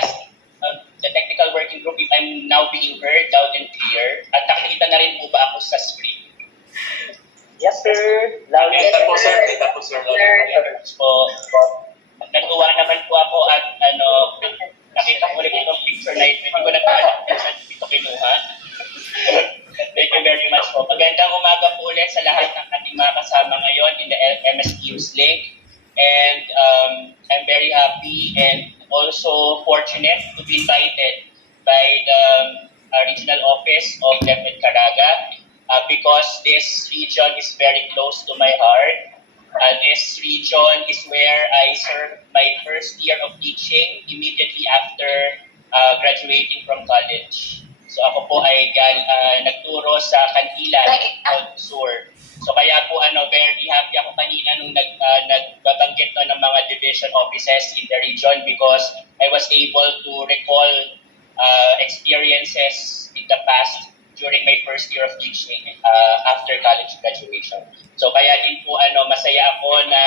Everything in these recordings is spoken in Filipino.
ask the technical working group if I'm now being heard loud and clear. At nakikita na rin po ba ako sa screen? Yes, sir. Loud and Kita po, sir. Kita po, sir. So, natuwa naman po ako at nakita ko ulit itong picture na ito. Hindi ko nagkaalam kung saan ito kinuha. Thank you very much po. Magandang umaga po ulit sa lahat ng ating mga kasama ngayon in the MS Teams link. And I'm very happy and also fortunate to be invited by the regional office of DepEd Caraga because this region is very close to my heart. This region is where I served my first year of teaching immediately after graduating from college. So ako po ay nagturo sa Kantilan, Sur. So kaya po very happy ako kanina nung nagbabanggit ng mga division offices in the region because I was able to recall experiences in the past during my first year of teaching after college graduation. So kaya din po masaya ako na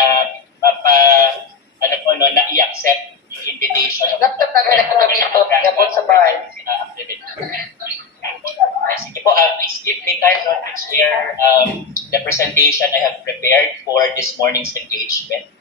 na i-accept yung invitation of sa bahay. Sige po, please give me time to share the presentation I have prepared for this morning's engagement.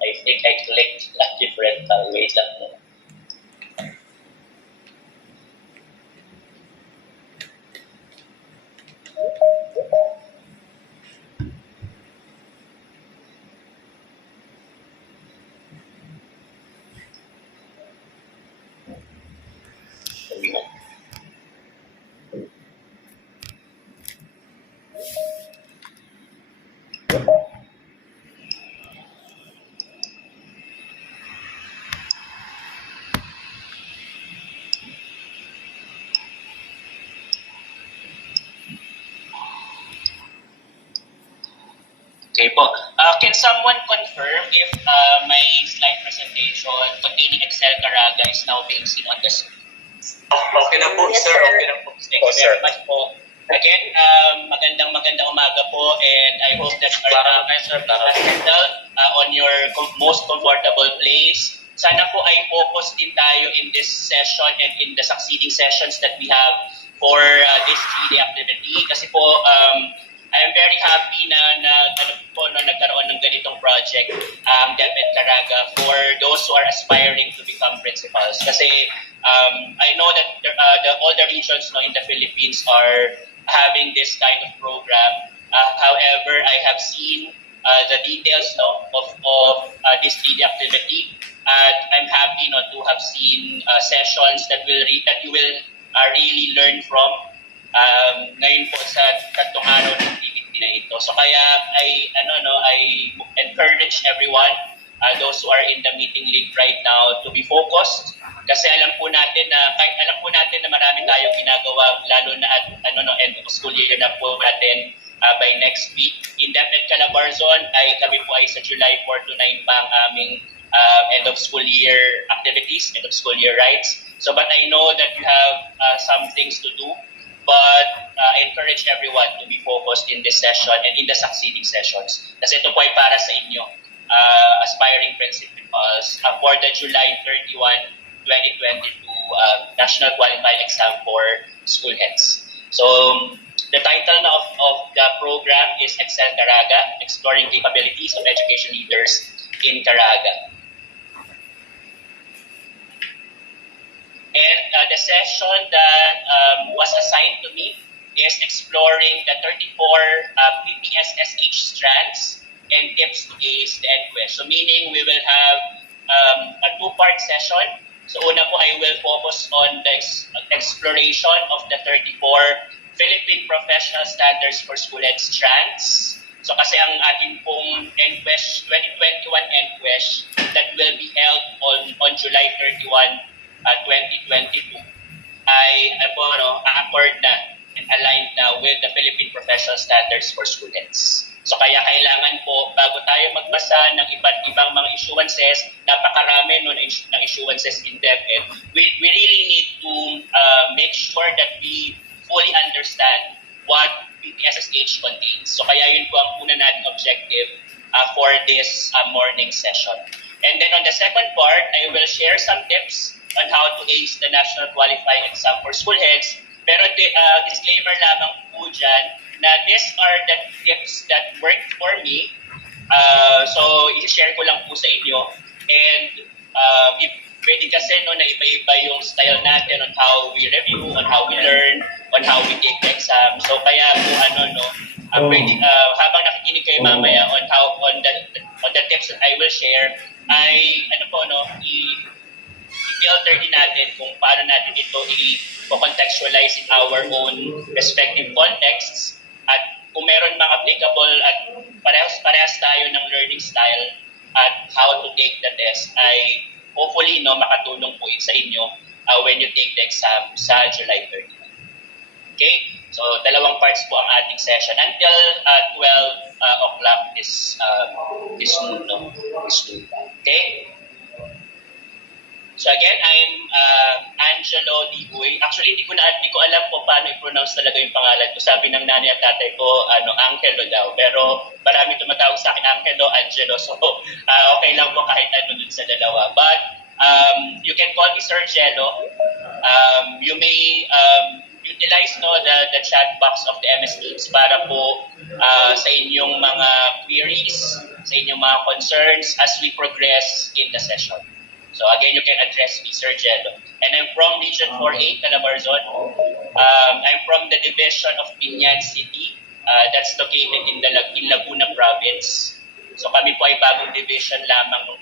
I think I clicked a different wait lang mo. Okay po. Can someone confirm if my slide presentation containing Excel Caraga is now being seen on the screen? Okay na po, Yes, sir. sir. Okay na po. Thank you very much po. Again, magandang umaga po and I hope that you are settled on your most comfortable place. Sana po ay focus din tayo in this session and in the succeeding sessions that we have for this 3-day activity. Kasi po, I'm very happy na nagkaroon ng ganitong project DepEd Caraga for those who are aspiring to become principals. Kasi I know that all the regions in the Philippines are having this kind of program. However, I have seen the details of this 3D activity, and I'm happy to have seen sessions that you will really learn from ngayon po sa tatlong araw ng activity na ito. So kaya I encourage everyone, those who are in the meeting link right now, to be focused. Kasi alam po natin na marami tayong ginagawa, lalo na at end of school year na po natin by next week. In DepEd Calabarzon kami po ay sa July 4 to 9 pa ang aming end of school year activities, end of school year rights. So but I know that you have some things to do, but I encourage everyone to be focused in this session and in the succeeding sessions. Kasi ito po ay para sa inyo, aspiring principals, for the July 31, 2022 National Qualifying Exam for School Heads. So, the title of the program is Excel Caraga, Exploring Capabilities of Education Leaders in Caraga. And the session that was assigned to me is exploring the 34 PPSSH strands and tips to ace the Nqesh. So meaning we will have a two-part session. So una po, I will focus on the exploration of the 34 Philippine Professional Standards for School Head strands. So kasi ang ating pong Nqesh, 2021 Nqesh that will be July 31, 2022 ay accord na and aligned na with the Philippine Professional Standards for Students. So kaya kailangan po, bago tayo magbasa ng iba't ibang mga issuances, napakarami ng issuances in DepEd, we really need to make sure that we fully understand what PPSSH contains. So kaya yun po ang una nating objective for this morning session. And then on the second part, I will share some tips on how to ace the National Qualifying Exam for School Heads. Pero disclaimer lamang po dyan na these are the tips that worked for me. So i-share ko lang po sa inyo. And pwede kasi na iba-iba yung style natin on how we review, on how we learn, on how we take the exam. So kaya po pwede, habang nakikinig kayo mamaya on the tips that I will share, ay i-filter din natin kung paano natin ito i-contextualize in our own respective contexts, at kung meron mga applicable at parehas tayo ng learning style at how to take the test, ay hopefully makatulong po sa inyo when you take the exam sa July 31. Okay? So, dalawang parts po ang ating session until 12 o'clock this noon. Okay? So again, I'm Angelo Dibuy. Actually, hindi ko alam po paano i-pronounce talaga yung pangalan ko. Sabi ng nanay at tatay ko, Angelo daw. Pero marami tumatawag sa akin, Angelo. So, okay lang po kahit dun sa dalawa. But, you can call me Sir Jello. You may utilize the chat box of the MS Teams para po sa inyong mga queries, sa inyong mga concerns as we progress in the session. So again, you can address me, Sir Jello. And I'm from Region 4A, Calabarzon. I'm from the division of Binyan City. That's located in Laguna Province. So kami po ay bagong division lamang noong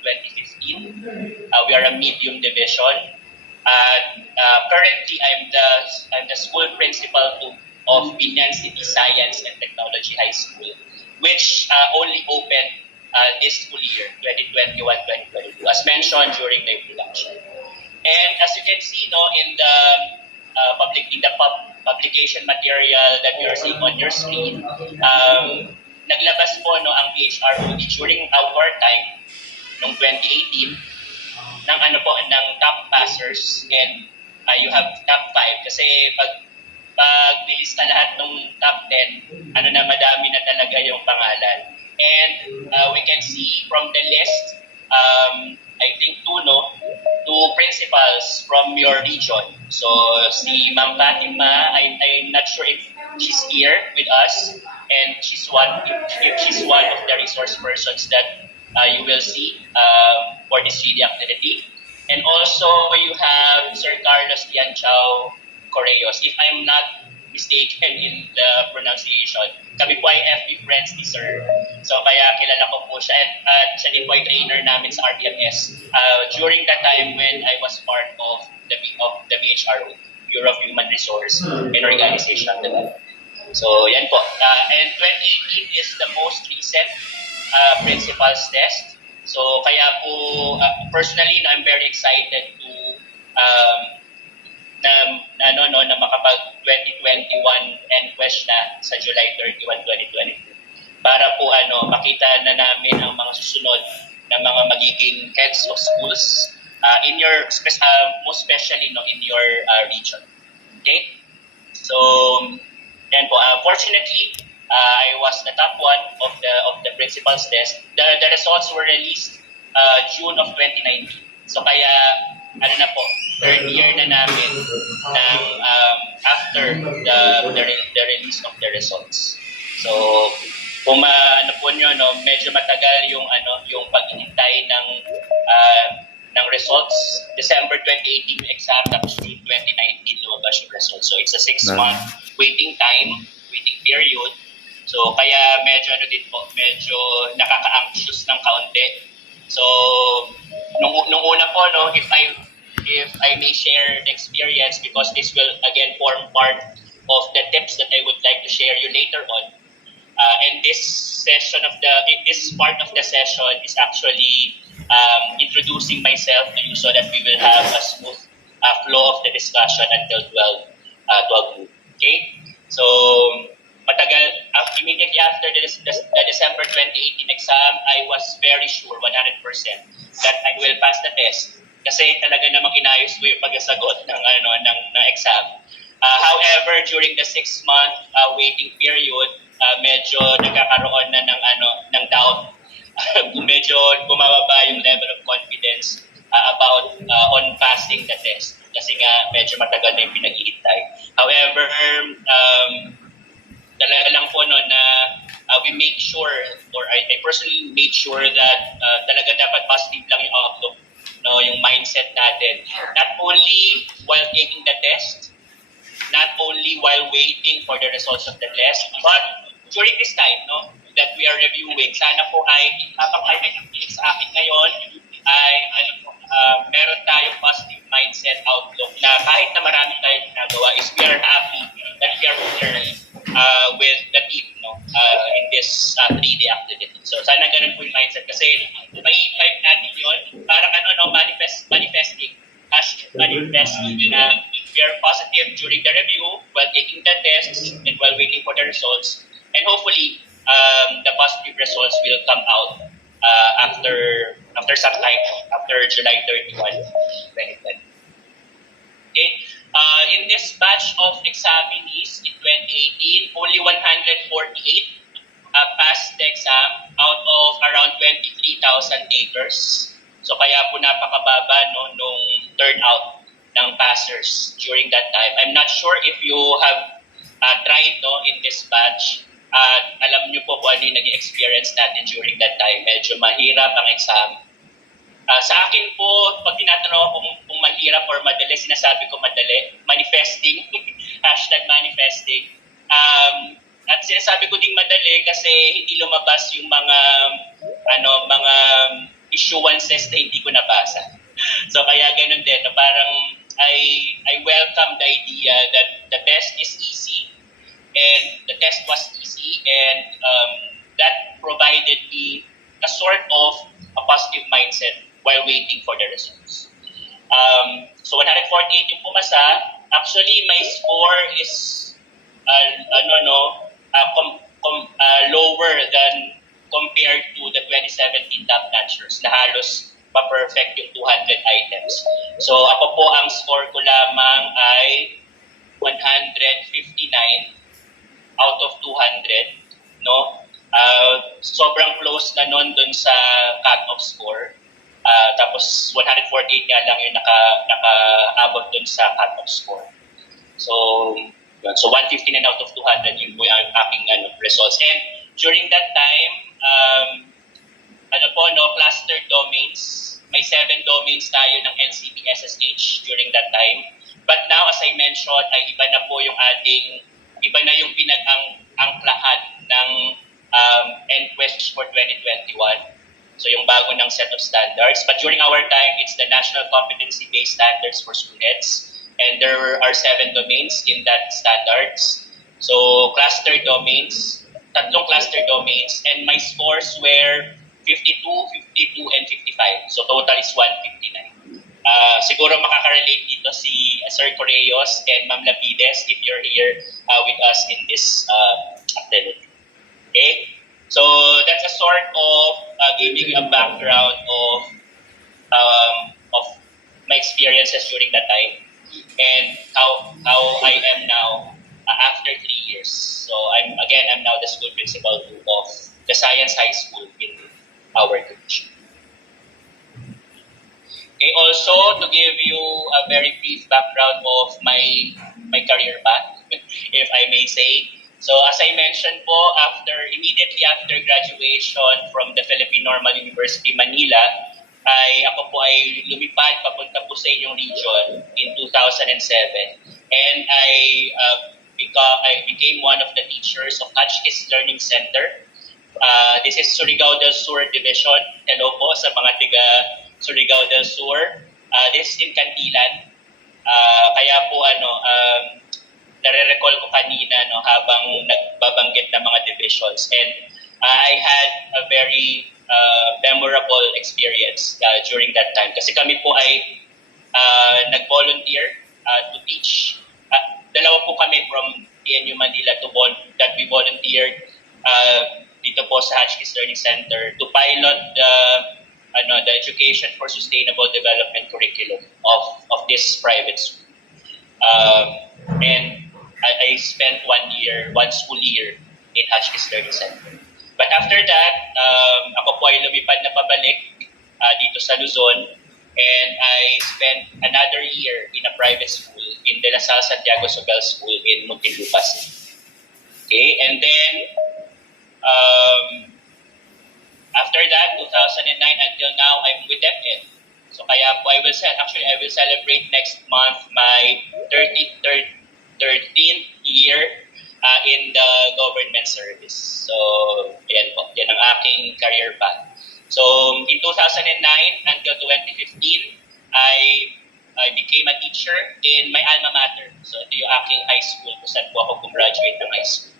2015. We are a medium division. Currently, I'm the school principal of Binyan City Science and Technology High School, which only opened this school year, 2021-2022, as mentioned during the introduction. And as you can see, in the publication material that you're seeing on your screen, naglabas po ang PHROD during our time, noong 2018, ng top passers, and you have top 5 kasi pag nilista lahat ng top 10, madami na talaga yung pangalan. And we can see from the list, I think two principals from your region. So si Ma'am Fatima, I'm not sure if she's here with us, and if she's one of the resource persons that you will see for this reading activity. And also you have Sir Carlos Tianchao Correos, if I'm not mistaken in the pronunciation. Kami po ay FB friends ni Sir. So kaya kilala ko po siya, at siya din po ay trainer namin sa RTMS during the time when I was part of the BHRO, Bureau of Human Resource and Organizational Development. So yan po. And 2018 is the most recent principal's test. So kaya po, personally, I'm very excited to na makapag 2021 Nqesh na sa July 31, 2022. Para po makita na namin ang mga susunod na mga magiging heads of schools in your most especially in your region. Okay? So yan po. Fortunately, I was the top one of the principal's test. The results were released June of 2019. So kaya third year na namin after the release of the results. So kung po nyo, medyo matagal yung paghihintay ng results. December 2018 yung exam, tapos June 2019 lumabas yung results. So it's a 6-month waiting period. So kaya medyo medyo nakaka-anxious ng kaunti. So nung una po, if I may share the experience, because this will again form part of the tips that I would like to share you later on. And this part of the session is actually introducing introducing myself to you so that we will have a smooth flow of the discussion until 12 noon. Okay? So, immediately after the December 2018 exam, I was very sure, 100%, that I will pass the test. Kasi talaga namang inayos ko yung pagsasagot ng exam. However, during the 6-month waiting period, medyo nagkakaroon na ng doubt. Medyo bumababa yung level of confidence about on passing the test. Kasi nga medyo matagal na yung pinag-iintay. However, talaga lang po na we make sure, or I personally made sure that talaga dapat positive lang yung outlook, yung mindset natin. Not only while taking the test, not only while waiting for the results of the test, but during this time, that we are reviewing, sana po habang ay nakikinig sa akin ngayon, ay meron tayong positive mindset outlook na kahit na marami tayong ginagawa is we are happy that we are here with the team in this 3-day activity. So sana ganun po yung mindset kasi may type natin yun, parang manifesting, manifesting na we are positive during the review, while taking the tests, and while waiting for the results. And hopefully, the positive results will come out after some time, after July 31, 2020. Okay. In this batch of examinees in 2018, only 148 passed the exam out of around 23,000 takers. So kaya po napakababa nung turnout ng passers during that time. I'm not sure if you have tried in this batch. Alam niyo po kung ano yung naging experience natin during that time. Medyo mahirap ang exam. Sa akin po, pag tinatanong ako kung mahirap or madali, sinasabi ko madali. Manifesting, #manifesting. At sinasabi ko ding madali kasi hindi lumabas yung mga issuances na hindi ko nabasa. So kaya ganun din, parang I welcome the idea that the test is easy, and the test was easy, and that provided me a sort of a positive mindset while waiting for the results. So 148 yung pumasa. Actually, my score is lower than compared to the 2017 top notchers na halos pa-perfect yung 200 items. So ako po, ang score ko lamang ay 159 out of 200, sobrang close na nun dun sa cut-off score. Tapos 148 nga lang yung naka-abot dun sa cut-off score. So 159 out of 200 yun po yung aking results. And during that time, clustered domains. May 7 domains tayo ng LCP SSH during that time. But now, as I mentioned, ay iba na yung pinag-angklahan ng Nqesh for 2021. So yung bago ng set of standards. But during our time, it's the National Competency-Based Standards for Students. And there are 7 domains in that standards. So cluster domains, 3 cluster domains, and my scores were 52, 52, and 55. So total is 159. Siguro makaka-relate dito si Sir Correos and Ma'am Lapides if you're here with us in this activity. Okay? So that's a sort of giving a background of my experiences during that time and how I am now after 3 years. So I'm now the school principal of the Science High School in our division. Okay, also to give you a very brief background of my career path, if I may say. So as I mentioned po, immediately after graduation from the Philippine Normal University, Manila, ako po ay lumipad papunta po sa inyong region in 2007. And I became one of the teachers of Nqesh Learning Center. This is Surigao del Sur Division. Hello po sa mga tiga Surigao del Sur. This is in Cantilan. Kaya po nare-recall ko kanina habang nagbabanggit ng mga divisions. And I had a very memorable experience during that time. Kasi kami po ay nag-volunteer to teach. Dalawa po kami from PNU Manila that we volunteered dito po sa Hotchkiss Learning Center to pilot the Education for Sustainable Development curriculum of this private school. And I spent 1 school year in Hotchkiss Learning Center. But after that, ako po ay lumipad na pabalik dito sa Luzon, and I spent another year in a private school in De La Salle Santiago Sobel School in Muntinlupa City. Okay, and then after that, 2009 until now, I'm with DepEd. So kaya po I will celebrate next month my 13th year in the government service. So yan po, yan ang aking career path. So in 2009 until 2015, I became a teacher in my alma mater. So ito yung aking high school kung saan po ako gumraduate ng high school.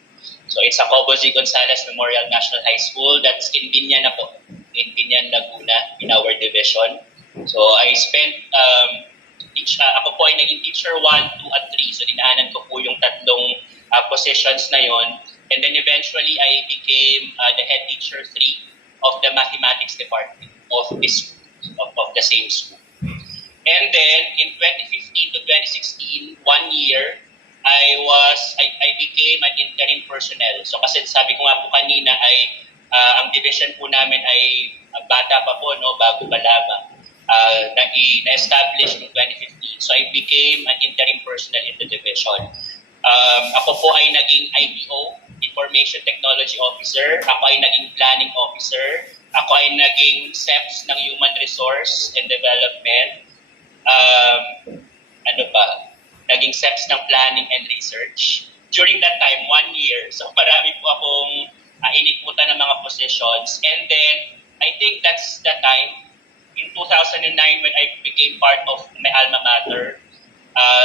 So it's a Cobo Z. Gonzalez Memorial National High School that's in Binyan na po, in Binyan, Laguna, in our division. So I spent, ako po ay naging teacher 1, 2, at 3. So dinaanan ko po yung tatlong positions na yon. And then eventually I became the head teacher 3 of the mathematics department of this school, of the same school. And then in 2015 to 2016, 1 year, I became an interim personnel. So kasi sabi ko nga po kanina ay ang division po namin ay bata pa po, no, bago pa lamang. Na-establish in 2015. So I became an interim personnel in the division. Ako po ay naging ITO, Information Technology Officer. Ako ay naging Planning Officer. Ako ay naging SEPS ng Human Resource and Development. Naging SEPS ng Planning and Research. During that time, 1 year. So marami po akong iniputan ng mga positions. And then, I think that's the time, in 2009 when I became part of my alma mater,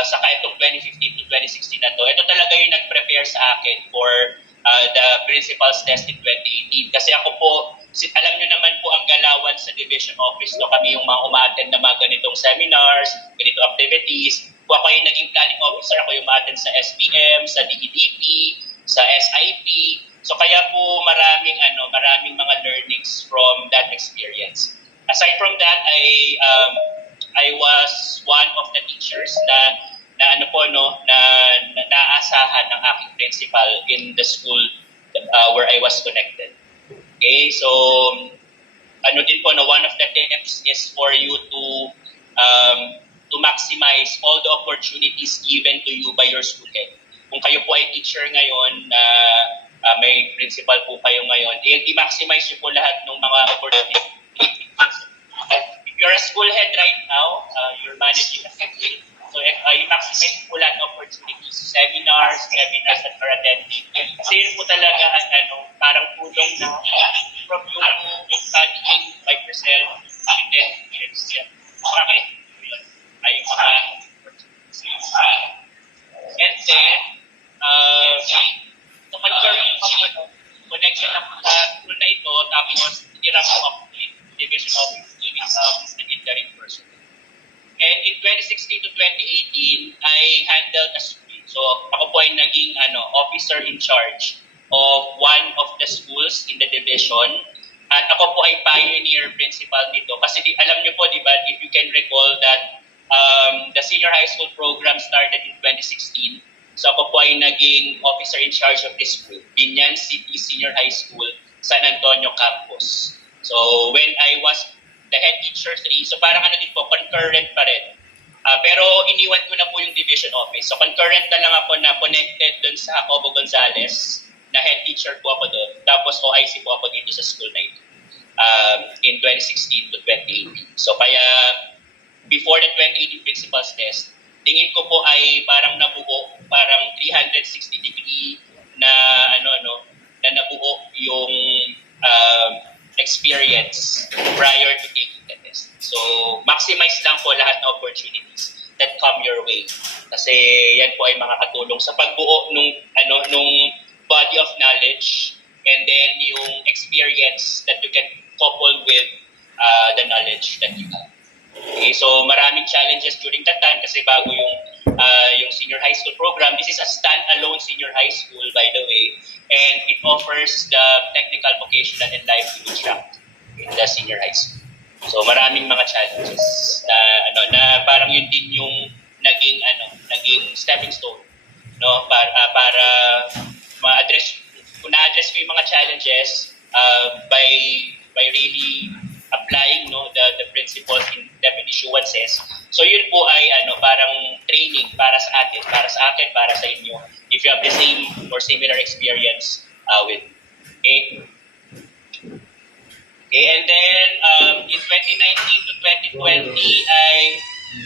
saka itong 2015 to 2016 na to, ito talaga yung nag-prepare sa akin for the principal's test in 2018. Kasi ako po, alam nyo naman po ang galawan sa division office, no? Kami yung mga umaattend na mga ganitong seminars, ganitong activities. Kung ako yung naging planning officer, ako yung umaattend sa SPM, sa DEDP, sa SIP. So kaya po maraming mga learnings from that experience. Aside from that, I was one of the teachers na naasahan ng aking principal in the school where I was connected. Okay, so din po, one of the tips is for you to maximize all the opportunities given to you by your school head. Kung kayo po ay teacher ngayon, may principal po kayo ngayon, i-maximize nyo po lahat ng mga opportunities. If you're a school head right now, you're managing a school, so i-maximize po lahat ng opportunities, seminars that you're attending. Kasi yun po talaga parang tulong na from yung studying by yourself, and then marami ay mga opportunities. And then, so magkaroon yung connection na po sa school na ito, tapos tira po ako division office to become an interim person. And in 2016 to 2018, I handled a school. So ako po ay naging officer in charge of one of the schools in the division. At ako po ay pioneer principal nito. Kasi alam niyo po, di ba, if you can recall that the senior high school program started in 2016. So ako po ay naging officer in charge of this school, Binyan City Senior High School, San Antonio Campus. So when I was the head teacher 3, so parang din po, concurrent pa rin. Pero iniwan ko na po yung division office. So concurrent na lang ako na connected dun sa Cobo Gonzalez, na head teacher po ako doon. Tapos OIC po ako dito sa school na ito in 2016 to 2018. So kaya before the 2018 principal's test, tingin ko po ay parang nabuo, parang 360 degree na na nabuo yung experience prior to taking the test. So maximize lang po lahat ng opportunities that come your way. Kasi yan po ay makakatulong sa pagbuo nung body of knowledge, and then yung experience that you can coupled with the knowledge that you have. Okay, so maraming challenges during that time kasi bago yung senior high school program. This is a standalone senior high school, by the way, and it offers the technical, vocational, and livelihood track in the senior high school. So maraming mga challenges na parang yun din yung naging stepping stone, no, para ma-address kung na-address ko yung mga challenges by really applying the principles in definite issuances. So yun po ay parang training para sa atin, para sa inyo if you have the same or similar experience with. Okay? Okay, and then in 2019 to 2020 ay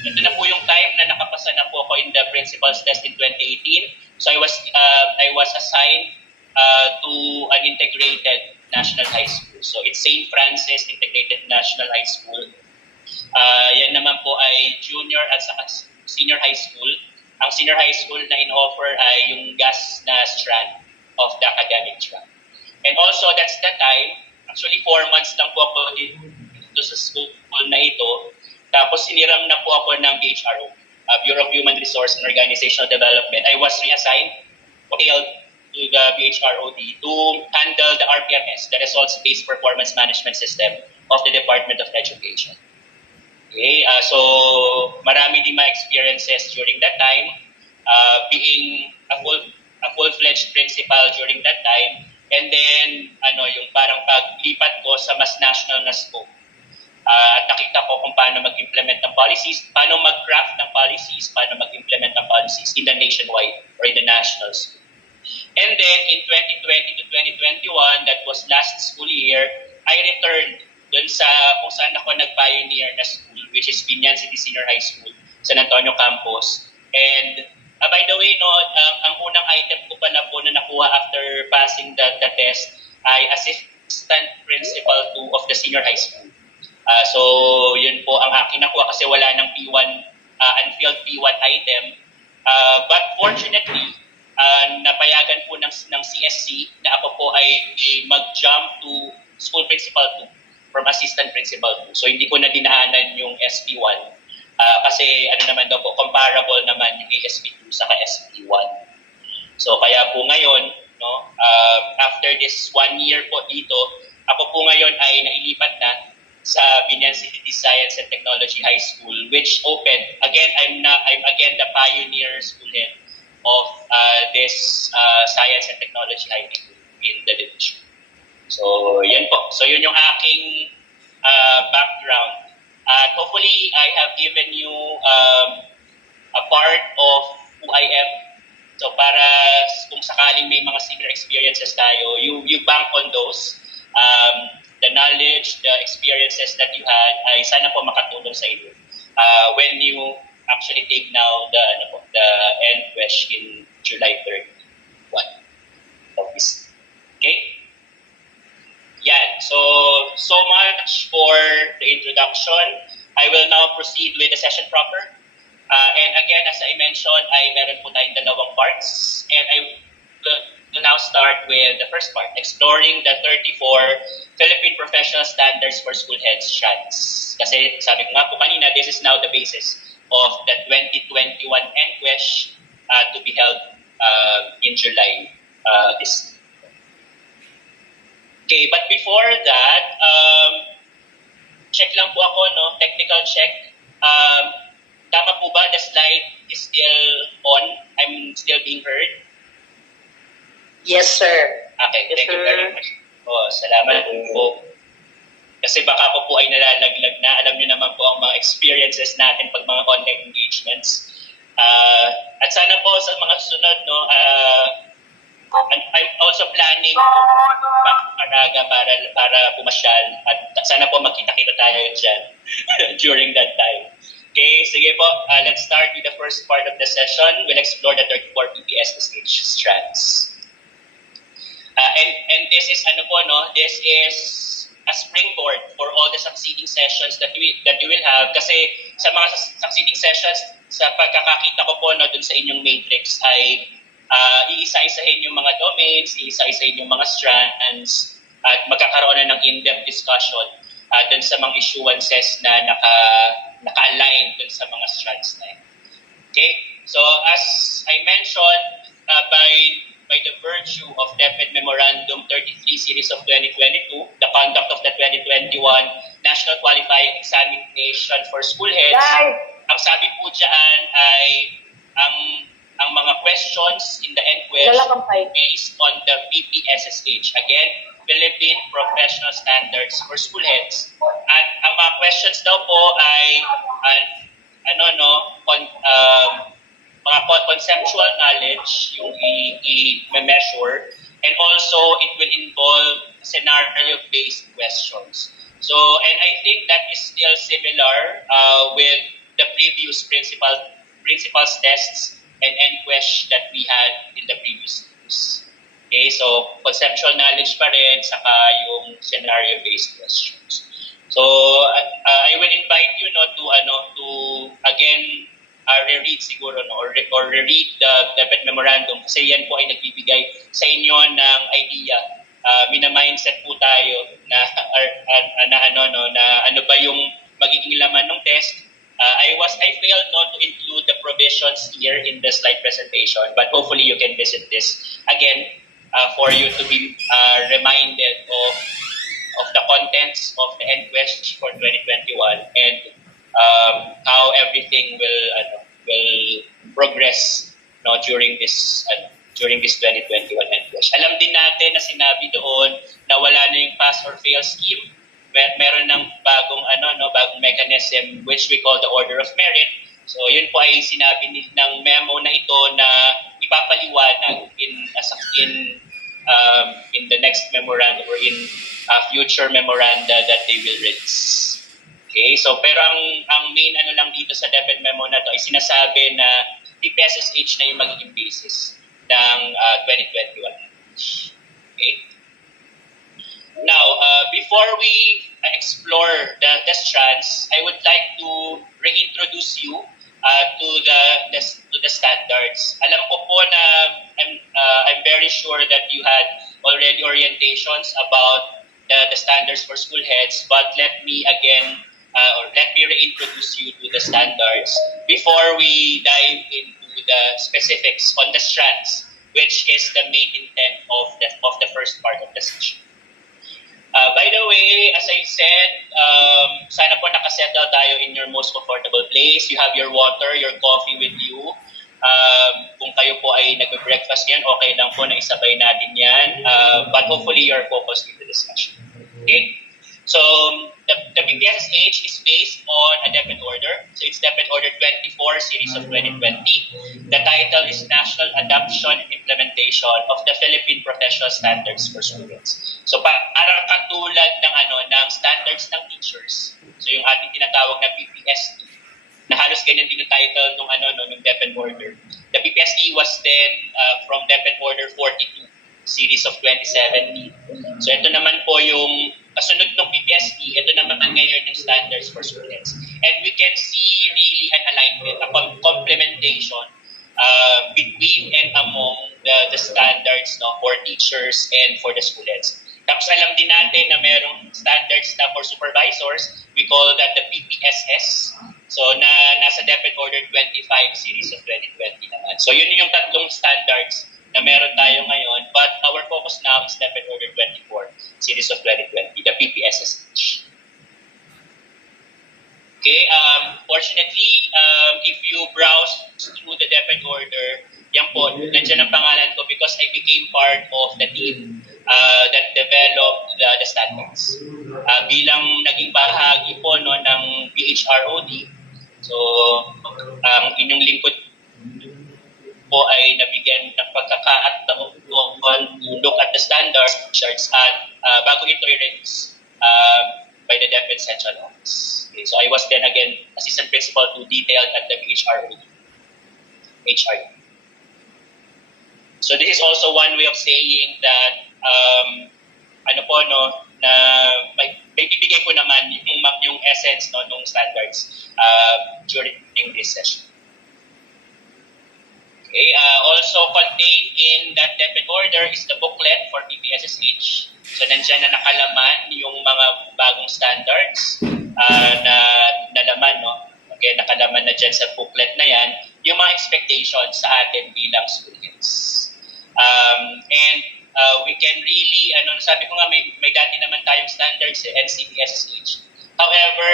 ito na po yung time na nakapasa na po ako in the principal's test in 2018. So I was assigned to an integrated national high school. So it's St. Francis Integrated National High School. Yan naman po ay junior at senior high school. Ang senior high school na in-offer ay yung GAS na strand of the academic track. And also that's the time, actually 4 months lang po ako dito sa school na ito. Tapos siniram na po ako ng BHRO, Bureau of Human Resource and Organizational Development. I was reassigned to the BHROD to handle the RPMS, the Results-Based Performance Management System of the Department of Education. Okay, so marami din mga experiences during that time, being a full-fledged principal during that time, and then yung parang paglipat ko sa mas national na scope. At nakita ko kung paano mag-implement ng policies, paano mag-craft ng policies, paano mag-implement ng policies in the nationwide or in the national school. And then in 2020 to 2021, that was last school year, I returned dun sa kung saan ako nag-pioneer na school, which is Binyan City Senior High School, San Antonio Campus. And by the way, ang unang item ko pala po na nakuha after passing the test ay assistant principal 2 of the senior high school. So yun po ang akin nakuha kasi wala ng P1, unfilled P1 item. But fortunately, napayagan po ng CSC na ako po ay mag-jump to school principal 2 from assistant principal 2. So hindi ko na dinaanan yung SP1 kasi naman daw po, comparable naman yung ASP2 sa SP1. So kaya po ngayon, after this 1 year po dito, ako po ngayon ay nailipat na sa Binyan City Science and Technology High School, which opened, again, I'm again the pioneer school head of this Science and Technology High School in the division. So, yan po. So, yun yung aking background. At hopefully, I have given you a part of who I am. So, para kung sakaling may mga similar experiences tayo, you bank on those. The knowledge, the experiences that you had ay sana po makatulong sa inyo when you actually take now the Nqesh in July 31 of this. Okay? Yan. So much for the introduction. I will now proceed with the session proper. And again, as I mentioned, ay meron po tayong dalawang parts. And I will now start with the first part, exploring the 34 Philippine Professional Standards for School Heads, SHADS. Kasi sabi ko nga po kanina, this is now the basis of the 2021 Nqesh to be held in July this. Okay, but before that, check lang po ako, technical check. Tama po ba the slide is still on? I'm still being heard? Yes, sir. Okay, thank you very much. Salamat po. Kasi baka ako po ay nalalaglag na. Alam niyo naman po ang mga experiences natin pag mga online engagements. At sana po sa mga susunod, I'm also planning to Caraga para pumasyal. At sana po magkita-kita tayo dyan during that time. Okay, sige po. Let's start with the first part of the session. We'll explore the 34 PPS stage strands. And this is this is a springboard for all the succeeding sessions that you will have kasi sa mga succeeding sessions sa pagkakakita ko po dun sa inyong matrix ay iisa-isahin yung mga domains, iisa-isahin yung mga strands at magkakaroon na ng in-depth discussion dun sa mga issuances na naka-align dun sa mga strands na yun. Okay? So as I mentioned, by the virtue of DepEd Memorandum 33 Series of 2022, the conduct of the 2021 National Qualifying Examination for School Heads, ang sabi po dyan ay ang mga questions in the Nqesh based on the PPSSH. Again, Philippine Professional Standards for School Heads. At ang mga questions daw po ay mga conceptual knowledge yung i-measure, and also it will involve scenario-based questions. So, and I think that is still similar with the previous principals tests and Nqesh that we had in the previous years. Okay, so conceptual knowledge pa rin, saka yung scenario-based questions. So, I will invite you to again re-read siguro or re-read the DepEd Memorandum, kasi yan po ay nagbibigay sa inyo ng idea. Mina-mindset po tayo na ano ba yung magiging laman ng test. I failed not to include the provisions here in the slide presentation, but hopefully you can visit this again for you to be reminded of the contents of the Nqesh for 2021 and how everything will progress during this 2021 Nqesh. Alam din natin na sinabi doon na wala na yung pass or fail scheme. Meron ng bagong mechanism which we call the order of merit. So yun po ay sinabi ng memo na ito na ipapaliwanag in the next memorandum or in future memoranda that they will release. Okay, so pero ang main lang dito sa DepEd memo na to ay sinasabi na PPSSH na yung magiging basis ng 2021. Okay. Now, before we explore the strands, I would like to reintroduce you to the standards. Alam ko po na I'm very sure that you had already orientations about the standards for school heads, but let me reintroduce you to the standards before we dive into the specifics on the strands, which is the main intent of the first part of the session. By the way, as I said, sana po nakasettle tayo in your most comfortable place. You have your water, your coffee with you. Kung kayo po ay nag-breakfast yan, okay lang po na isabay natin yan. But hopefully you're focused in the discussion. Okay? So, the PPSSH is based on a DepEd order. So, it's DepEd Order 24, Series of 2020. The title is National Adoption and Implementation of the Philippine Professional Standards for Students. So, parang katulad ng standards ng teachers. So, yung ating tinatawag na PPST, na halos ganyan din yung title ng DepEd order. The PPST was then from DepEd Order 42, Series of 2017. So, ito naman po yung kasunod ng PPST, ito naman ngayon yung standards for students. And we can see really an alignment, a complementation between and among the standards for teachers and for the students. Tapos alam din natin na merong standards na for supervisors, we call that the PPSS. So nasa DepEd Order 25 Series of 2020 naman. So yun yung tatlong standards na meron tayo ngayon, but our focus now is DepEd Order 24 Series of 2020, the PPSSH. Okay, fortunately, if you browse through the DepEd order, yan po, nandiyan ang pangalan ko because I became part of the team that developed the standards. Bilang naging bahagi po ng PHROD, so ang inyong lingkod po ay nabigyan ng pagkakataon to look at the standards at bago ito i-release by the DepEd Central Office. Okay, so I was then again Assistant Principal to Detail at the HRD. So this is also one way of saying that na may bibigay ko naman yung essence nung standards during this session. Okay, also contained in that DepEd order is the booklet for PPSSH. So nandiyan na nakalaman yung mga bagong standards na nalaman, no? Okay, nakalaman na dyan sa booklet na yan, yung mga expectations sa atin bilang students. And we can really, sabi ko nga, may dati naman tayong standards sa NCBSSH. However,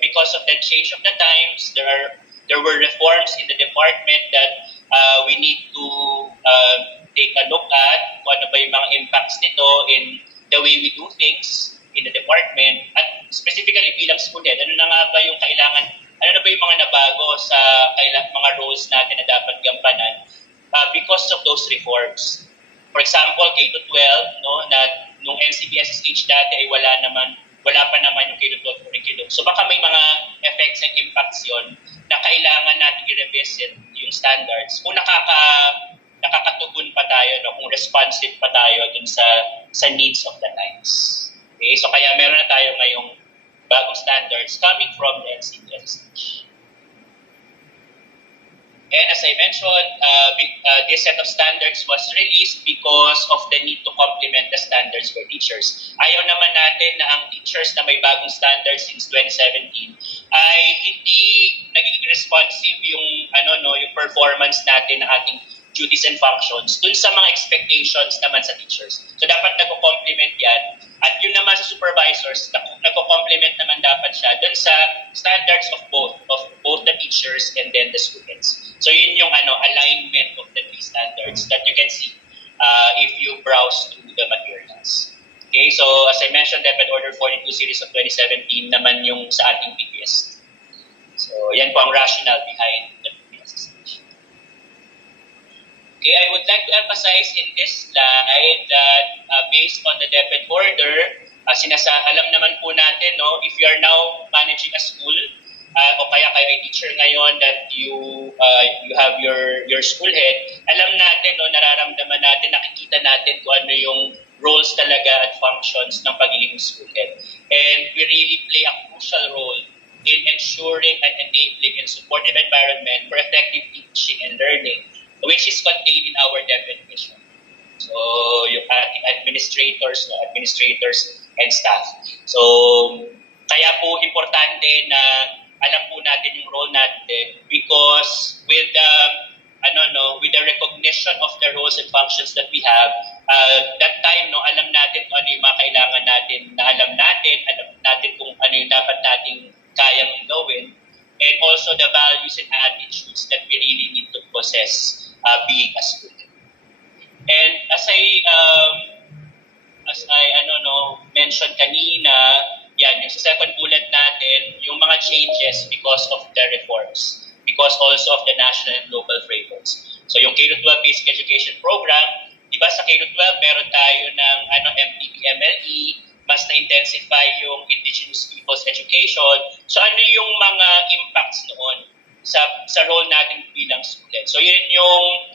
because of the change of the times, there were reforms in the department that we need to take a look at kung ano ba yung mga impacts nito in the way we do things in the department at specifically bilang school head. Ano na nga ba yung kailangan, ano na ba yung mga nabago sa mga roles natin na dapat gampanan because of those reforms. For example, K-12, no, na nung NCBSSH dati ay wala pa naman yung K-12 curriculum. So baka may mga effects and impacts yon na kailangan natin i-revisit yung standards kung nakakatugon pa tayo, no, kung responsive pa tayo dun sa needs of the times. Okay, so kaya meron na tayo ngayong bagong standards coming from the NCBSSH. And as I mentioned, this set of standards was released because of the need to complement the standards for teachers. Ayaw naman natin na ang teachers na may bagong standards since 2017 ay hindi naging responsive yung yung performance natin ng ating duties and functions dun sa mga expectations naman sa teachers. So dapat nagko-complement yan. At yun naman sa supervisors, nagko-complement naman dapat siya dun sa standards of both the teachers and then the students. So yun yung alignment of the three standards that you can see if you browse through the materials. Okay, so as I mentioned, DepEd Order 42 series of 2017 naman yung sa ating PPS. So yan po ang rationale behind the PPS. Okay, I would like to emphasize in this slide that based on the DepEd order, alam naman po natin, no, if you are now managing a school, o kaya kayo ay teacher ngayon that you have your school head, alam natin, no, nararamdaman natin, nakikita natin kung ano yung roles talaga at functions ng pagiging school head. And we really play a crucial role in ensuring an enabling and supportive environment for effective teaching and learning, which is contained in our DepEd mission. So, yung ating administrators and staff. So, kaya po importante na alam po natin yung role natin because with the recognition of the roles and functions that we have, that time, no, alam natin kung ano yung mga kailangan natin, alam natin kung ano yung dapat nating kayang gawin, and also the values and attitudes that we really need to possess being a student. And as I mentioned kanina, yan, yung sa second bullet natin, yung mga changes because of the reforms, because also of the national and global frameworks. So yung K-12 Basic Education Program, di ba sa K-12 meron tayo ng MTP-MLE, mas na-intensify yung Indigenous People's Education. So ano yung mga impacts noon sa role natin bilang student? So yun yung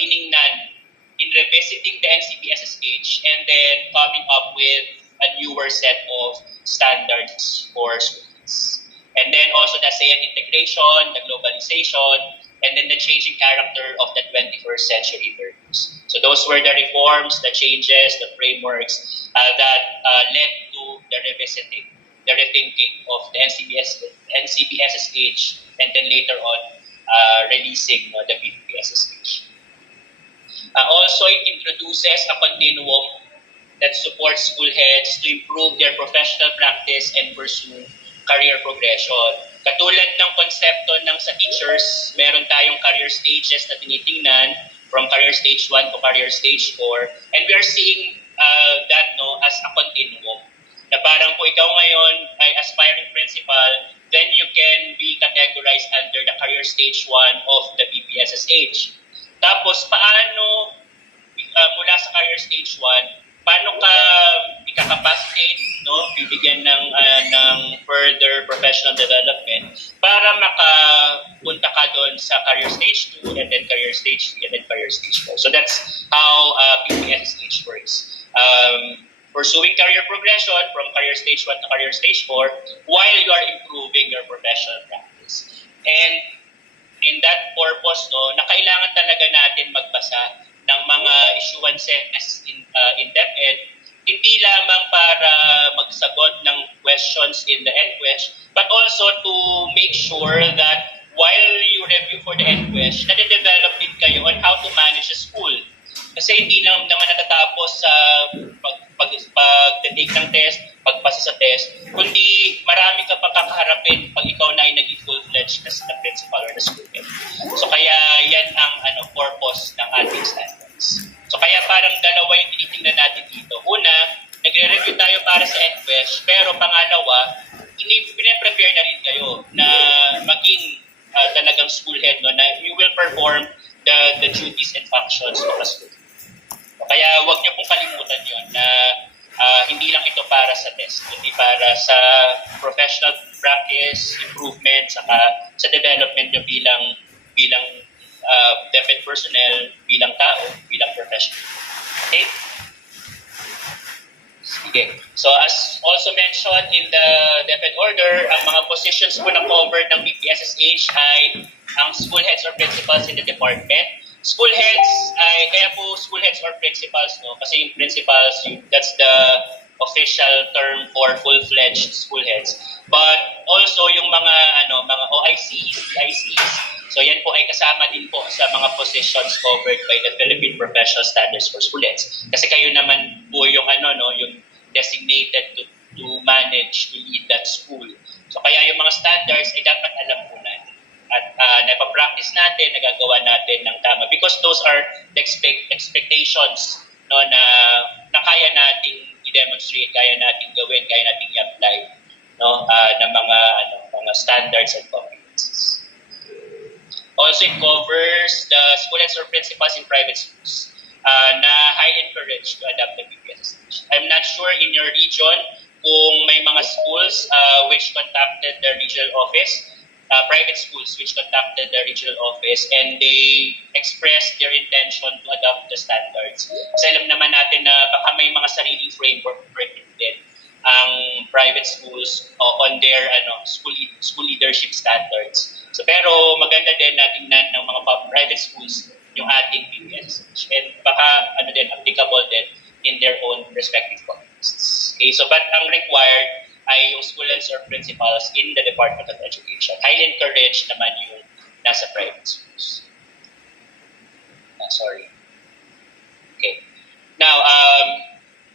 tiningnan in revisiting the NCBSSH and then coming up with a newer set of standards for students. And then also the ASEAN integration, the globalization, and then the changing character of the 21st century learners. So those were the reforms, the changes, the frameworks that led to the revisiting, the rethinking of the NCBSSH, and then later on releasing the PPSSH. Also, it introduces a continuum that supports school heads to improve their professional practice and pursue career progression. Katulad ng konsepto ng sa teachers, meron tayong career stages na tinitingnan from career stage 1 to career stage 4, and we are seeing that as a continuum. Na parang kung ikaw ngayon ay aspiring principal, then you can be categorized under the career stage 1 of the BPSSH. Tapos, paano mula sa career stage 1, paano ka ika-capacitate, no, bibigyan ng further professional development para makapunta ka doon sa career stage 2 and then career stage 3 and then career stage 4. So that's how PPSSH works. Pursuing career progression from career stage 1 to career stage 4 while you are improving your professional practice. And in that purpose, no, na kailangan talaga natin magbasa ng mga issuances in DepEd, hindi lamang para magsagot ng questions in the Nqesh, but also to make sure that while you review for the Nqesh, nade-develop din kayo on how to manage a school. Kasi hindi lang naman natatapos sa pag-take ng test, pagpasa sa test, kundi marami ka pang kakaharapin pag ikaw na ay naging full-fledged na principal or na school head. So kaya yan ang purpose ng ating standards. So kaya parang dalawa yung tinitingnan natin dito. Una, nagre-review tayo para sa Nqesh, pero pangalawa, pine-prepare na rin kayo na maging talagang school head, no, na you will perform the duties and functions of a school. Kaya wag niyo pong kalimutan yon na hindi lang ito para sa test, kundi para sa professional practice, improvement, saka sa development niyo bilang DepEd personnel, bilang tao, bilang professional. Okay? Sige. So as also mentioned in the DepEd order, ang mga positions po na covered ng BPSSH ay ang school heads or principals in the department. School heads ay, kaya po school heads or principals, no? Kasi yung principals, that's the official term for full-fledged school heads. But also yung mga OICs, PICs, so yan po ay kasama din po sa mga positions covered by the Philippine Professional Standards for School Heads. Kasi kayo naman po yung yung designated to manage, to lead that school. So kaya yung mga standards ay dapat alam po natin. At napapractice natin, nagagawa natin ng tama. Because those are the expectations, no, na kaya nating i-demonstrate, kaya nating gawin, kaya nating i-apply, no, ng mga standards and competencies. Also, it covers the school heads or principals in private schools na highly encouraged to adopt the BPSSH. I'm not sure in your region kung may mga schools which contacted the regional office, private schools which contacted the regional office and they expressed their intention to adopt the standards. Kasi alam naman natin na baka may mga sariling framework din ang private schools on their school leadership standards. So pero maganda din na tingnan ng mga private schools yung ating BPSSH and baka applicable din in their own respective contexts. Okay, so but ang required ay yung school heads or principals in the Department of Education. Highly encouraged naman yung nasa private schools. Sorry. Okay. Now,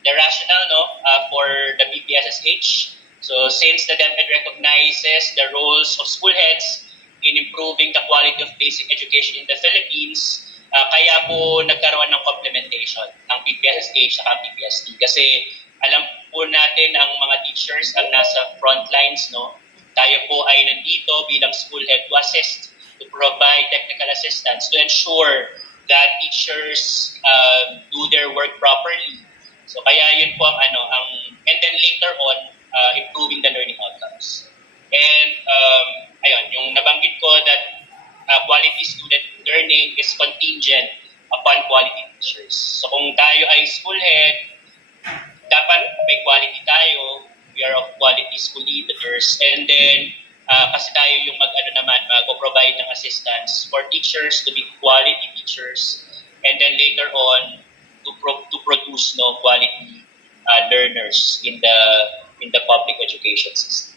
the rationale for the BPSSH. So since the DepEd recognizes the roles of school heads in improving the quality of basic education in the Philippines, kaya po nagkaroon ng complementation ang BPSSH at ang BPST. Kasi alam po natin ang mga teachers ang nasa front lines, no? Tayo po ay nandito bilang school head to assist, to provide technical assistance, to ensure that teachers do their work properly. So kaya yun po ang and then later on, improving the learning outcomes. And yung nabanggit ko that quality student learning is contingent upon quality teachers. So kung tayo ay school head, dapat may quality tayo, we are of quality school leaders, and then kasi tayo yung mag-provide ng assistance for teachers to be quality teachers, and then later on to produce quality learners in the public education system.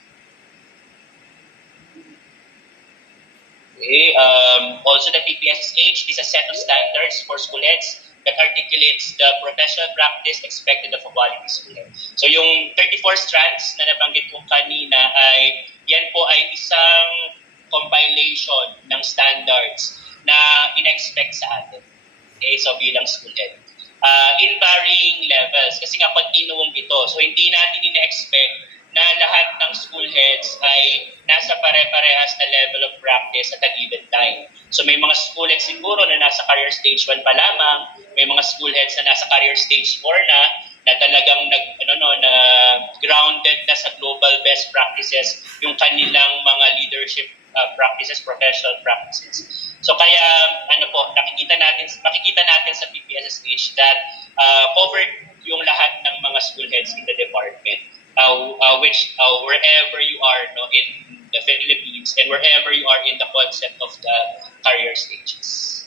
Okay. Also, the BPSSH is a set of standards for school heads that articulates the professional practice expected of a quality school head. So yung 34 strands na nabanggit ko kanina yan po ay isang compilation ng standards na in-expect sa atin. Okay, so bilang school head. In varying levels, kasi nga continuum ito. So hindi natin ina-expect na lahat ng school heads ay nasa pare-parehas na level of practice at a given time. So may mga school heads siguro na nasa career stage 1 pa lamang, may mga school heads na nasa career stage 4 na talagang na grounded na sa global best practices yung kanilang mga leadership practices, professional practices. So kaya makikita natin sa BPSSH that covered yung lahat ng mga school heads in the department. Which wherever you are in the Philippines, and wherever you are in the concept of the career stages.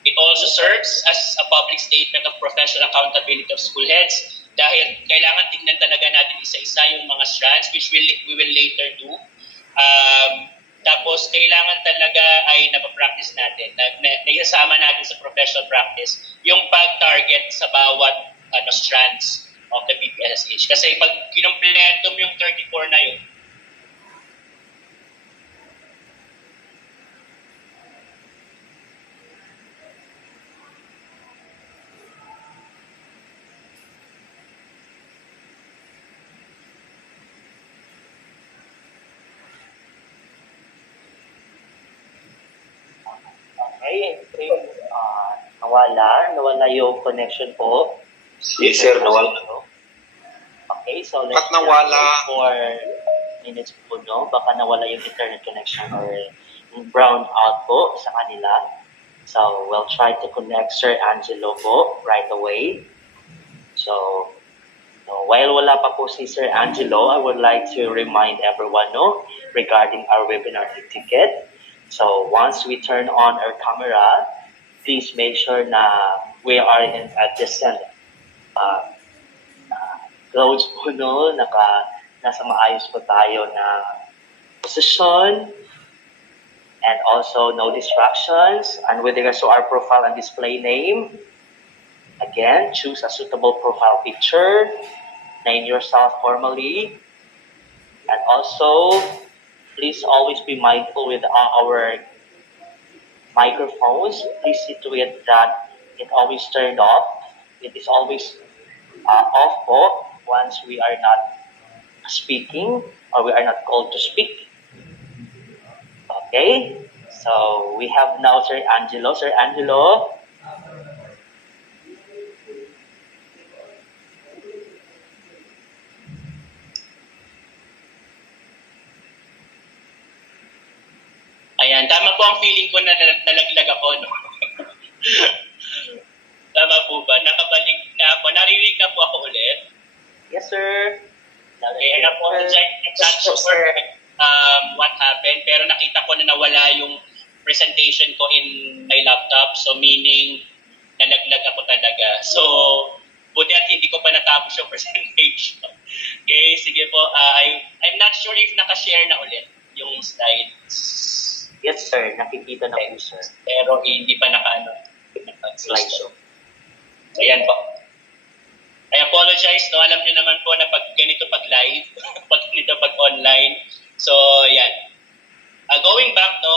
It also serves as a public statement of professional accountability of school heads dahil kailangan tingnan talaga natin isa-isa yung mga strands which we will later do. Tapos kailangan talaga ay napapractice natin, naisasama natin sa professional practice yung pag-target sa bawat strands of the PPSH. Kasi pag kinumpleto mo yung 34 na yun, nawala yung connection po. Yes, sir. Nawala. Okay, so let's Ba't nawala? for minutes po, no? Baka nawala yung internet connection or brown out po sa kanila. So we'll try to connect Sir Angelo po right away. So while wala pa po si Sir Angelo, I would like to remind everyone regarding our webinar ticket. So once we turn on our camera, please make sure na we are in a decent close po, nasa maayos po tayo na position, and also no distractions. And with regards to our profile and display name, again, choose a suitable profile picture, name yourself formally, and also please always be mindful with our microphones. Please see to it that it always turned off. It is always off po once we are not speaking or we are not called to speak. Okay, so we have now Sir Angelo. Sir Angelo. ayan, tama po ang feeling ko na nalaglag ako, no? Tama po ba? Nakabalik na ako. Narinig na po ako ulit. Yes, sir. Okay, and apologize. I'm not sure what happened, pero nakita ko na nawala yung presentation ko in my laptop. So, meaning, nalaglag ako talaga. So, buti at hindi ko pa natapos yung presentation. Okay, sige po. I'm not sure if nakashare na ulit yung slides. Yes, sir. Nakikita na po, sir. Pero hindi pa Slideshow. So, yan po. I apologize, no? Alam niyo naman po na pag ganito pag live, pag ganito pag online. So, yan. Going back, no?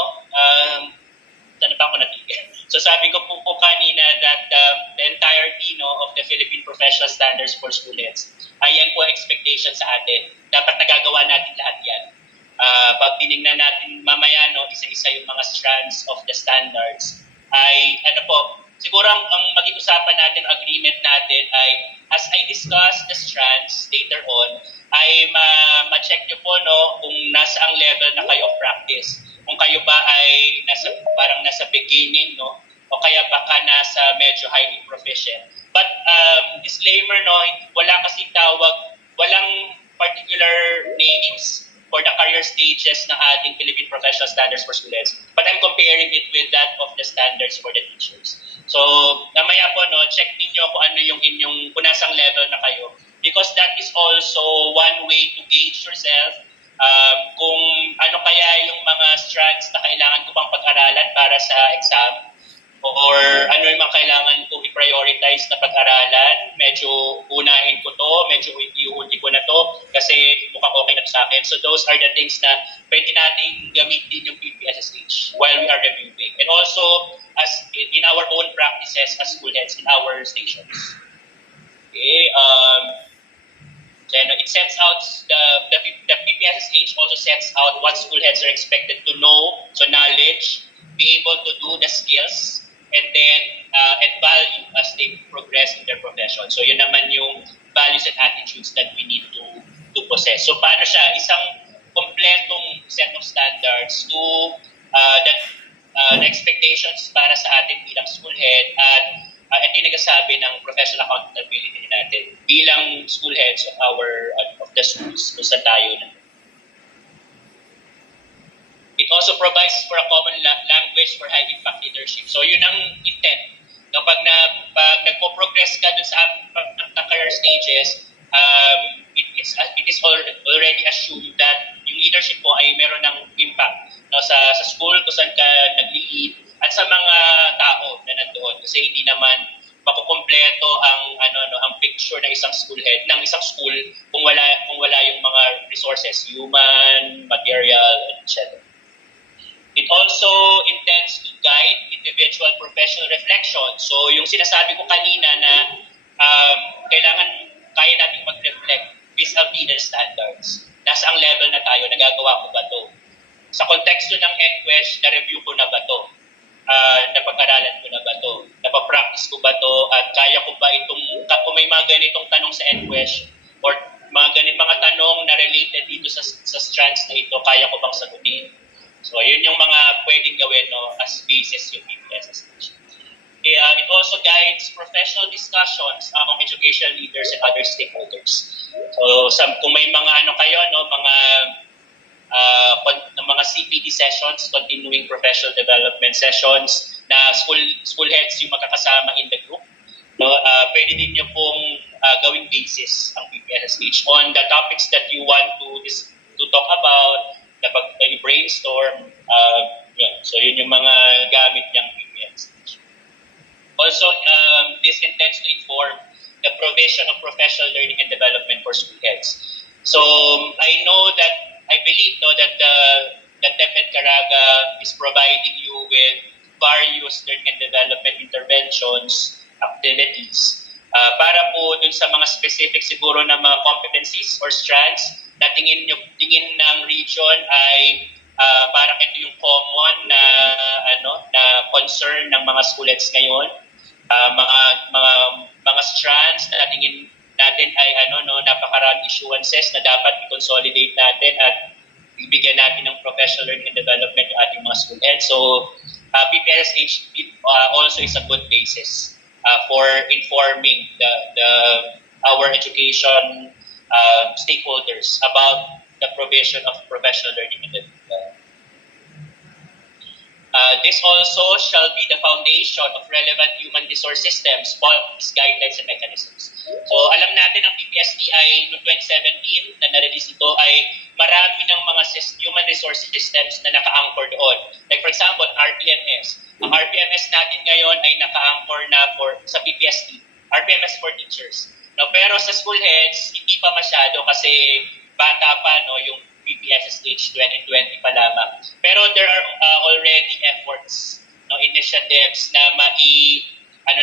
Saan pa ako natigil? So, sabi ko po kanina that the entirety of the Philippine Professional Standards for School Heads, ayan po expectation sa atin. Dapat nagagawa natin lahat yan. Pag tinignan natin mamaya, isa-isa yung mga strands of the standards, ay, siguro ang maging usapan natin, agreement natin ay, as I discuss the strands later on, ay ma-check nyo po, kung nasa ang level na kayo of practice. Kung kayo ba ay parang nasa beginning, o kaya baka nasa medyo highly proficient. But disclaimer, wala kasing tawag, walang particular names for the career stages ng ating Philippine Professional Standards for School Heads. But I'm comparing it with that of the standards for the teachers. So, namaya po, check ninyo kung ano yung inyong, kung nasang level na kayo. Because that is also one way to gauge yourself kung ano kaya yung mga strands na kailangan ko pang pag-aralan para sa exam, or ano yung mga kailangan kong i-prioritize na pag-aralan, medyo unahin ko to, medyo iuhuli ko na to, kasi mukhang okay na sa akin. So those are the things na pwede natin gamitin yung PPSSH while we are reviewing. And also, as in our own practices as school heads in our stations. Okay, then it sets out, the PPSSH also sets out what school heads are expected to know, so knowledge, be able to do the skills, and then and value as they progress in their profession. So yun naman yung values and attitudes that we need to possess. So paano siya? Isang kompletong set of standards to the expectations para sa atin bilang school head at ito yung nagsasabi ng professional accountability natin bilang school heads of the schools kung saan tayo na. provides for a common language for high impact leadership. So yun ang intent. Kapag pag nagpo-progress ka dun sa career stages, it is already assumed that yung leadership mo ay meron ng impact, no, sa school kung saan ka nag-lead at sa mga tao na nandoon, kasi hindi naman makukumpleto ang picture ng isang school head ng isang school kung wala yung mga resources, human, material, etc. It also intends to guide individual professional reflection. So yung sinasabi ko kanina na kailangan kaya nating mag-reflect vis-a-vis the standards. Nasa ang level na tayo, nagagawa ko ba to? Sa konteksto ng Nqesh, na-review ko na ba to? Napag-aralan ko na ba to? Napapractice ko ba to? At kaya ko ba kung may mga ganitong tanong sa Nqesh or mga tanong na related dito sa strands na ito, kaya ko bang sagutin? So, yun yung mga pwedeng gawin, no, as basis yung PPS. It also guides professional discussions among educational leaders and other stakeholders. So, kung may mga mga CPD sessions, continuing professional development sessions, na school heads yung makakasama in the group, no, pwede din nyo pong gawing basis ang PPSSH on the topics that you want to talk about, kapag brainstorm, yun. So yun yung mga gamit niyang PPSSH. Also, this intends to inform the provision of professional learning and development for school heads. So I believe that the TEPED Caraga is providing you with various learning and development interventions, activities, para po dun sa mga specific siguro na mga competencies or strands na tingin ng region ay parang ito yung common na concern ng mga school heads ngayon. Mga strands na tingin natin ay napakaraming issuances na dapat i-consolidate natin at bibigyan natin ng professional learning and development yung ating mga school heads. So PPSH also is a good basis for informing our education stakeholders about the provision of professional learning and development. This also shall be the foundation of relevant human resource systems, policies, guidelines, and mechanisms. So alam natin ang PPSTI noong 2017 na na-release ito ay marami ng mga human resource systems na naka-anchor doon. Like for example, RPMS. Ang RPMS natin ngayon ay naka-anchor na sa PPST, RPMS for teachers. No, pero sa school heads, hindi pa masyado kasi bata pa yung PPSSH 2020 pa lamang. Pero there are already efforts, initiatives na mai-anchor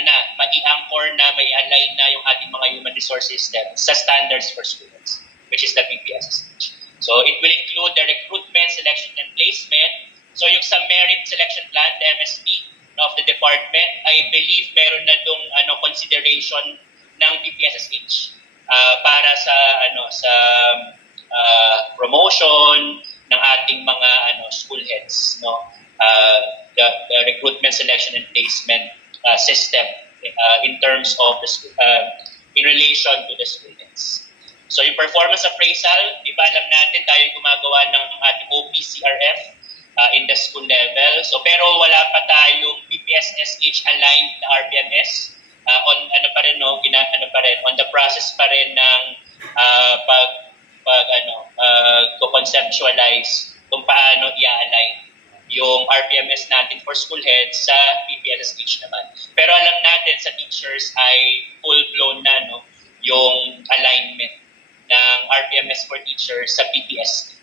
na, mai-align na yung ating mga human resource systems sa standards for students, which is the PPSSH. So it will include the recruitment, selection, and placement. So yung sa merit selection plan, the MSP of the department, I believe meron na dong consideration ng PPSSH para sa promotion ng ating mga school heads, the recruitment, selection, and placement system in terms of the school, in relation to the school heads. So yung performance appraisal, di ba alam natin tayo gumagawa ng ating OPCRF in the school level. So pero wala pa tayong PPSSH aligned na RPMS on the process pa rin ng conceptualize kung paano i-align yung RPMS natin for school heads sa PPSSH naman. Pero alam natin sa teachers ay full-blown na yung alignment ng RPMS for teachers sa PPS.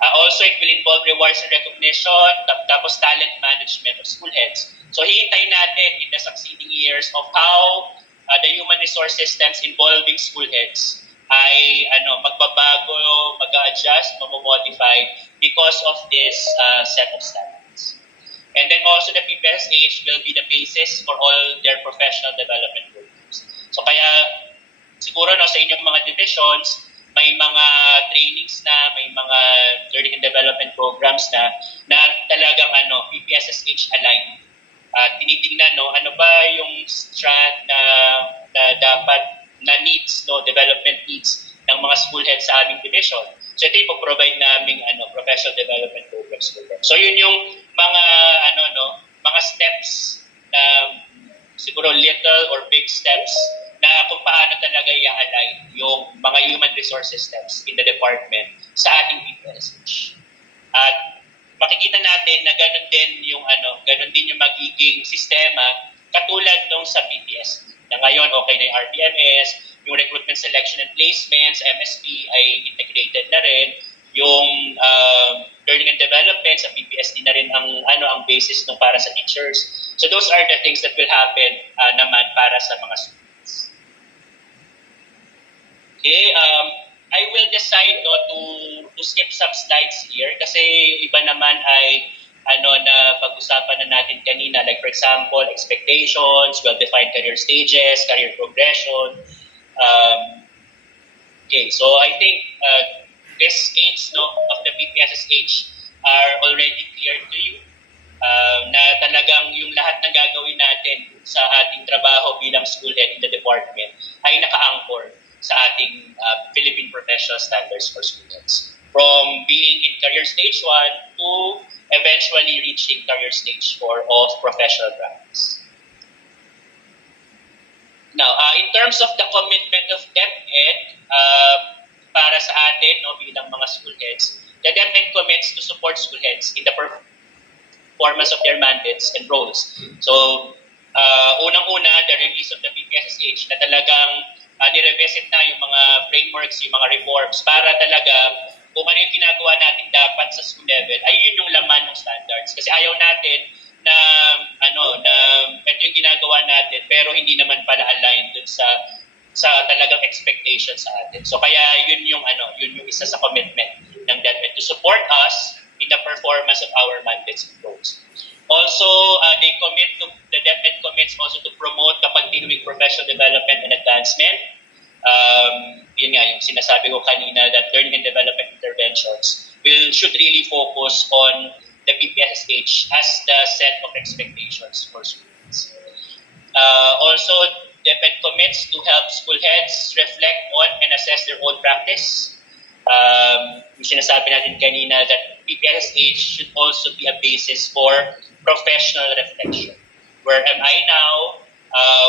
Also, it will involve rewards and recognition, tapos talent management of school heads. So, hihintayin natin in the succeeding years of how the human resource systems involving school heads ay magbabago, mag-adjust, mag-modify because of this set of standards. And then also the PPSH will be the basis for all their professional development programs. So kaya siguro sa inyong mga divisions, may mga trainings na, may mga learning and development programs na talagang PPSSH aligned. Tinitingnan ano ba yung strand na dapat na needs, development needs ng mga school heads sa aming division. So ito yung provide naming professional development program yung student. So yun yung mga mga steps na siguro little or big steps na kung paano talaga i-align yung mga human resources steps in the department sa ating PPSH. At makikita natin na ganun din yung magiging sistema katulad nung sa PPS. Na ngayon okay na yung RPMS, yung recruitment selection and placements, MSP ay integrated na rin, yung learning and development sa PPSD na rin ang basis ng para sa teachers. So those are the things that will happen naman para sa mga students. Okay, I will decide to skip some slides here kasi iba naman ay na pag-usapan na natin kanina, like for example, expectations, well-defined career stages, career progression. Okay, so I think these aims of the PPSSH are already clear to you. Na talagang yung lahat ng gagawin natin sa ating trabaho bilang school head in the department ay naka-anchor sa ating Philippine Professional Standards for Students. From being in career stage 1 to eventually reaching career stage 4 of professional practice. Now, in terms of the commitment of DepEd, para sa atin bilang mga school heads, the DepEd commits to support school heads in the performance of their mandates and roles. So, unang-una, the release of the PPSSH na talagang nirevisit na yung mga frameworks, yung mga reforms para talaga kung ano yung ginagawa natin dapat sa school level, ay yun yung laman ng standards. Kasi ayaw natin na ito yung ginagawa natin pero hindi naman pala aligned dun sa talagang expectation sa atin. So kaya yun yung isa sa commitment ng DepEd to support us in the performance of our mandates and roles. Also, the DepEd commits also to promote the continuing professional development and advancement. Yun nga, yung sinasabi ko kanina that learning and development interventions should really focus on the PPSH as the set of expectations for students. Also, DepEd commits to help school heads reflect on and assess their own practice. Yung sinasabi natin kanina that PPSH should also be a basis for professional reflection. Where am I now?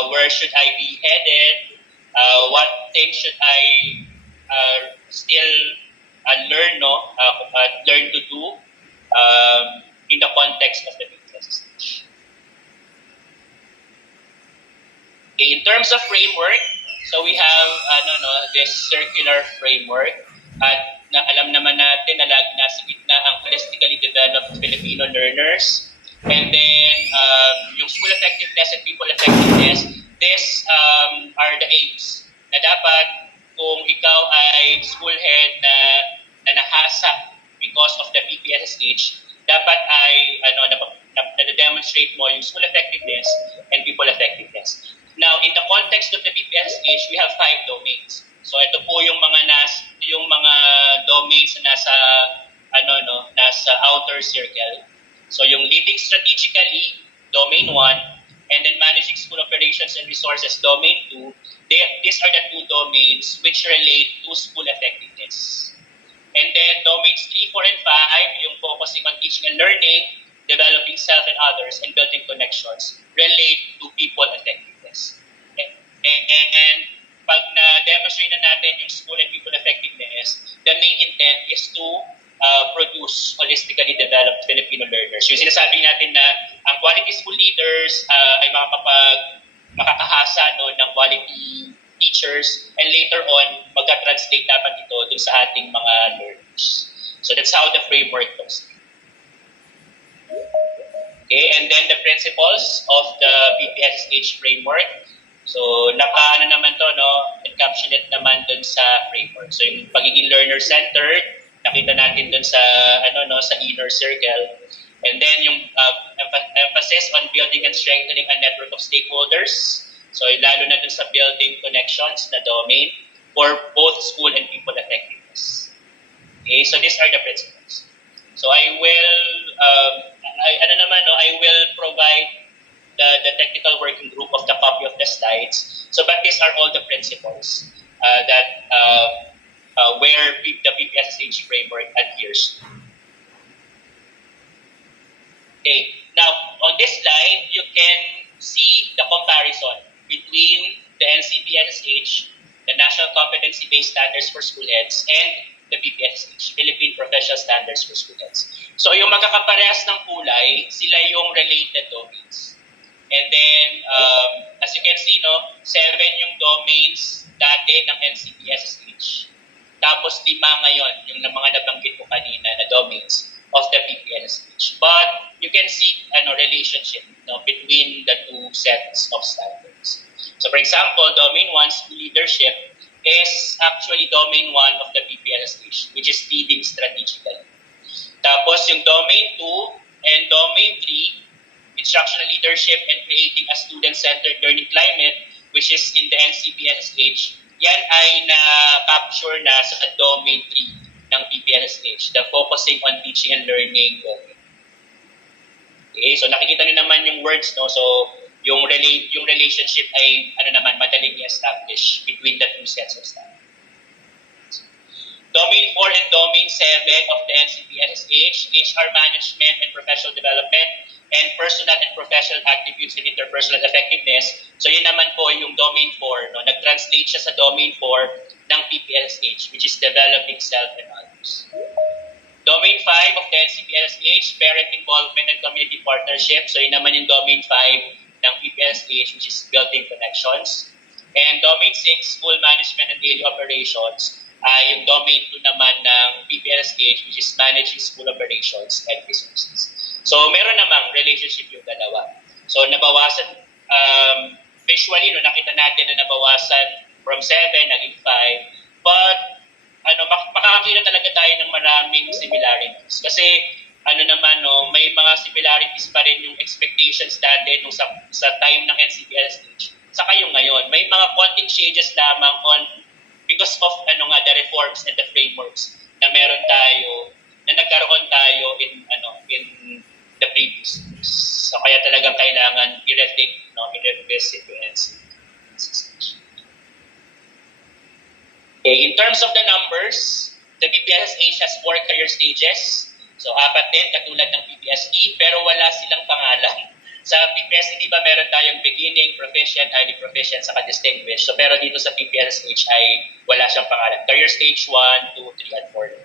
Where should I be headed? What things should I still learn to do in the context of the PPSH. Okay, in terms of framework, so we have this circular framework at alam naman natin na nasa gitna ang holistically developed Filipino learners. And then yung school effectiveness and people effectiveness, these are the aims na dapat kung ikaw ay school head na nahasa because of the PPSH, dapat ay na-demonstrate mo yung school effectiveness and people effectiveness. Now, in the context of the PPSH, we have 5 domains. So ito po yung mga domains na nasa outer circle. So yung leading strategically, domain 1, and then managing school operations and resources, domain 2. These are the 2 domains which relate to school effectiveness. And then domains 3, 4, and 5, yung focusing on teaching and learning, developing self and others, and building connections, relate to people effectiveness. And pag na-demonstrate na natin yung school and people effectiveness, the main intent is to produce holistically developed Filipino learners. Yung sinasabi natin na ang quality school leaders ay makakahasa ng quality teachers, and later on, magka-translate dapat ito dun sa ating mga learners. So that's how the framework looks. Okay, and then the principles of the PPSH framework. So naman to, encapsulate naman dun sa framework. So yung pagiging learner-centered, nakita natin dun sa sa inner circle. And then yung emphasis on building and strengthening a network of stakeholders. So lalo na dun sa building connections na domain for both school and people effectiveness. Okay, so these are the principles. So I will provide the technical working group of the copy of the slides. So but these are all the principles where the PPSH framework adheres. Okay. Now, on this slide, you can see the comparison between the NCBSH, the National Competency-Based Standards for School Heads, and the PPSH, Philippine Professional Standards for School Heads. So, yung magkakaparehas ng kulay, sila yung related domains. And then, as you can see, 7 yung domains dati ng NCBSH. Tapos 5 ngayon, yung mga nabanggit ko kanina na domains of the PPSH. But you can see relationship between the two sets of standards. So for example, domain 1, school leadership, is actually domain 1 of the PPSH, which is leading strategically. Tapos yung domain 2 and domain 3, instructional leadership and creating a student-centered learning climate, which is in the NCBSH, yan ay na-capture na sa domain 3 ng PPSH, the focusing on teaching and learning domain. Okay, so nakikita niyo naman yung words, no? So yung relationship ay madaling i-establish between the two sets of standards. Domain 4 and Domain 7 of the NCBSH, HR management and professional development, and personal and professional attributes and interpersonal effectiveness. So yun naman po yung Domain 4, nag-translate siya sa Domain 4 ng PPSH, which is developing self and others. Domain 5 of the NCBSH, parent involvement and community partnership. So yun naman yung Domain 5 ng PPSH, which is building connections. And Domain 6, school management and daily operations, yung Domain 2 naman ng PPSH, which is managing school operations and resources. So meron namang relationship yung dalawa. So nabawasan, visually, nakita natin na nabawasan from 7, naging 5. But makakakita talaga tayo ng maraming similarities. Kasi may mga similarities pa rin yung expectations natin nung sa time ng NCBSH. Saka yung ngayon, may mga konting changes lamang on because of the reforms and the frameworks na meron tayo, na nagkaroon tayo in the previous years. So kaya talagang kailangan i-rethink, i-revisit yung NCBSH. Okay, in terms of the numbers, the PPSH has 4 career stages. So 4 din, katulad ng PPSD, pero wala silang pangalan. Sa PPSD, ba meron tayong beginning, proficient, highly proficient, saka distinguished. So pero dito sa PPSH ay wala siyang pangalan. Career stage 1, 2, 3, and 4.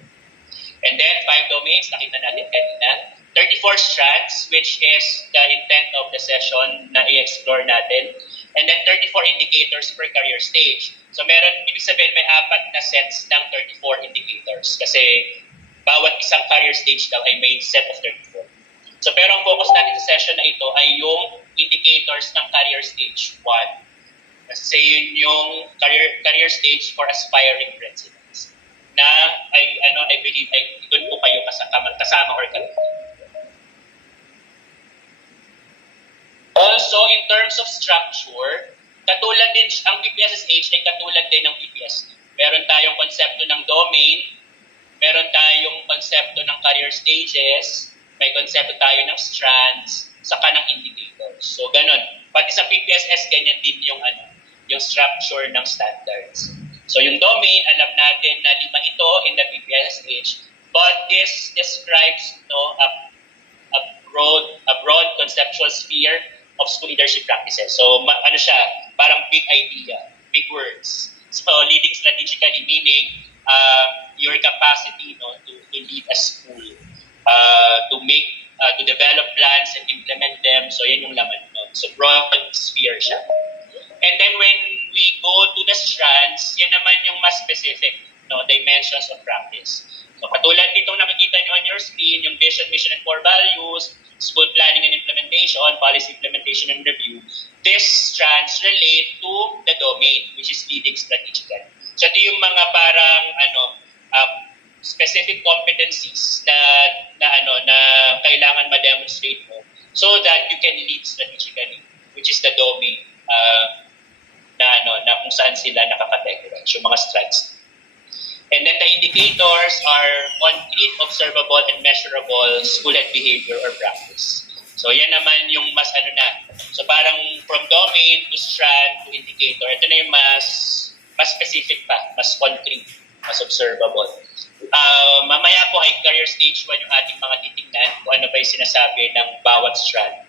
And then 5 domains, nakita natin kanina. 34 strands, which is the intent of the session na i-explore natin. And then 34 indicators per career stage. So ibig sabihin may 4 na sets ng 34 indicators. Kasi bawat isang career stage daw ay may set of 34. So pero ang focus natin sa session na ito ay yung indicators ng career stage 1. Kasi yun yung career stage for aspiring principals. Na I believe ay doon po kayo kasama or kalito. Also, in terms of structure, katulad din, ang PPSH ay katulad din ng PPSD. Meron tayong konsepto ng domain, meron tayong konsepto ng career stages, may konsepto tayo ng strands, saka ng indicators. So, ganun. Pati sa PPSS, ganyan din yung structure ng standards. So, yung domain, alam natin na 5 ito in the PPSH, but this describes a broad conceptual sphere of school leadership practices. So, siya, parang big idea, big words. So, leading strategically meaning your capacity to lead a school, to develop plans and implement them. So, yan yung laman nun. So, broad sphere siya. And then when we go to the strands, yan naman yung mas specific dimensions of practice. So, katulad nitong nakikita nyo on your screen, yung vision, mission, and core values, school planning and implementation, policy implementation and review, these strands relate to the domain, which is leading strategically. So ito yung mga parang specific competencies na kailangan ma-demonstrate mo so that you can lead strategically, which is the domain na kung saan sila nakakategorize, yung mga strands. And then the indicators are concrete, observable, and measurable school and behavior or practice. So yan naman yung mas So parang from domain to strand to indicator, ito na yung mas specific pa, mas concrete, mas observable. Mamaya po ay career stage 1 yung ating mga titignan, kung ano ba ba yung sinasabi ng bawat strand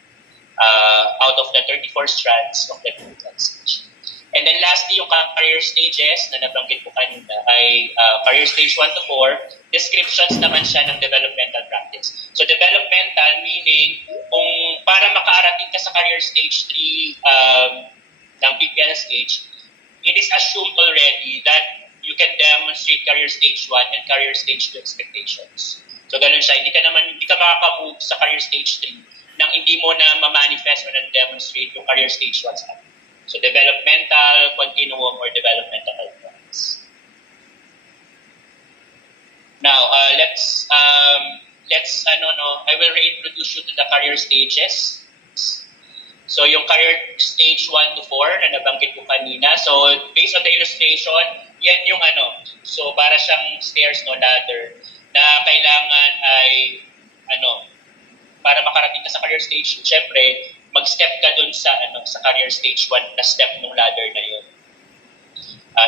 out of the 34 strands of the clinical stage. And then lastly, yung career stages na nabanggit ko kanina ay career stage 1 to 4, descriptions naman siya ng developmental practice. So developmental meaning kung para makaarating ka sa career stage 3 ng PPL stage, it is assumed already that you can demonstrate career stage 1 and career stage 2 expectations. So ganun siya, hindi ka makaka-move sa career stage 3 nang hindi mo na ma-manifest or na-demonstrate yung career stage 1 sa atin. So developmental, continuum, or developmental programs. Now, I will reintroduce you to the career stages. So yung career stage 1 to 4 na nabanggit ko kanina. So based on the illustration, yan yung so para siyang stairs, ladder, na kailangan ay para makarating ka sa career stage 2, syempre, mag-step ka dun sa career stage 1 na step ng ladder na yun.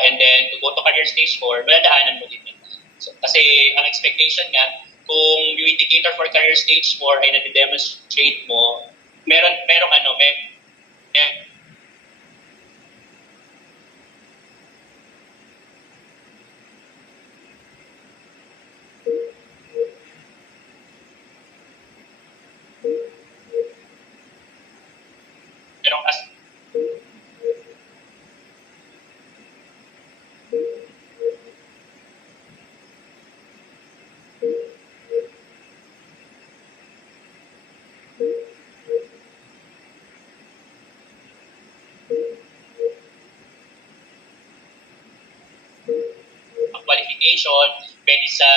And then to go to career stage 4, madadaanan mo din yun. So, kasi ang expectation nga, kung yung indicator for career stage 4 ay nade-demonstrate mo, merong qualification, pwede sa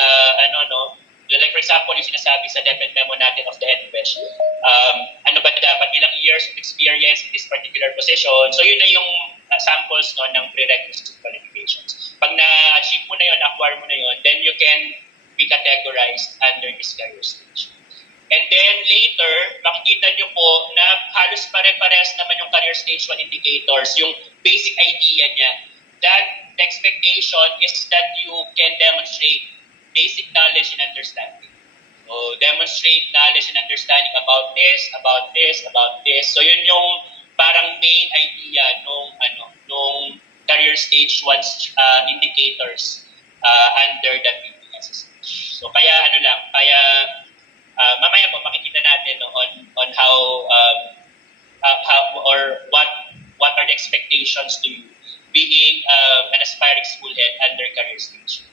like for example, yung sinasabi sa DepEd memo natin of the Nqesh, ano ba dapat ilang years of experience in this particular position. So yun na yung samples ng prerequisite qualifications. Pag na-achieve mo na yun, acquire mo na yun, then you can be categorized under this career stage. And then later, makikita nyo po na halos pare-pares naman yung career stage 1 indicators, yung basic idea niya. That the expectation is that you can demonstrate basic knowledge and understanding. So demonstrate knowledge and understanding about this, about this, about this. So yun yung parang main idea nung career stage 1 indicators under the PPS stage. So kaya mamaya po makikita natin on how or what are the expectations to you being an aspiring school head under career stage.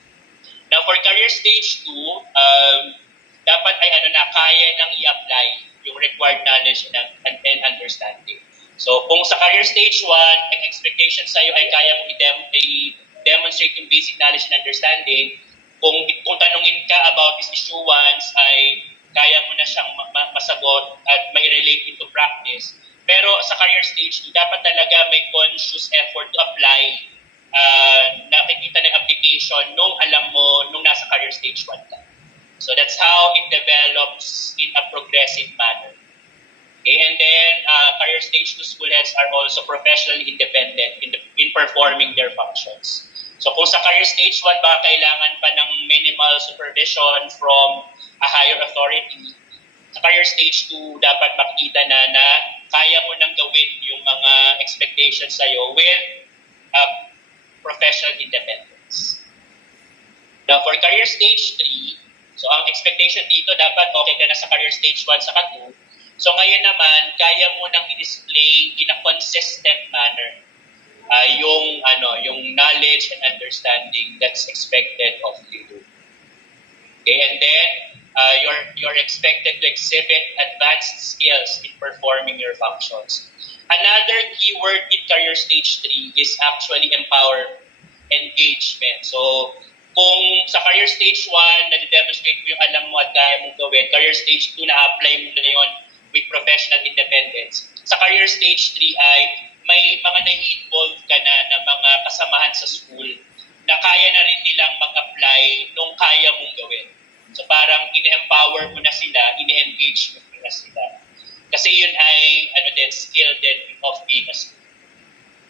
Now for career stage 2, dapat ay kaya nang i-apply yung required knowledge and understanding. So kung sa career stage 1, ang expectation sa iyo ay kaya mong i-demonstrate yung basic knowledge and understanding, kung tanungin ka about these issuance ay kaya mo na siyang masagot at may relate into practice. Pero sa career stage 2, dapat talaga may conscious effort to apply, nakikita ng application nung alam mo, nung nasa career stage 1 ka. So that's how it develops in a progressive manner. Okay, and then career stage 2 school heads are also professionally independent in performing their functions. So kung sa career stage 1 ba kailangan pa ng minimal supervision from a higher authority, sa career stage 2 dapat makikita na kaya mo nang gawin yung mga expectations sa'yo with professional independence. Now for career stage 3, so ang expectation dito dapat okay ka na sa career stage 1 saka 2. So ngayon naman, kaya mo nang i-display in a consistent manner yung knowledge and understanding that's expected of you. Okay, and then you're expected to exhibit advanced skills in performing your functions. Another keyword in career stage 3 is actually engagement. So kung sa career stage 1, na-demonstrate mo yung alam mo at kaya mong gawin, career stage 2, na-apply mo na yun with professional independence. Sa career stage 3 ay may mga na-involve ka na mga kasamahan sa school na kaya na rin nilang mag-apply nung kaya mong gawin. So parang ine-empower mo na sila, ine-engage mo na sila. Kasi yun ay skill din of being a student.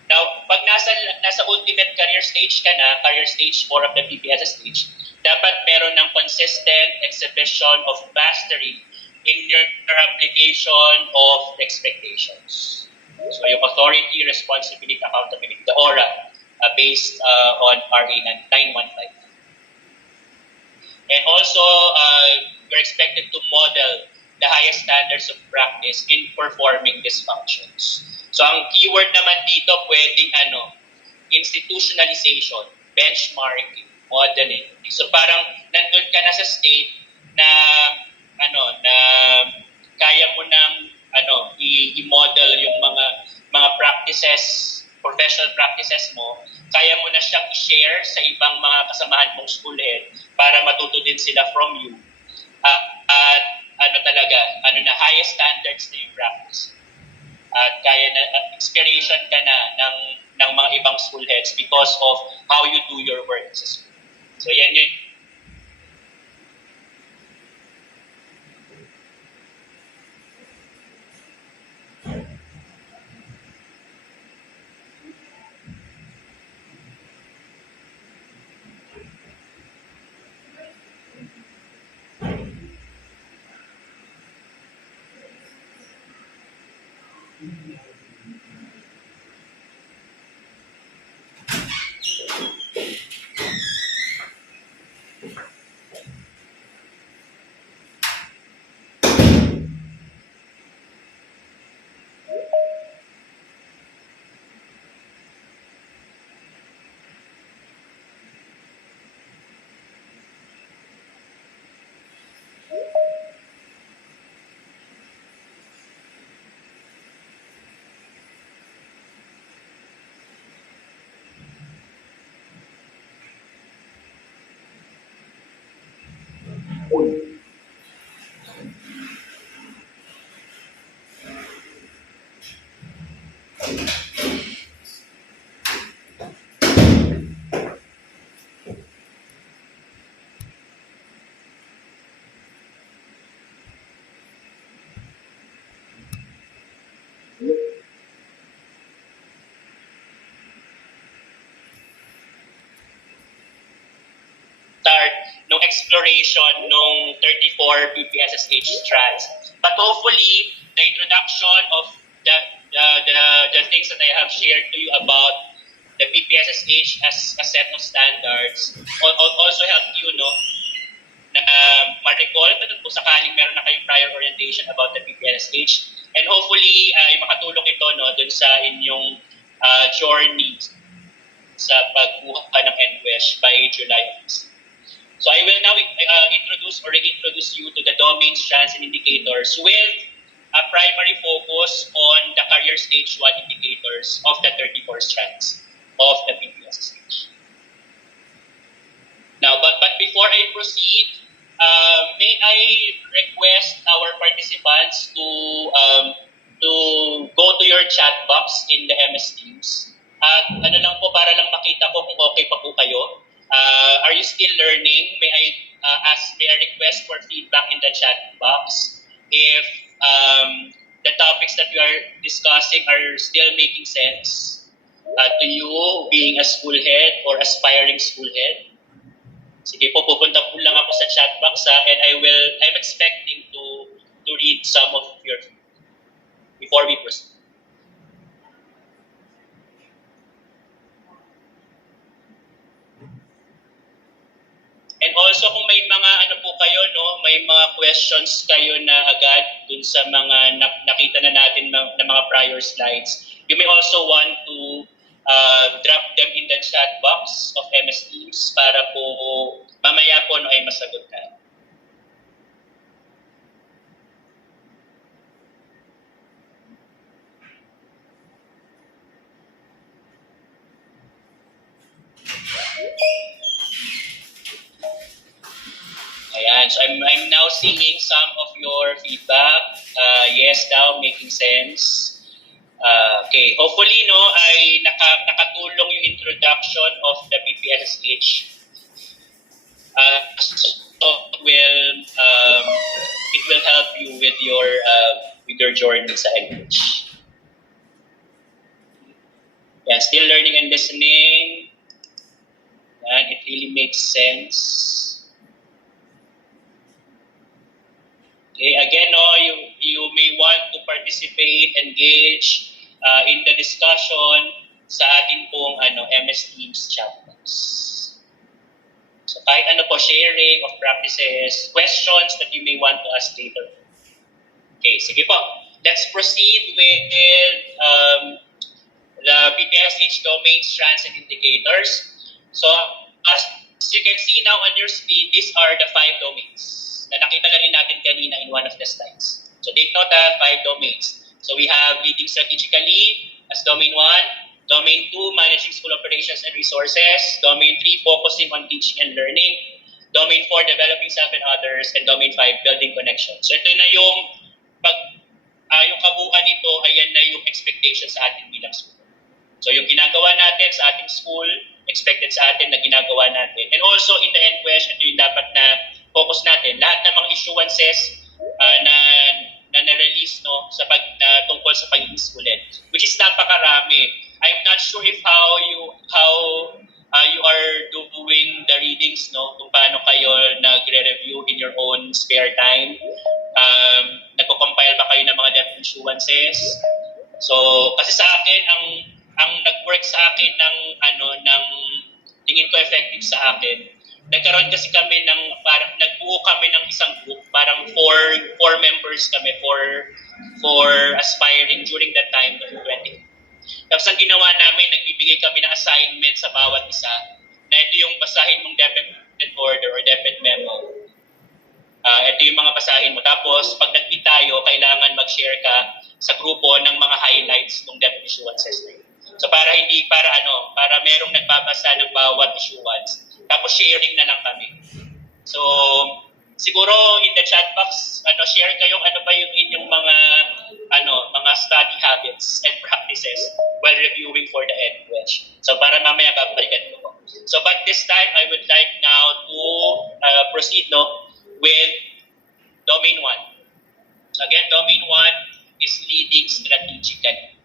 Now, pag nasa ultimate career stage ka na, career stage 4 of the PPS stage, dapat meron ng consistent exhibition of mastery in your application of expectations. So yung authority, responsibility, accountability, the ORA, based on RA 915. And also, you're expected to model the highest standards of practice in performing these functions. So ang keyword naman dito pwedeng institutionalization, benchmarking, modeling. So parang nandun ka na sa state na na kaya mo nang i-model yung mga practices, professional practices mo, kaya mo na siyang i-share sa ibang mga kasamahan mong school head para matuto din sila from you. At highest standards na yung practice. At kaya na inspiration ka na ng mga ibang school heads because of how you do your work sa school. So yan yun. Start nung exploration nung 34 PPSSH strands. But hopefully, the introduction of the things that I have shared to you about the PPSSH as a set of standards also help you na ma-recall kung sakaling meron na kayong prior orientation about the PPSSH. And hopefully, makatulong ito dun sa inyong journey sa pagbuha ng Nqesh by July of this. So I will now reintroduce you to the domains, strands, and indicators with a primary focus on the career stage 1 indicators of the 34 strands of the PPSSH. Now, but before I proceed, may I request our participants to go to your chat box in the MS Teams. At lang po, para lang makita ko kung okay pa po kayo. Are you still learning? May I request for feedback in the chat box if the topics that we are discussing are still making sense to you being a school head or aspiring school head. Sige po, pupunta po lang ako sa chat box and I'm expecting to read some of your before we proceed. And also kung may mga po kayo, may mga questions kayo na agad dun sa mga nakita na natin na mga prior slides, you may also want to drop them in the chat box of MS Teams para po mamaya po ay masagot na. Ayan, so I'm now seeing some of your feedback. Yes daw, making sense. Okay, hopefully ay nakatulong yung introduction of the PPSSH. So it will help you with your journey sa English. Yeah, still learning and listening. And it really makes sense. Okay, again, may want to participate, engage in the discussion sa ating pong MS Teams chat box. So kahit ano po, sharing of practices, questions that you may want to ask later. Okay, sige po. Let's proceed with the PPSH domain strands and indicators. So as you can see now on your screen, these are the 5 domains na nakita na rin natin kanina in one of the slides. So take note of 5 domains. So we have leading strategically as domain 1, domain 2, managing school operations and resources, domain 3, focusing on teaching and learning, domain 4, developing self and others, and domain 5, building connections. So ito na yung yung kabuuan nito, ayan na yung expectation sa atin bilang school. So yung ginagawa natin sa ating school, expected sa atin na ginagawa natin. And also in the Nqesh, ito yung dapat na focus natin. Lahat ng mga issuances na na-release tungkol sa pagiging schoolet, which is napakarami. I'm not sure if how you are doing the readings, kung paano kayo nagre-review in your own spare time. Nagko-compile ba kayo ng mga different issuances? So kasi sa akin ang nag-work sa akin ng tingin ko effective sa akin. Nagkaroon kasi kami nagbuo kami ng isang group, parang four members kami for aspiring during that time, 2020. Tapos ang ginawa namin, nagbibigay kami ng assignment sa bawat isa na ito yung basahin mong definite order or definite memo. Ito yung mga basahin mo. Tapos pag nag-meet tayo, kailangan mag-share ka sa grupo ng mga highlights ng definite issuances na yun. So para merong nagbabasa ng bawat issuance. Tapos sharing na lang kami. So siguro in the chat box, share kayong ano ba yung inyong mga study habits and practices while reviewing for the Nqesh. So para mamaya babalikan ko. So but this time I would like now to proceed with domain 1. So again, domain 1 is leading strategically.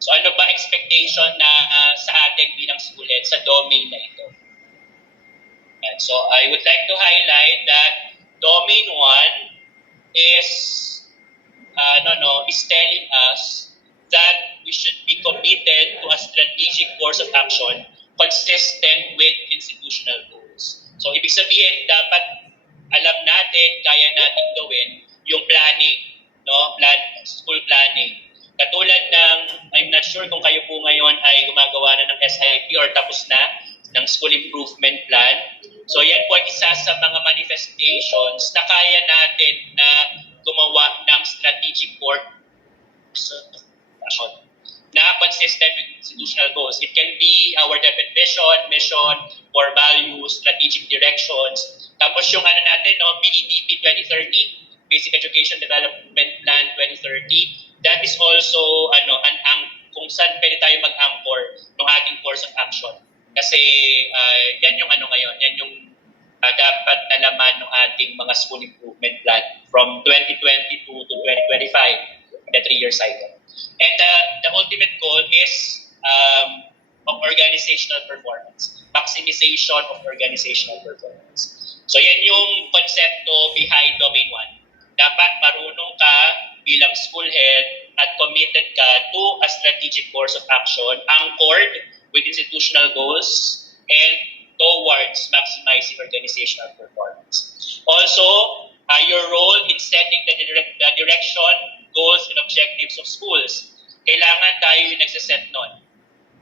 So ano ba expectation na sa atin bilang schoolet sa domain na ito? And so I would like to highlight that domain 1 is telling us that we should be committed to a strategic course of action consistent with institutional goals. So ibig sabihin, dapat alam natin, kaya natin gawin yung planning, school planning. Katulad ng, I'm not sure kung kayo po ngayon ay gumagawa na ng SIP or tapos na ng school improvement plan. So yan po ay isa sa mga manifestations na kaya natin na gumawa ng strategic course of action na consistent with institutional goals. It can be our definite vision, mission, core values, strategic directions. Tapos yung natin, BEDP 2030, Basic Education Development Plan 2030, that is also kung saan pwede tayo mag-anchor ng ating course of action. Kasi yan yung ngayon, yan yung dapat na laman ng ating mga school improvement plan from 2022 to 2025, the 3-year cycle. And the ultimate goal is of organizational performance, maximization of organizational performance. So yan yung konsepto behind domain 1. Dapat marunong ka bilang school head at committed ka to a strategic course of action anchored with institutional goals and towards maximizing organizational performance. Also, your role in setting the direction, goals, and objectives of schools. Kailangan tayo yung nagsiset nun.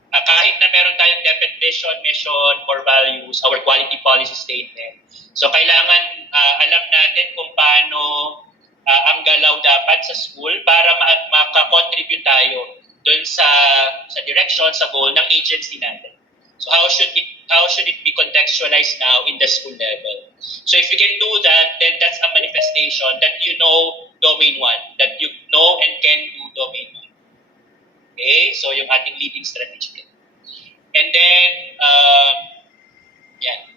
Kahit na meron tayong definite vision, mission, core values, our quality policy statement. So kailangan alam natin kung paano ang galaw dapat sa school para makakontribute tayo dun sa direction, sa goal ng agency natin. So how should it be contextualized now in the school level? So if you can do that, then that's a manifestation that you know domain 1, that you know and can do domain 1. Okay, so yung ating leading strategy. And then,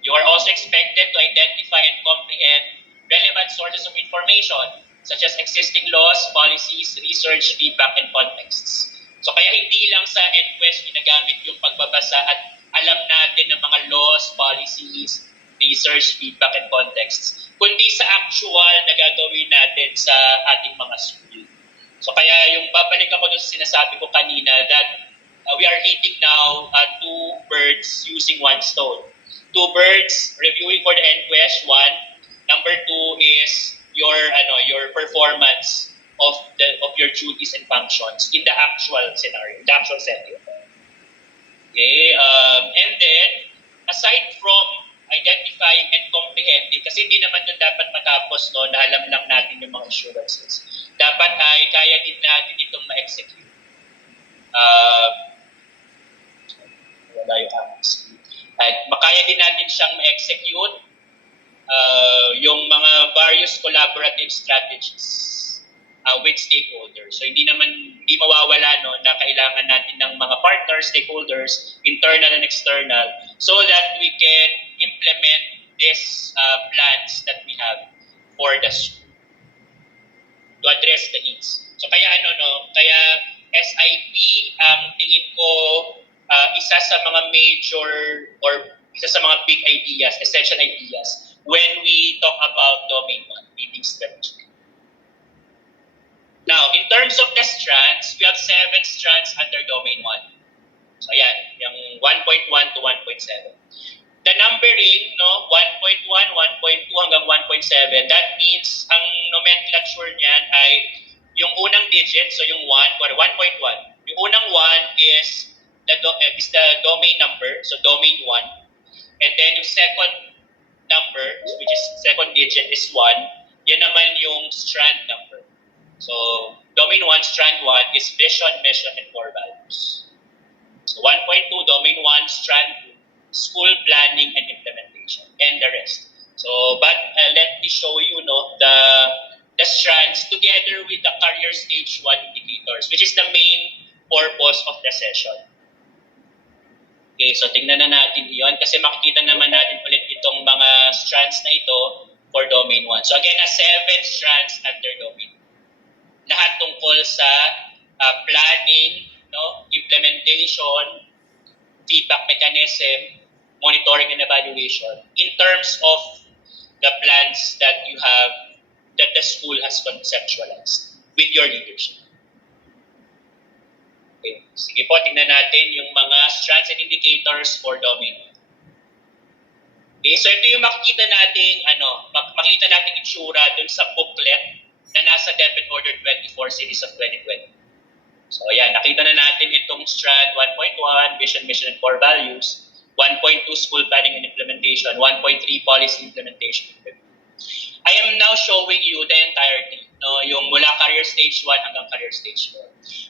you are also expected to identify and comprehend relevant sources of information such as existing laws, policies, research, feedback, and contexts. So kaya hindi lang sa Nqesh ginagamit yung pagbabasa at alam natin ng mga laws, policies, research, feedback, and contexts, kundi sa actual na gagawin natin sa ating mga school. So kaya yung babalik ako dun sa sinasabi ko kanina that we are hitting now two birds using one stone. Two birds, reviewing for the Nqesh, one. Number two is your performance of your duties and functions in the actual scenario, the actual setting. Okay, and then aside from identifying and comprehending, kasi hindi naman doon dapat matapos no, na alam lang natin yung mga assurances. Dapat ay kaya din natin itong ma-execute. Wala yung aking at makaya din natin siyang ma-execute yung mga various collaborative strategies with stakeholders. So hindi mawawala no na kailangan natin ng mga partners, stakeholders, internal and external, so that we can implement these plans that we have for the school to address the needs. So kaya kaya SIP ang tingin ko isa sa mga major or isa sa mga big ideas, essential ideas when we talk about domain 1, meeting strategy. Now, in terms of the strands, we have 7 strands under domain 1. So ayan, yung 1.1 to 1.7. The numbering, 1.1, 1.2 hanggang 1.7, that means ang nomenclature niyan ay yung unang digit, so yung 1.1. Yung unang 1 is the domain number, so domain 1. And then yung second number, which is second digit is 1, yan naman yung strand number. So, domain 1, strand 1 is vision, mission, and core values. So, 1.2, domain 1, strand 2, school planning and implementation, and the rest. So, but let me show you the strands together with the career stage 1 indicators, which is the main purpose of the session. Okay, so tingnan na natin iyon kasi makikita naman natin ulit itong mga strands na ito for domain 1. So again, 7 strands under domain 1. Lahat tungkol sa planning, implementation, feedback mechanism, monitoring and evaluation in terms of the plans that you have, that the school has conceptualized with your leadership. Okay. Sige po, tingnan natin yung mga strands and indicators for domain 1. Okay, so ito yung makikita natin, makikita natin itsura dun sa booklet na nasa DepEd Order 24 Series of 2020. So ayan, nakita na natin itong strand 1.1, vision, mission, and core values, 1.2, school planning and implementation, 1.3, policy implementation. I am now showing you the entirety, yung mula career stage 1 hanggang career stage 4.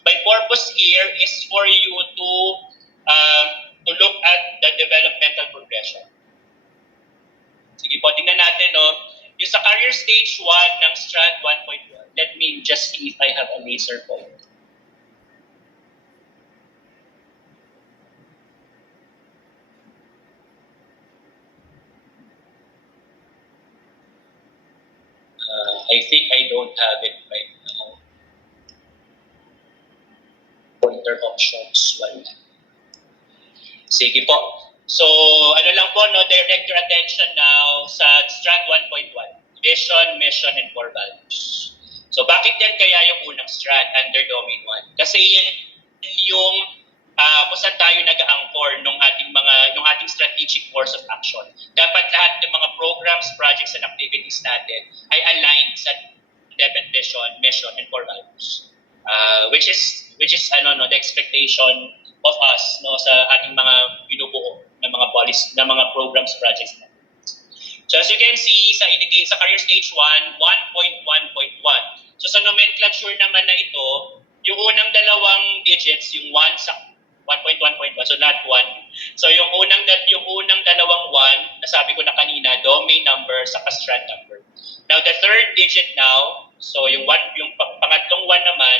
My purpose here is for you to look at the developmental progression. Sige po, tingnan natin, yung sa career stage 1 ng strand 1.1, let me just see if I have a laser pointer. I think I don't have it right now. Pointer options 1. Sige po. So, lang po, direct your attention now sa strand 1.1. Vision, mission, and core values. So, bakit yan kaya yung unang strand under domain 1? Kasi yan yung kung saan tayo nag-anchor nung ating strategic course of action. Dapat lahat ng mga programs, projects, and activities natin ay aligned sa DepEd vision, mission, and core values. Which is the expectation of us sa ating mga binubuo ng mga policies, ng mga programs, projects. So as you can see sa career stage 1, 1.1.1. So sa nomenclature naman na ito, yung unang dalawang digits, yung 1 sa 1.1.1, so not 1. So yung unang dalawang 1, nasabi ko na kanina, domain number sa strand number. Now the third digit now, so yung pangatlong 1 naman,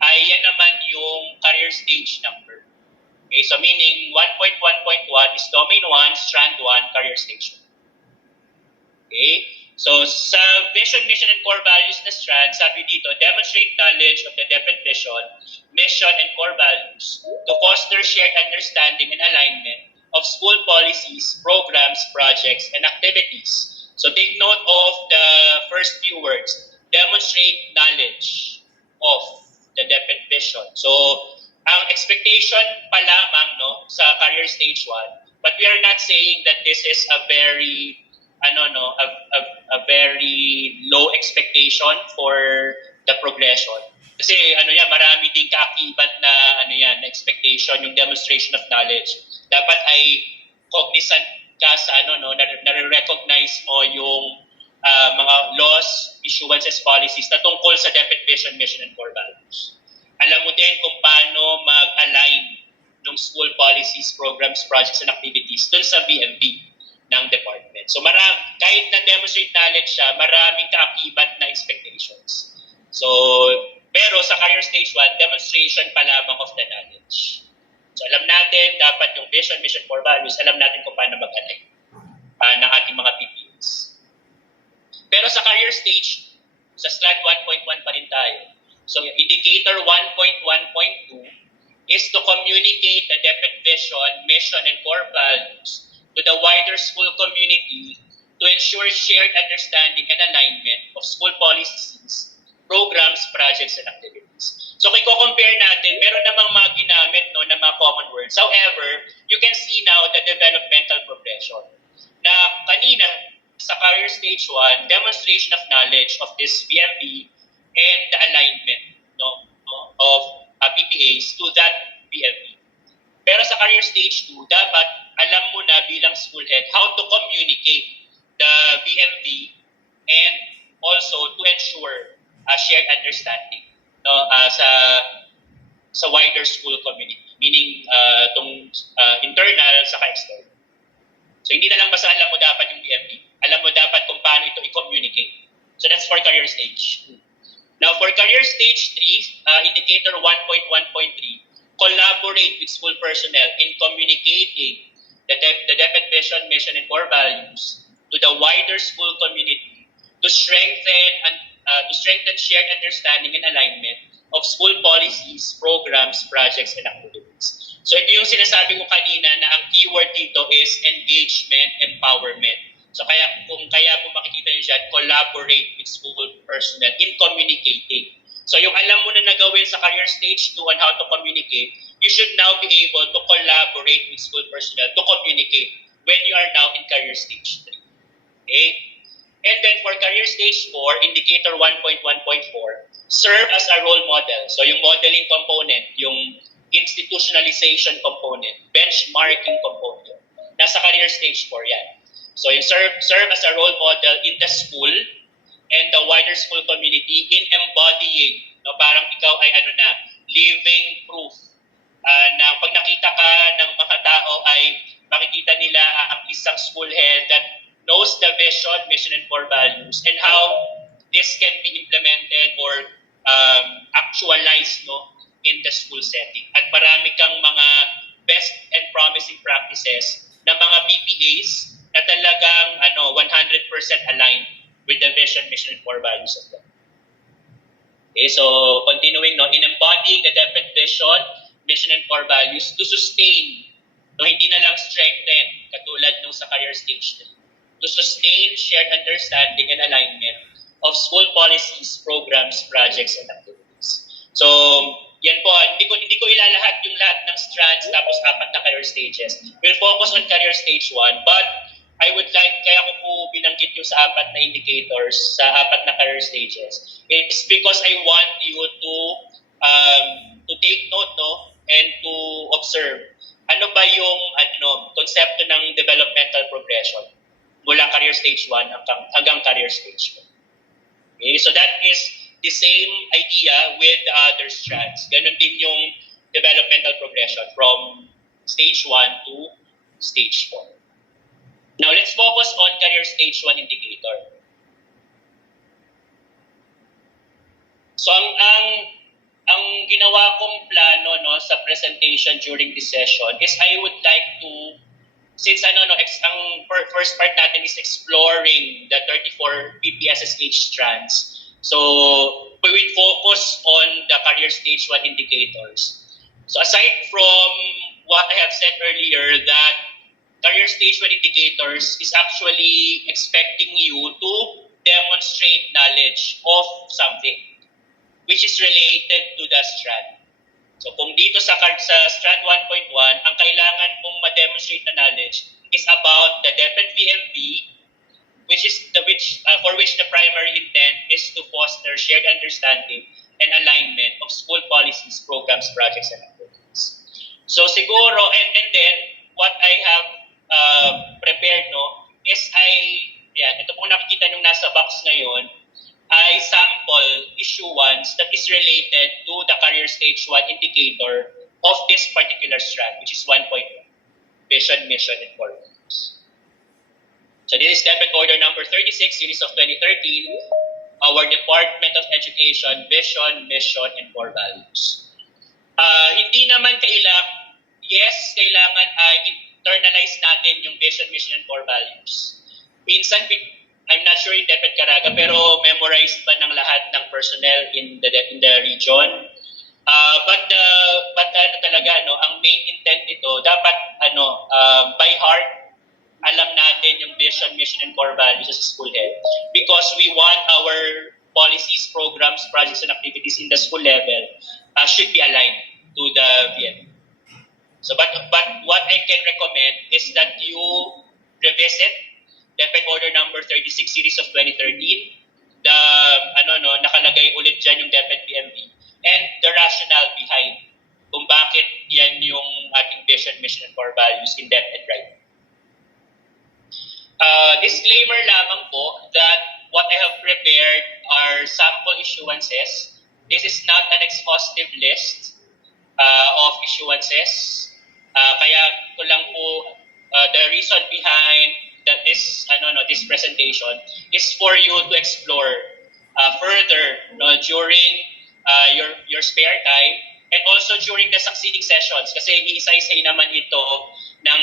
ay yan naman yung career stage number. Okay, so meaning 1.1.1 is domain 1, strand 1, career stage 1. Okay? So sa vision, mission, and core values na strand, sabi dito, demonstrate knowledge of the DepEd vision, mission, and core values to foster shared understanding and alignment of school policies, programs, projects, and activities. So take note of the first few words, demonstrate knowledge of the depth vision. So, ang expectation pa lamang no sa career stage 1, but we are not saying that this is a very a very low expectation for the progression. Kasi marami ding kaakibat na na expectation, yung demonstration of knowledge. Dapat ay cognizant ka sa na-recognize mo yung mga laws, issuances, policies na tungkol sa depth vision, mission, and core values. Alam mo din kung paano mag-align ng school policies, programs, projects, and activities dun sa BMV ng department. So kahit na-demonstrate knowledge siya, maraming kaakibat na expectations. So, pero sa career stage 1, demonstration pa lamang of the knowledge. So alam natin, dapat yung vision, mission, core values, alam natin kung paano mag-align ng ating mga PPAs. Pero sa career stage, sa SLAD 1.1 pa rin tayo. So indicator 1.1.2 is to communicate the depth vision, mission, and core values to the wider school community to ensure shared understanding and alignment of school policies, programs, projects, and activities. So kung i-compare natin, meron namang mga ginamit na mga common words. However, you can see now the developmental progression. Na kanina, sa career stage 1, demonstration of knowledge of this BMP and the alignment of PPAs to that BMP. Pero sa career stage 2, dapat alam mo na bilang school head how to communicate the BMP and also to ensure shared understanding sa wider school community, meaning internal sa external. So hindi na lang basta alam mo dapat yung BMP, alam mo dapat kung paano ito i-communicate. So that's for career stage. Now for career stage 3, indicator 1.1.3, collaborate with school personnel in communicating the depth vision, mission, and core values to the wider school community to strengthen shared understanding and alignment of school policies, programs, projects, and activities. So ito yung sinasabi ko kanina na ang keyword dito is engagement, empowerment. So kaya po makikita nyo siya, collaborate with school personnel in communicating. So yung alam mo na nagawin sa career stage 2 on how to communicate, you should now be able to collaborate with school personnel to communicate when you are now in career stage 3. Okay? And then for career stage 4, indicator 1.1.4, serve as a role model. So yung modeling component, yung institutionalization component, benchmarking component, nasa career stage 4 yan. So yung serve as a role model in the school and the wider school community in embodying, parang ikaw ay living proof na pag nakita ka ng mga tao ay makikita nila ang isang school head that knows the vision, mission, and core values and how this can be implemented or actualized in the school setting. At marami kang mga best and promising practices na mga PPAs na talagang 100% aligned with the vision, mission, and core values of them. Okay, so continuing, in embodying the depth vision, mission, and core values to sustain, hindi na lang strengthen, katulad nung sa career stage 3, to sustain shared understanding and alignment of school policies, programs, projects, and activities. So, yan po, hindi ko ilalahat yung lahat ng strands tapos 4 na career stages. We'll focus on career stage 1, but I would like, kaya ko po binanggit yung sa 4 na indicators, sa 4 na career stages. It's because I want you to take note and to observe ano ba yung konsepto ng developmental progression mula career stage 1 hanggang career stage 4. Okay, so that is the same idea with the other strands. Ganon din yung developmental progression from stage 1 to stage 4. Now, let's focus on career stage 1 indicator. So, ang ginawa kong plano sa presentation during this session is I would like to, since ang first part natin is exploring the 34 PPSSH strands. So, we will focus on the career stage 1 indicators. So, aside from what I have said earlier, that career stage 1 indicators is actually expecting you to demonstrate knowledge of something. which is related to the strand. So kung dito sa strand 1.1, ang kailangan mong ma-demonstrate na knowledge is about the DepEd VMB, for which the primary intent is to foster shared understanding and alignment of school policies, programs, projects, and activities. So siguro, and then what I have prepared is ito pong nakikita nyo nasa box ngayon, ay sample issuance that is related to the career stage 1 indicator of this particular strand, which is 1.1, vision, mission, and core values. So this is DepEd Order number 36, series of 2013, our Department of Education, vision, mission, and core values. Hindi naman kailangan internalize natin yung vision, mission, and core values. Minsan, I'm not sure in DepEd Caraga, pero memorized pa ng lahat ng personnel in the region. But talaga, ang main intent nito, dapat by heart, alam natin yung vision, mission, and core values as a school head. Because we want our policies, programs, projects, and activities in the school level should be aligned to the VMB. So, but what I can recommend is that you revisit DepEd Order number 36, series of 2013. Nakalagay ulit dyan yung DepEd VMB and the rationale behind kung bakit yan yung ating vision, mission, and core values in DepEd right. Disclaimer lamang po that what I have prepared are sample issuances. This is not an exhaustive list of issuances. Kaya ko lang po the reason behind this presentation is for you to explore further during your spare time and also during the succeeding sessions kasi iisa-isay naman ito ng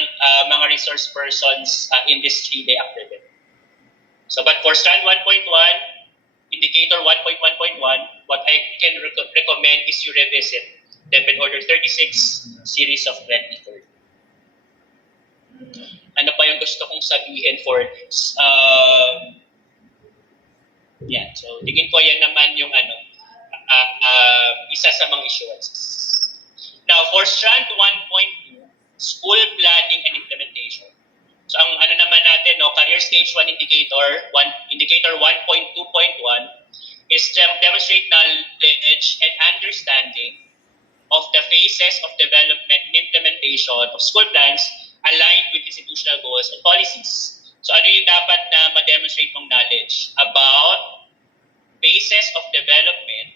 mga resource persons in this 3-day activity. So but for strand 1.1, indicator 1.1.1, what I can recommend is you revisit DepEd Order 36, series of 2013. Ano pa yung gusto kong sabihin for this? So tingin ko yan naman yung isa sa mga issuances. Now, for strand 1.2, school planning and implementation. So ang naman natin, career stage 1 indicator 1.2.1 is demonstrate knowledge and understanding of the phases of development and implementation of school plans aligned with institutional goals and policies. So ano yung dapat na ma-demonstrate mong knowledge about phases of development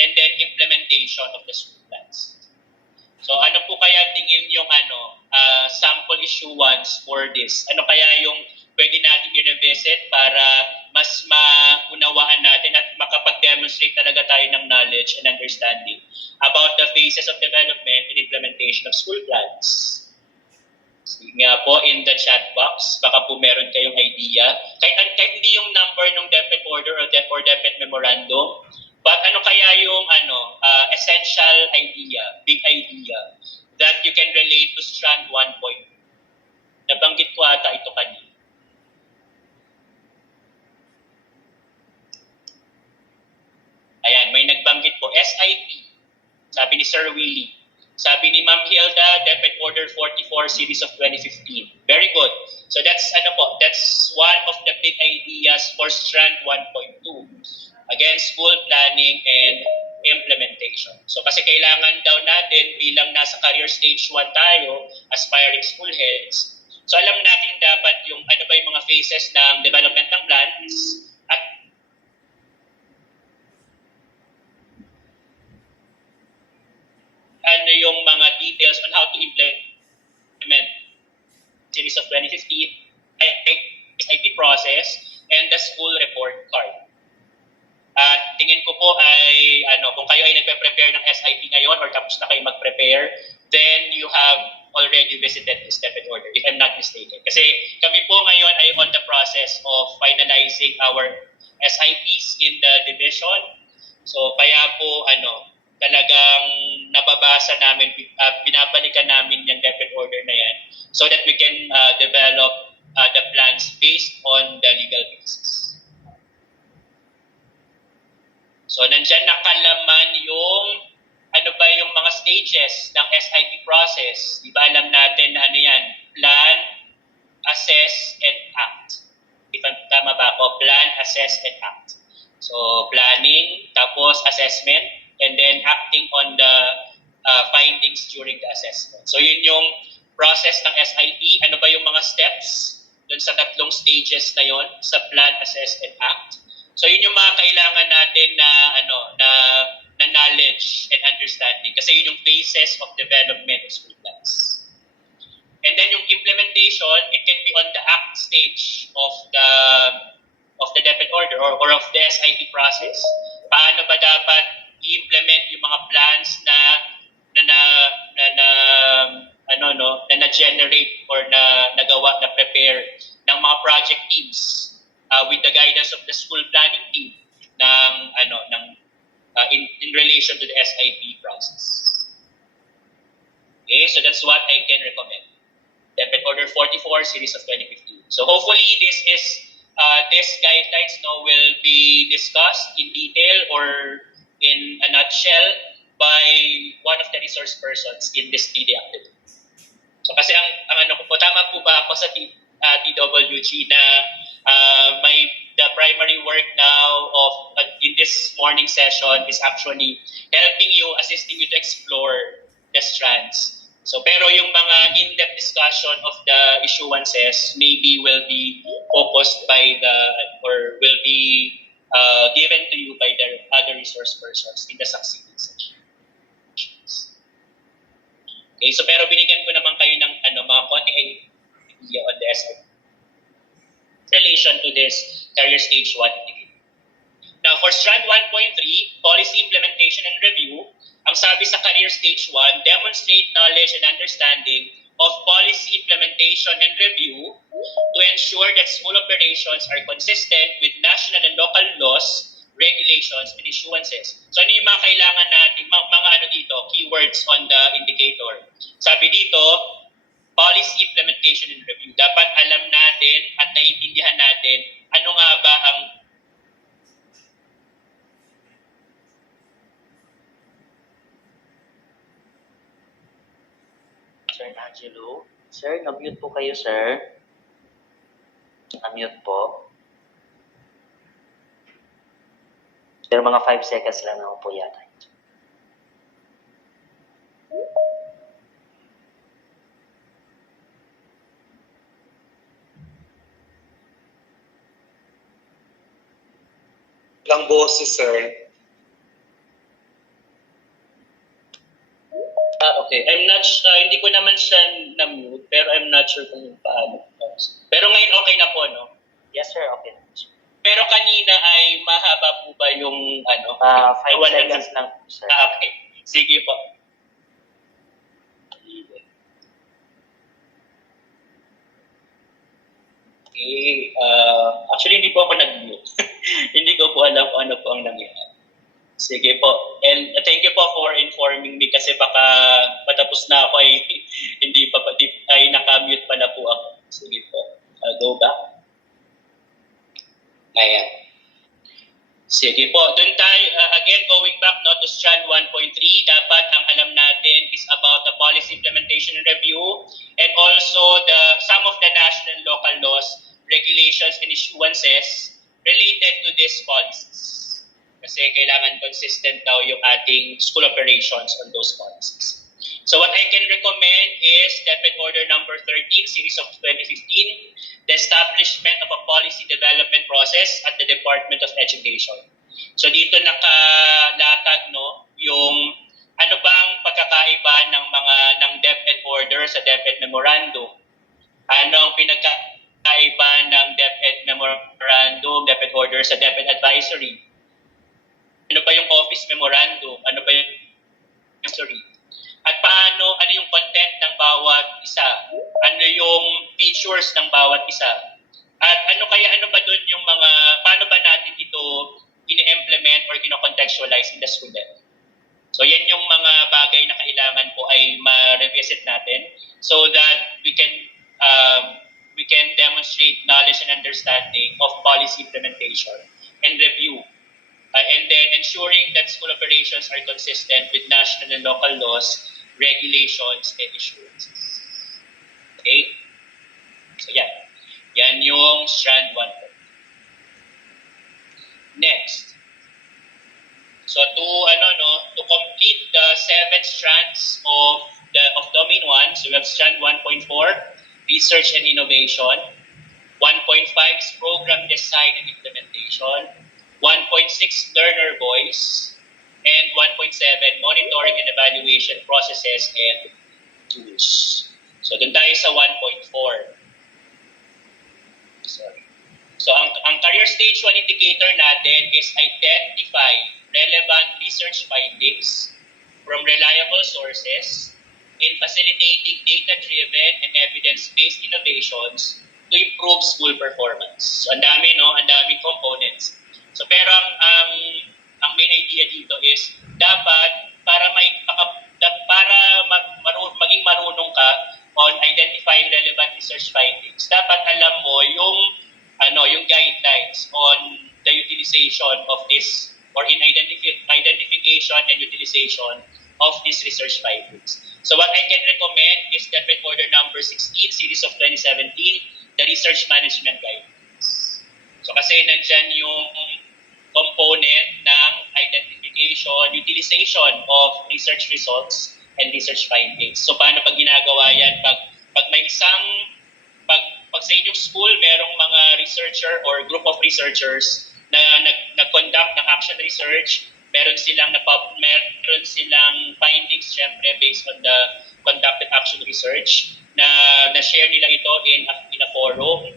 and then implementation of the school plans. So ano po kaya tingin yung sample issuance for this? Ano kaya yung pwede natin i-revisit para mas maunawaan natin at makapag-demonstrate talaga tayo ng knowledge and understanding about the phases of development and implementation of school plans? Sige nga po in the chat box, baka po meron kayong idea. Kahit hindi yung number ng DepEd order or DepEd memorandum, but ano kaya yung essential idea, big idea that you can relate to strand 1. Nabanggit ko ata ito kanina. Ayan, may nagbanggit po, SIP. Sabi ni Sir Willie. Sabi ni Ma'am Hilda, DepEd Order 44, series of 2015. Very good. So that's one of the big ideas for strand 1.2. Again, school planning and implementation. So kasi kailangan daw natin bilang nasa career stage 1 tayo, aspiring school heads. So alam natin dapat yung ano ba yung mga phases ng development ng plans at ano yung mga details on how to implement series of 2015, SIP process, and the school report card. At tingin ko po ay kung kayo ay nagpe-prepare ng SIP ngayon or tapos na kayo mag-prepare, then you have already visited this DepEd order, if I'm not mistaken. Kasi kami po ngayon ay on the process of finalizing our SIPs in the division. So kaya po talagang nababasa namin, binabalikan namin yung DepEd order na yan so that we can develop the plans based on the legal basis. So nandyan nakalaman yung ano ba yung mga stages ng SIP process. Di ba alam natin na ano yan? Plan, assess, and act. Tama ba ako? Plan, assess, and act. So planning, tapos assessment, and then acting on the findings during the assessment. So yun yung process ng SIP. Ano ba yung mga steps dun sa tatlong stages na yon sa plan, assess, and act? So yun yung mga kailangan natin na na knowledge and understanding kasi yun yung basis of development of school plans. And then yung implementation, it can be on the act stage of the DepEd order or of the SIP process. Paano ba dapat i-implement yung mga plans na na-generate or nagawa, na prepare ng mga project teams with the guidance of the school planning team in relation to the SIP process. Okay, so that's what I can recommend. DepEd Order 44, Series of 2015. So hopefully these guidelines will be discussed in detail or in a nutshell by one of the resource persons in this TD activity. So kasi ang ano po, tama po ba ako sa TWG na the primary work now of in this morning session is actually helping you, assisting you to explore the strands. So pero yung mga in-depth discussion of the issuances maybe will be focused by or will be given to you by the other resource persons in the succeeding sessions. Okay, so pero binigyan ko naman kayo ng mga konting idea on the SIP relation to this career stage 1 indicator. Now for strand 1.3, policy implementation and review, ang sabi sa career stage 1, demonstrate knowledge and understanding of policy implementation and review to ensure that school operations are consistent with national and local laws, regulations, and issuances. So ano yung mga kailangan natin, mga ano dito, keywords on the indicator. Sabi dito, policy implementation and review. Dapat alam natin at naiintindihan natin ano nga ba ang Sir Angelo. Sir, na-mute po kayo, sir. Na-mute po. Pero mga 5 seconds lang naman po yata. Lang boses, sir. Okay. I'm not hindi ko naman siya na-mute, pero I'm not sure kung paano. Pero ngayon okay na po, no? Yes, sir. Okay na. Pero kanina ay mahaba po ba yung 5 seconds lang po, sir. Okay. Sige po. Okay. Actually, hindi po ako nag-mute. Hindi ko po alam kung ano po ang nangyari. Sige po. And thank you po for informing me kasi baka patapos na ako ay hindi pa ay naka-mute pala po ako. Sige po. Go back. Ayan. Sige po. Doon tayo, again, going back to strand 1.3, dapat ang alam natin is about the policy implementation and review and also some of the national and local laws, regulations, and issuances related to these policies. Kasi kailangan consistent daw yung ating school operations on those policies. So what I can recommend is DepEd Order number 13, Series of 2015, the establishment of a policy development process at the Department of Education. So dito nakalatag yung ano bang pagkakaiba ng DepEd Order sa DepEd Memorandum. Ano ang pinagkaiba ng DepEd Memorandum, DepEd Order sa DepEd Advisory? Ano ba yung office memorandum? Ano ba yung history? At ano yung content ng bawat isa? Ano yung features ng bawat isa? At ano ba doon yung paano ba natin ito ini-implement or kino-contextualize in the school level? So yan yung mga bagay na kailangan po ay ma-revisit natin so that we can demonstrate knowledge and understanding of policy implementation and review And then ensuring that school operations are consistent with national and local laws, regulations, and assurances. Okay? So yan. Yan yung strand 1. Next. So to complete the 7 strands of domain 1, so we have strand 1.4, research and innovation. 1.5 is program design and implementation. 1.6 learner voice. And 1.7 monitoring and evaluation processes and tools. So dun tayo sa 1.4. Sorry. So ang career stage 1 indicator natin is identify relevant research findings from reliable sources in facilitating data-driven and evidence-based innovations to improve school performance. So ang daming components. So pero ang main idea dito is dapat maging marunong ka on identifying relevant research findings. Dapat alam mo yung guidelines on the utilization of this or in identification and utilization of these research findings. So what I can recommend is Depth Order number 16, series of 2017, the research management guidelines. So kasi nandyan yung component ng identification, utilization of research results and research findings. So paano pag ginagawa yan? Pag may pag sa inyong school, merong mga researcher or group of researchers na nag-conduct ng action research, meron silang findings syempre based on the conducted action research na share nila ito in a forum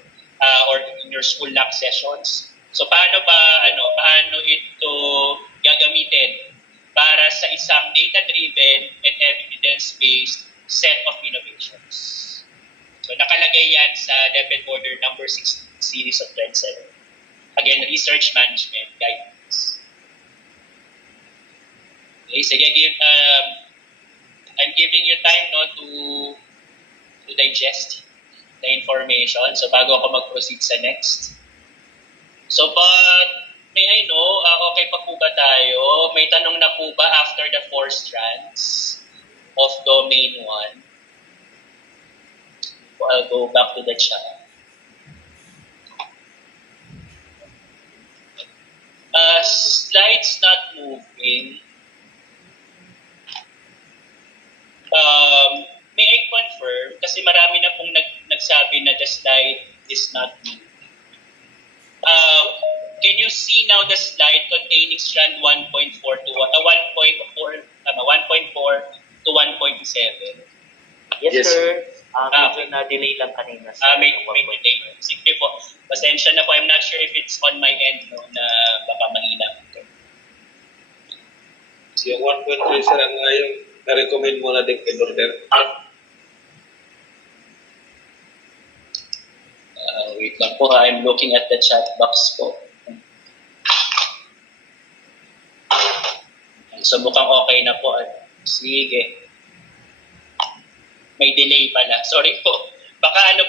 or in your school lab sessions. So paano ito gagamitin para sa isang data-driven and evidence-based set of innovations? So nakalagay yan sa Depth Order number 16, series of 27. Again, research management guidelines. Okay, sige, I'm giving you time to digest the information. So bago ako mag-proceed sa next. So but may I know, okay pa po ba tayo? May tanong na po ba after the 4 strands of domain 1? I'll go back to the chat. Slides not moving. May I confirm? Kasi marami na pong nagsabi na the slide is not moving. Can you see now the slide containing strand 1.4 to 1.4 to 1.7? Yes, Yes. sir. Medyo na-delay lang kanina. May delay. Sige po. Pasensya na po. I'm not sure if it's on my end na baka mahina. So yung 1.3 sir, yung na-recommend mo na din kay order. Wait lang po. I'm looking at the chat box po. So mukhang okay na po. Sige. May delay pala. Sorry po. Baka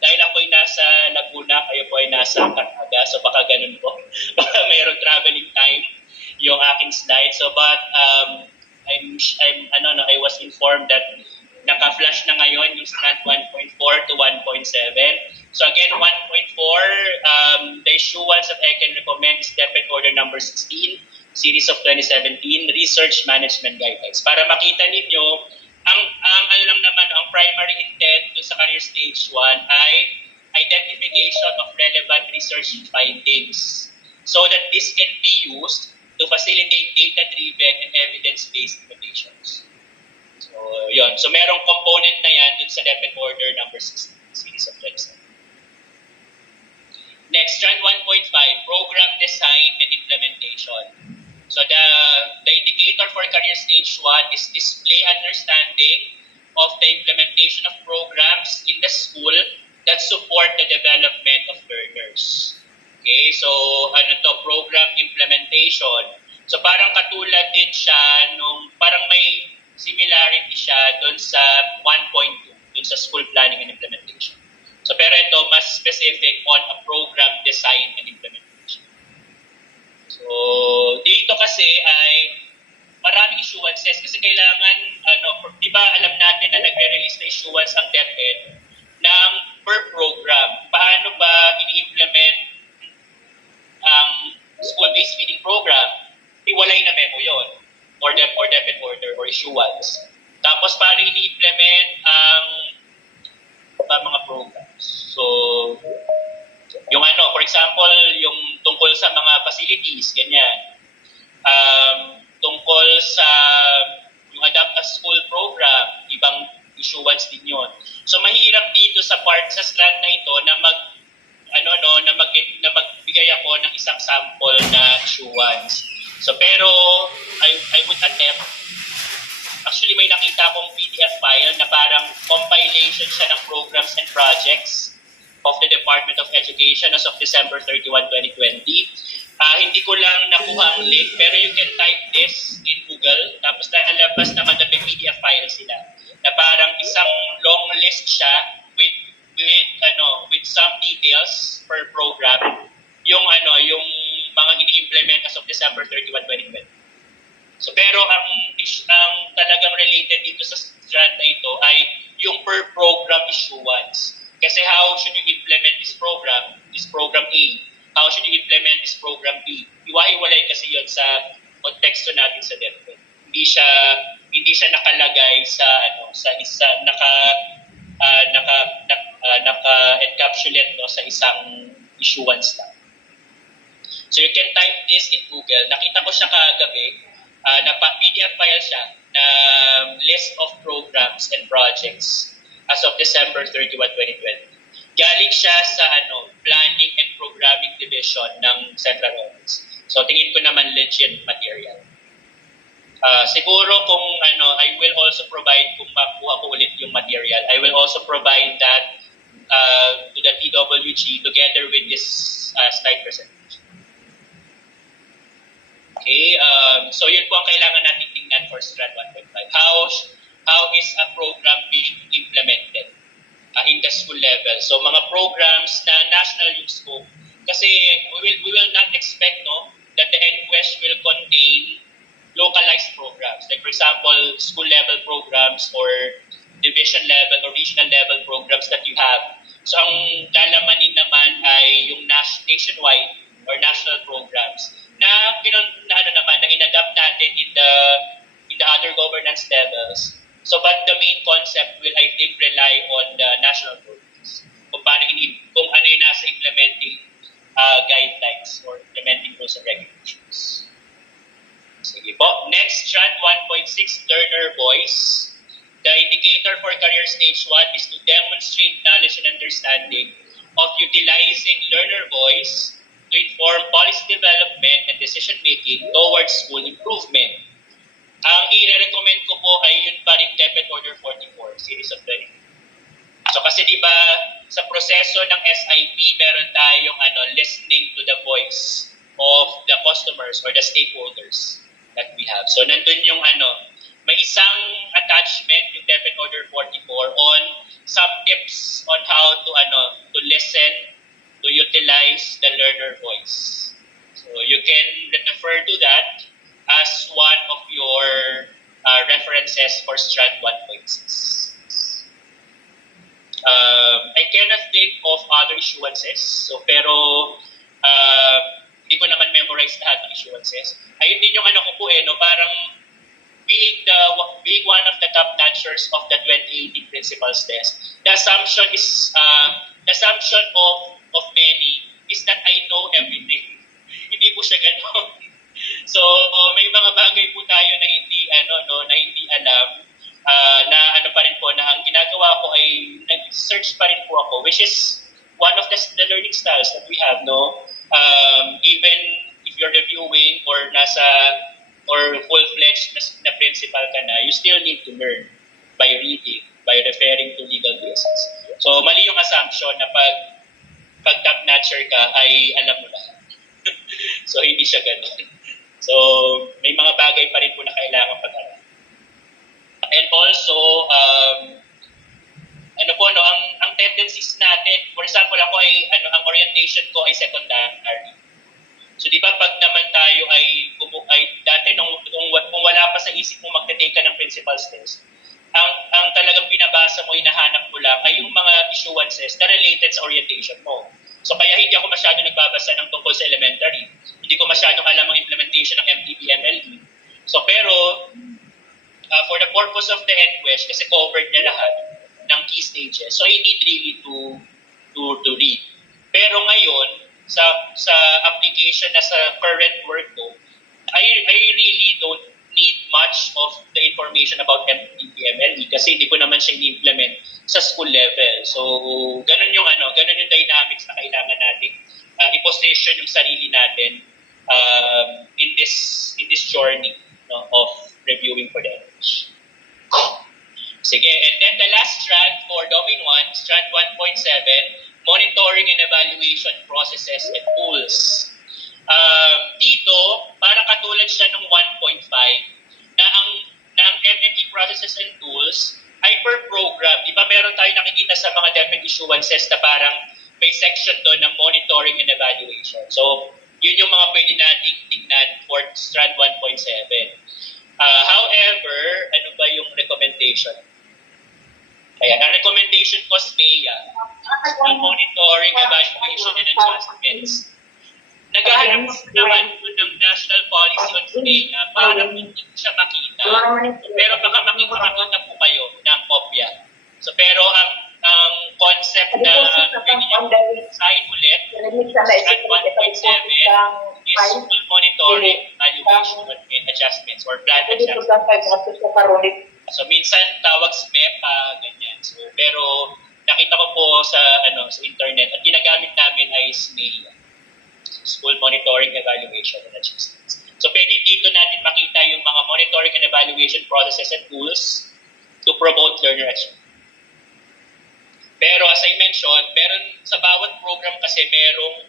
dahil ako'y nasa Laguna, kayo po ay nasa Caraga, so baka ganun po. Baka mayroong traveling time yung aking slide. So but I was informed that naka-flash na ngayon yung strand 1.4 to 1.7. So again, 1.4, the issuance that I can recommend is Depth Order number 16, series of 2017, research management guidelines. Para makita ninyo, ang primary intent sa career stage 1 ay identification of relevant research findings so that this can be used to facilitate data-driven and evidence-based innovations. So, yun. So, merong component na yan dun sa Depth Order number 16, series of 27. Next, strand 1.5, program design and implementation. So the indicator for career stage 1 is display understanding of the implementation of programs in the school that support the development of learners. Okay, so program implementation. So parang katulad din siya parang may similarity siya doon sa 1.2, doon sa school planning and implementation. So pero ito mas specific on a program design and implementation. So, dito kasi ay maraming issuances kasi kailangan, di ba alam natin na nagre-release na issuance ang DepEd ng per program. Paano ba ini-implement ang school-based feeding program? Iwalay na memo yon or DepEd order or issuance. Tapos paano ini-implement ang mga programs. So, yung for example, yung tungkol sa mga facilities, ganyan. Tungkol sa yung Adapt a School program, ibang issuance din yun. So mahirap dito sa strand na ito na magbigay ako ng isang sample na issuance. So pero I would attempt. Actually may nakita akong PDF file na parang compilation siya ng programs and projects of the Department of Education as of December 31, 2020. Hindi ko lang nakuha ang link, pero you can type this in Google, tapos lalabas naman na may PDF file sila. Na parang isang long list siya with some details per program, yung mga ini-implement as of December 31, 2020. So pero ang talagang related dito sa strand na ito ay yung per program issuance. Kasi how should you implement this program A? How should you implement this program B? Iwa-iwalay kasi yon sa konteksto natin sa DepEd. Hindi siya nakalagay sa isa naka-encapsulate sa isang issuance lang. So you can type this in Google. Nakita ko siya kagabi na PDF file siya na list of programs and projects as of December 31, 2020. Galing siya sa Planning and Programming Division ng Central Office. So tingin ko naman legit material. Siguro kung I will also provide, kung makuha ko ulit yung material, I will also provide that to the TWG together with this slide presentation. Okay, so yun po ang kailangan natin tingnan for Strand 1.5. How is a program being implemented in the school level? So mga programs na national yung scope. Kasi we will not expect that the Nqesh will contain localized programs. Like for example, school level programs or division level or regional level programs that you have. So ang lalamanin naman ay yung nationwide or national programs na in-adapt natin in the other governance levels. So but the main concept will, I think, rely on the national programs. Kung ano yung nasa implementing guidelines or implementing rules and regulations. Sige po. Next, strand 1.6, learner voice. The indicator for career stage 1 is to demonstrate knowledge and understanding of utilizing learner voice to inform policy development and decision making towards school improvement. Ang i-recommend ko po ay yun pa rin DepEd Order 44, Series of 20. So kasi di ba sa proseso ng SIP meron tayong listening to the voice of the customers or the stakeholders that we have. So nandun yung may isang attachment yung DepEd Order 44 on some tips on how to listen, to utilize the learner voice. So you can refer to that as one of your references for strand 1.6. I cannot think of other issuances, pero hindi ko naman memorize lahat ng issuances. Ayun din yung ko po parang being one of the top notchers of the 2018 principals test. The assumption of many is that I know everything. Hindi po siya gano'n. So may mga bagay po tayo na hindi alam, na pa rin po na ang ginagawa ko ay nag-search pa rin po ako, which is one of the learning styles that we have, even if you're reviewing or full-fledged na principal ka na, you still need to learn by reading, by referring to legal basis. So mali yung assumption na pag top notcher ka ay alam mo lahat. So hindi siya gano'n. So may mga bagay pa rin po na kailangan pag-aralan. And also, ang tendencies natin, for example, ako ay ang orientation ko ay secondary. So di ba pag naman tayo principal's test, ang talagang binabasa mo, hinahanap mo lang ay yung mga issuances na related sa orientation mo. So kaya hindi ako masyado nagbabasa ng tungkol sa elementary. Hindi ko masyadong alam ang implementation ng MTP-MLE. So pero, for the purpose of the Nqesh, kasi covered niya lahat ng key stages, so I need really to read. Pero ngayon, sa application na sa current work ko, I really don't need much of the information about MTP-MLE kasi hindi ko naman siya i-implement sa school level. So, ganun yung dynamics na kailangan natin i-position yung sarili natin in this journey, no, of reviewing for the English. Sige, and then the last strand for Domain 1, strand 1.7, monitoring and evaluation processes and tools. Dito, parang katulad siya ng 1.5 na ang MME processes and tools ay per program. Di ba meron tayo nakikita sa mga DepEd issuances na parang may section doon ng monitoring and evaluation. So, yun yung mga pwede nating tingnan for strand 1.7. However, ano ba yung recommendation? Ayan, ang recommendation ko sa MAEA, ang monitoring, evaluation, and adjustments. Naghahanap naman ng national policy on MAEA para hindi siya makita. Pero baka makita po kayo ng kopya. So, pero ang concept na pwede nyo sign ulit, strand 1.7 is full monitoring, evaluation, and adjustments or plan adjustments. So minsan tawag SMEP, ganyan. So, pero nakita ko po sa internet at ginagamit namin ay SMAEA, School Monitoring, Evaluation, and Adjustments. So pwede dito natin makita yung mga monitoring and evaluation processes and tools to promote learner achievement. Pero as I mentioned, meron sa bawat program kasi merong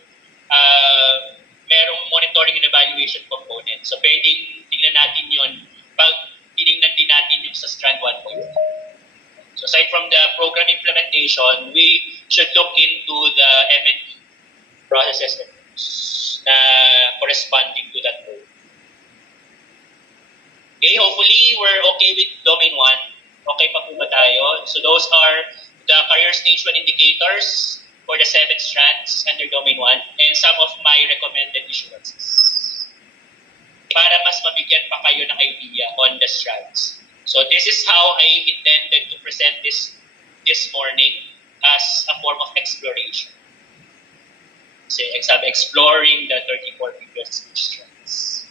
monitoring and evaluation component. So pwedeng tingnan natin yun pag tinignan din natin yung sa strand 1.5. So aside from the program implementation, we should look into the M&E processes na corresponding to that program. Okay, hopefully we're okay with Domain 1. Okay pa po ba tayo? So those are the career stage 1 indicators for the 7 strands under Domain 1 and some of my recommended issuances, para mas mabigyan pa kayo ng idea on the strands. So this is how I intended to present this morning as a form of exploration. So exploring the 34 previous strands.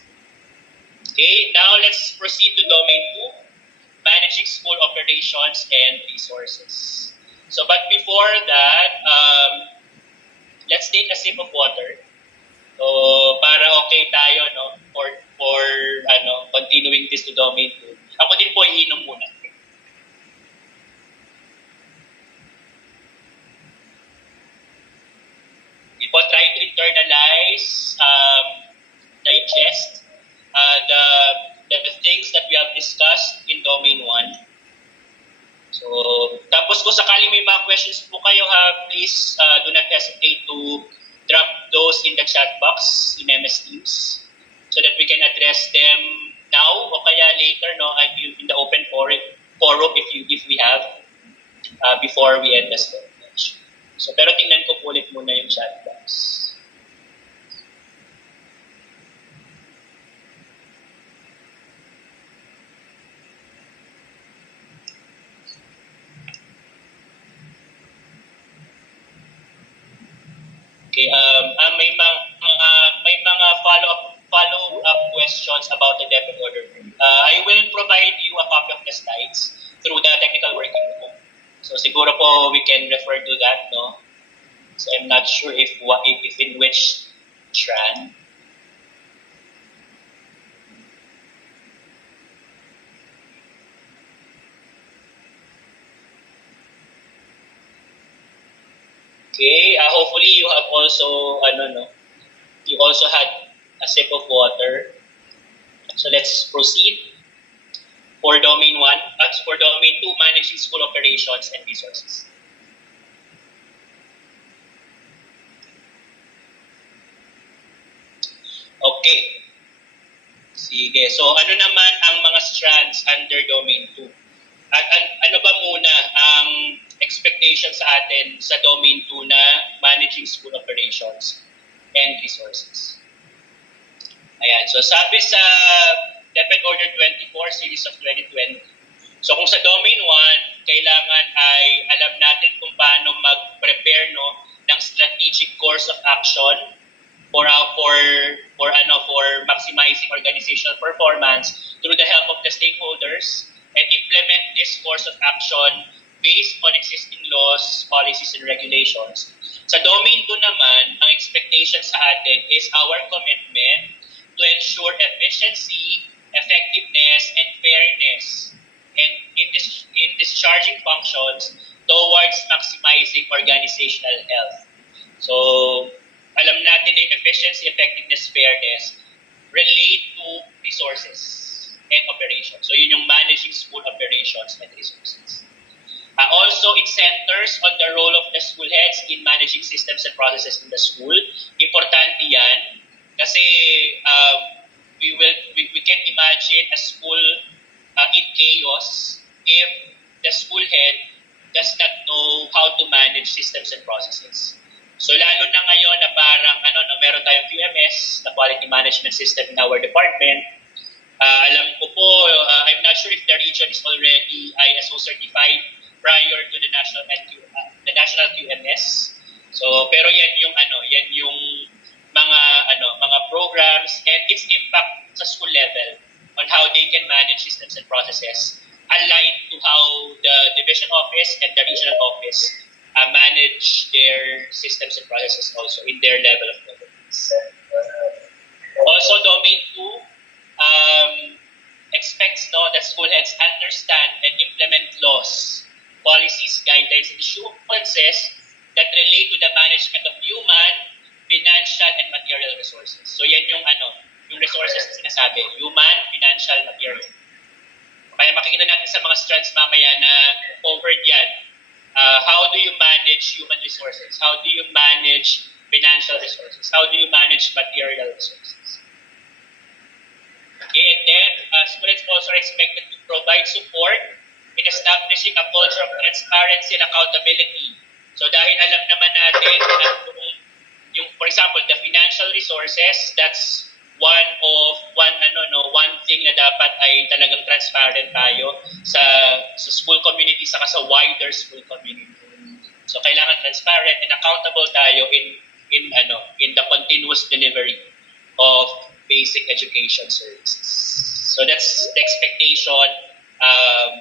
Okay, now let's proceed to Domain 2, managing school operations and resources. So but before that, let's take a sip of water. So para okay tayo, no, for continuing this to Domain 2. Ako din po iinom muna. People try to internalize, digest the things that we have discussed in Domain 1. So, tapos kung sakali may mga questions po kayo, please do not hesitate to drop those in the chat box in MS Teams so that we can address them now o kaya later, no, in the open forum if we have before we end the session. So, pero tingnan ko po ulit muna yung chat box. Okay, may mga follow-up questions about the DepEd order. I will provide you a copy of the slides through the technical working group. So siguro po we can refer to that, no? So I'm not sure if in which strand. Okay, hopefully you have also, you also had a sip of water. So let's proceed. For Domain 1, for Domain 2, managing school operations and resources. Okay. Sige. So ano naman ang mga strands under Domain 2? At ano ba muna ang expectation sa atin sa Domain 2 na managing school operations and resources? Ayan. So sabi sa DepEd Order 24 Series of 2020, so kung sa Domain 1, kailangan ay alam natin kung paano mag-prepare ng strategic course of action for maximizing organizational performance through the help of the stakeholders and implement this course of action based on existing laws, policies, and regulations. Sa Domain 2 naman, ang expectation sa atin is our commitment to ensure efficiency, effectiveness, and fairness and in discharging functions towards maximizing organizational health. So, alam natin na efficiency, effectiveness, fairness relate to resources and operations. So, yun yung managing school operations and resources. Also, it centers on the role of the school heads in managing systems and processes in the school. Importante yan kasi we can imagine a school in chaos if the school head does not know how to manage systems and processes. So lalo na ngayon na parang meron tayong QMS, na Quality Management System in our department. Alam ko po, I'm not sure if the region is already ISO certified prior to the national QMS. So pero yan yung mga programs and its impact sa school level on how they can manage systems and processes aligned to how the division office and the regional office manage their systems and processes also in their level of governance. Also, Domain 2 expects that school heads understand and implement laws, policies, guidelines, and issuances that relate to the management of human, financial, and material resources. So yan yung resources na sinasabi, human, financial, material. Kaya makikita natin sa mga strands mamaya na covered yan. How do you manage human resources? How do you manage financial resources? How do you manage material resources? Okay, and then students also are expected to provide support in establishing a culture of transparency and accountability. So dahil alam naman natin na for example, the financial resources, that's one thing na dapat ay talagang transparent tayo sa school community saka sa wider school community. So kailangan transparent and accountable tayo in the continuous delivery of basic education services. So that's the expectation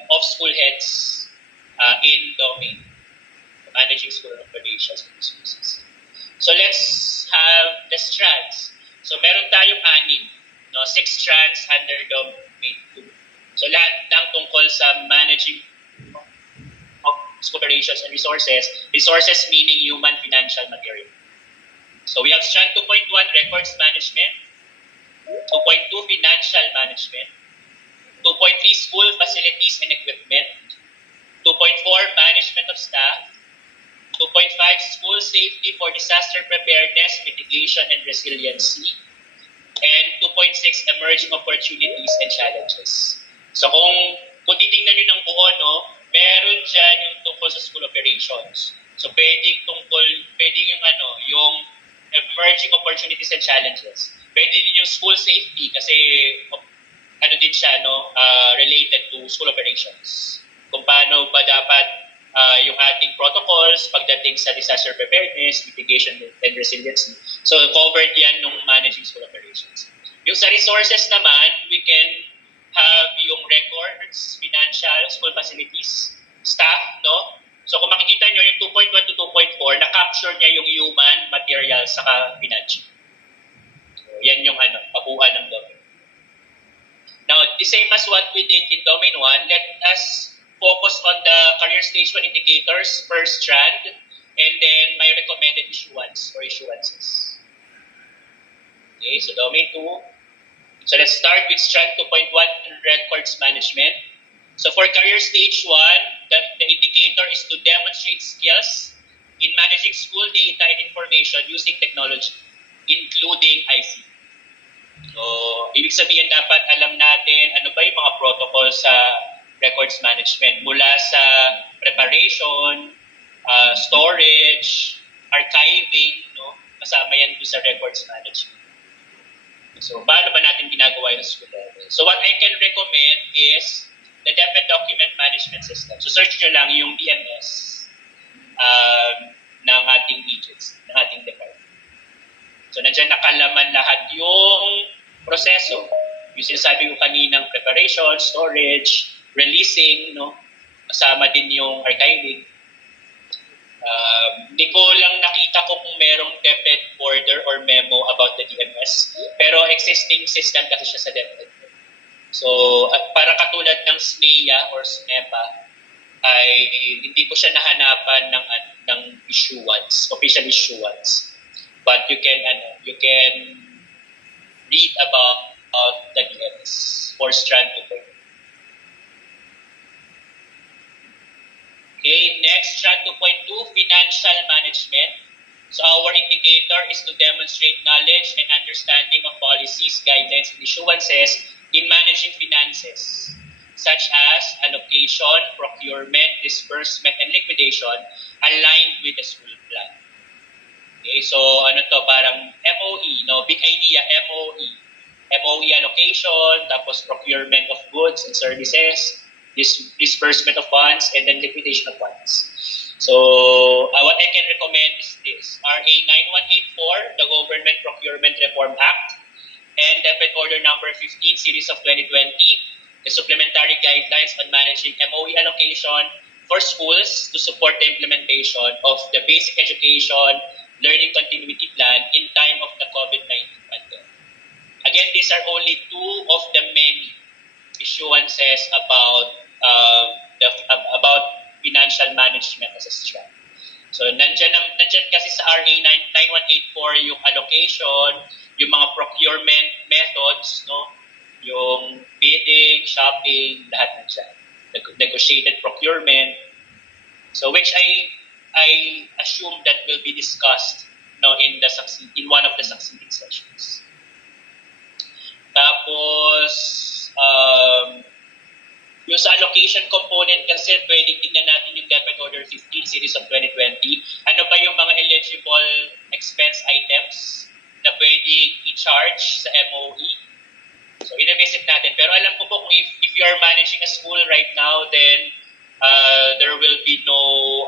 of school heads in Domain, managing school operations and resources. So let's have the strands. So meron tayong 6 strands under Domain 2. So lahat ng tungkol sa managing of school operations and resources. Resources meaning human, financial, material. So we have strand 2.1, records management. 2.2, financial management. 2.3, school facilities and equipment. 2.4, management of staff. 2.5, school safety for disaster preparedness, mitigation, and resiliency. And 2.6, emerging opportunities and challenges. So kung titingnan nyo ng buo, meron dyan yung tungkol sa school operations. So pwedeng yung emerging opportunities and challenges. Pwede din yung school safety kasi din siya related to school operations. Kung paano ba dapat yung ating protocols pagdating sa disaster preparedness, mitigation, and resiliency. So covered yan nung managing school operations. Yung sa resources naman, we can have yung records, financial, school facilities, staff, So kung makikita nyo yung 2.1 to 2.4, na-capture niya yung human, material, saka financial. So, yan yung pabuhan ng domain. Now, the same as what we did in Domain 1, let us focus on the career stage 1 indicators per strand and then my recommended issuance or issuances. Okay, so Domain 2. So let's start with strand 2.1, records management. So for career stage 1, the indicator is to demonstrate skills in managing school data and information using technology, including ICT. So, ibig sabihin dapat alam natin ano ba yung mga protocol sa records management mula sa preparation, storage, archiving, no? Kasama yan doon sa records management. So, paano ba natin ginagawa yung school level? So, what I can recommend is the Definite Document Management System. So, search nyo lang yung DMS ng ating agency, ng ating department. So, nandiyan nakalaman lahat yung proseso. Yung sinasabi ko kaninang preparation, storage, releasing, no? Kasama din yung archiving. Hindi ko lang nakita ko kung merong DepEd order or memo about the DMS. Pero existing system kasi siya sa DepEd. So, para katulad ng SMEA or SNEPA, ay hindi ko siya nahanapan ng issuance, official issuance. But you can read about the DMS for strand to point. Okay, next, strand 2.2, financial management. So our indicator is to demonstrate knowledge and understanding of policies, guidelines, and issuances in managing finances, such as allocation, procurement, disbursement, and liquidation aligned with the school plan. Okay, so ano to, parang MOE, no? Big idea, MOE. MOE allocation, tapos procurement of goods and services, disbursement of funds, and then liquidation of funds. So, what I can recommend is this, RA 9184, the Government Procurement Reform Act, and DepEd Order Number 15, Series of 2020, the Supplementary Guidelines on Managing MOE Allocation for Schools to support the implementation of the Basic Education Learning Continuity Plan in time of the COVID-19 pandemic. Again, these are only two of the many issuances about financial management as a strand. So, nandyan kasi sa RA 9184 yung allocation, yung mga procurement methods, no? Yung bidding, shopping, lahat nandyan. Negotiated procurement. So, which I assume that will be discussed, no, in one of the succeeding sessions. Tapos, yung sa allocation component kasi, pwedeng tingnan natin yung DepEd Order 15 Series of 2020. Ano ba yung mga eligible expense items na pwedeng i-charge sa MOE? So, i-visit natin. Pero alam ko po kung if you are managing a school right now, then there will be no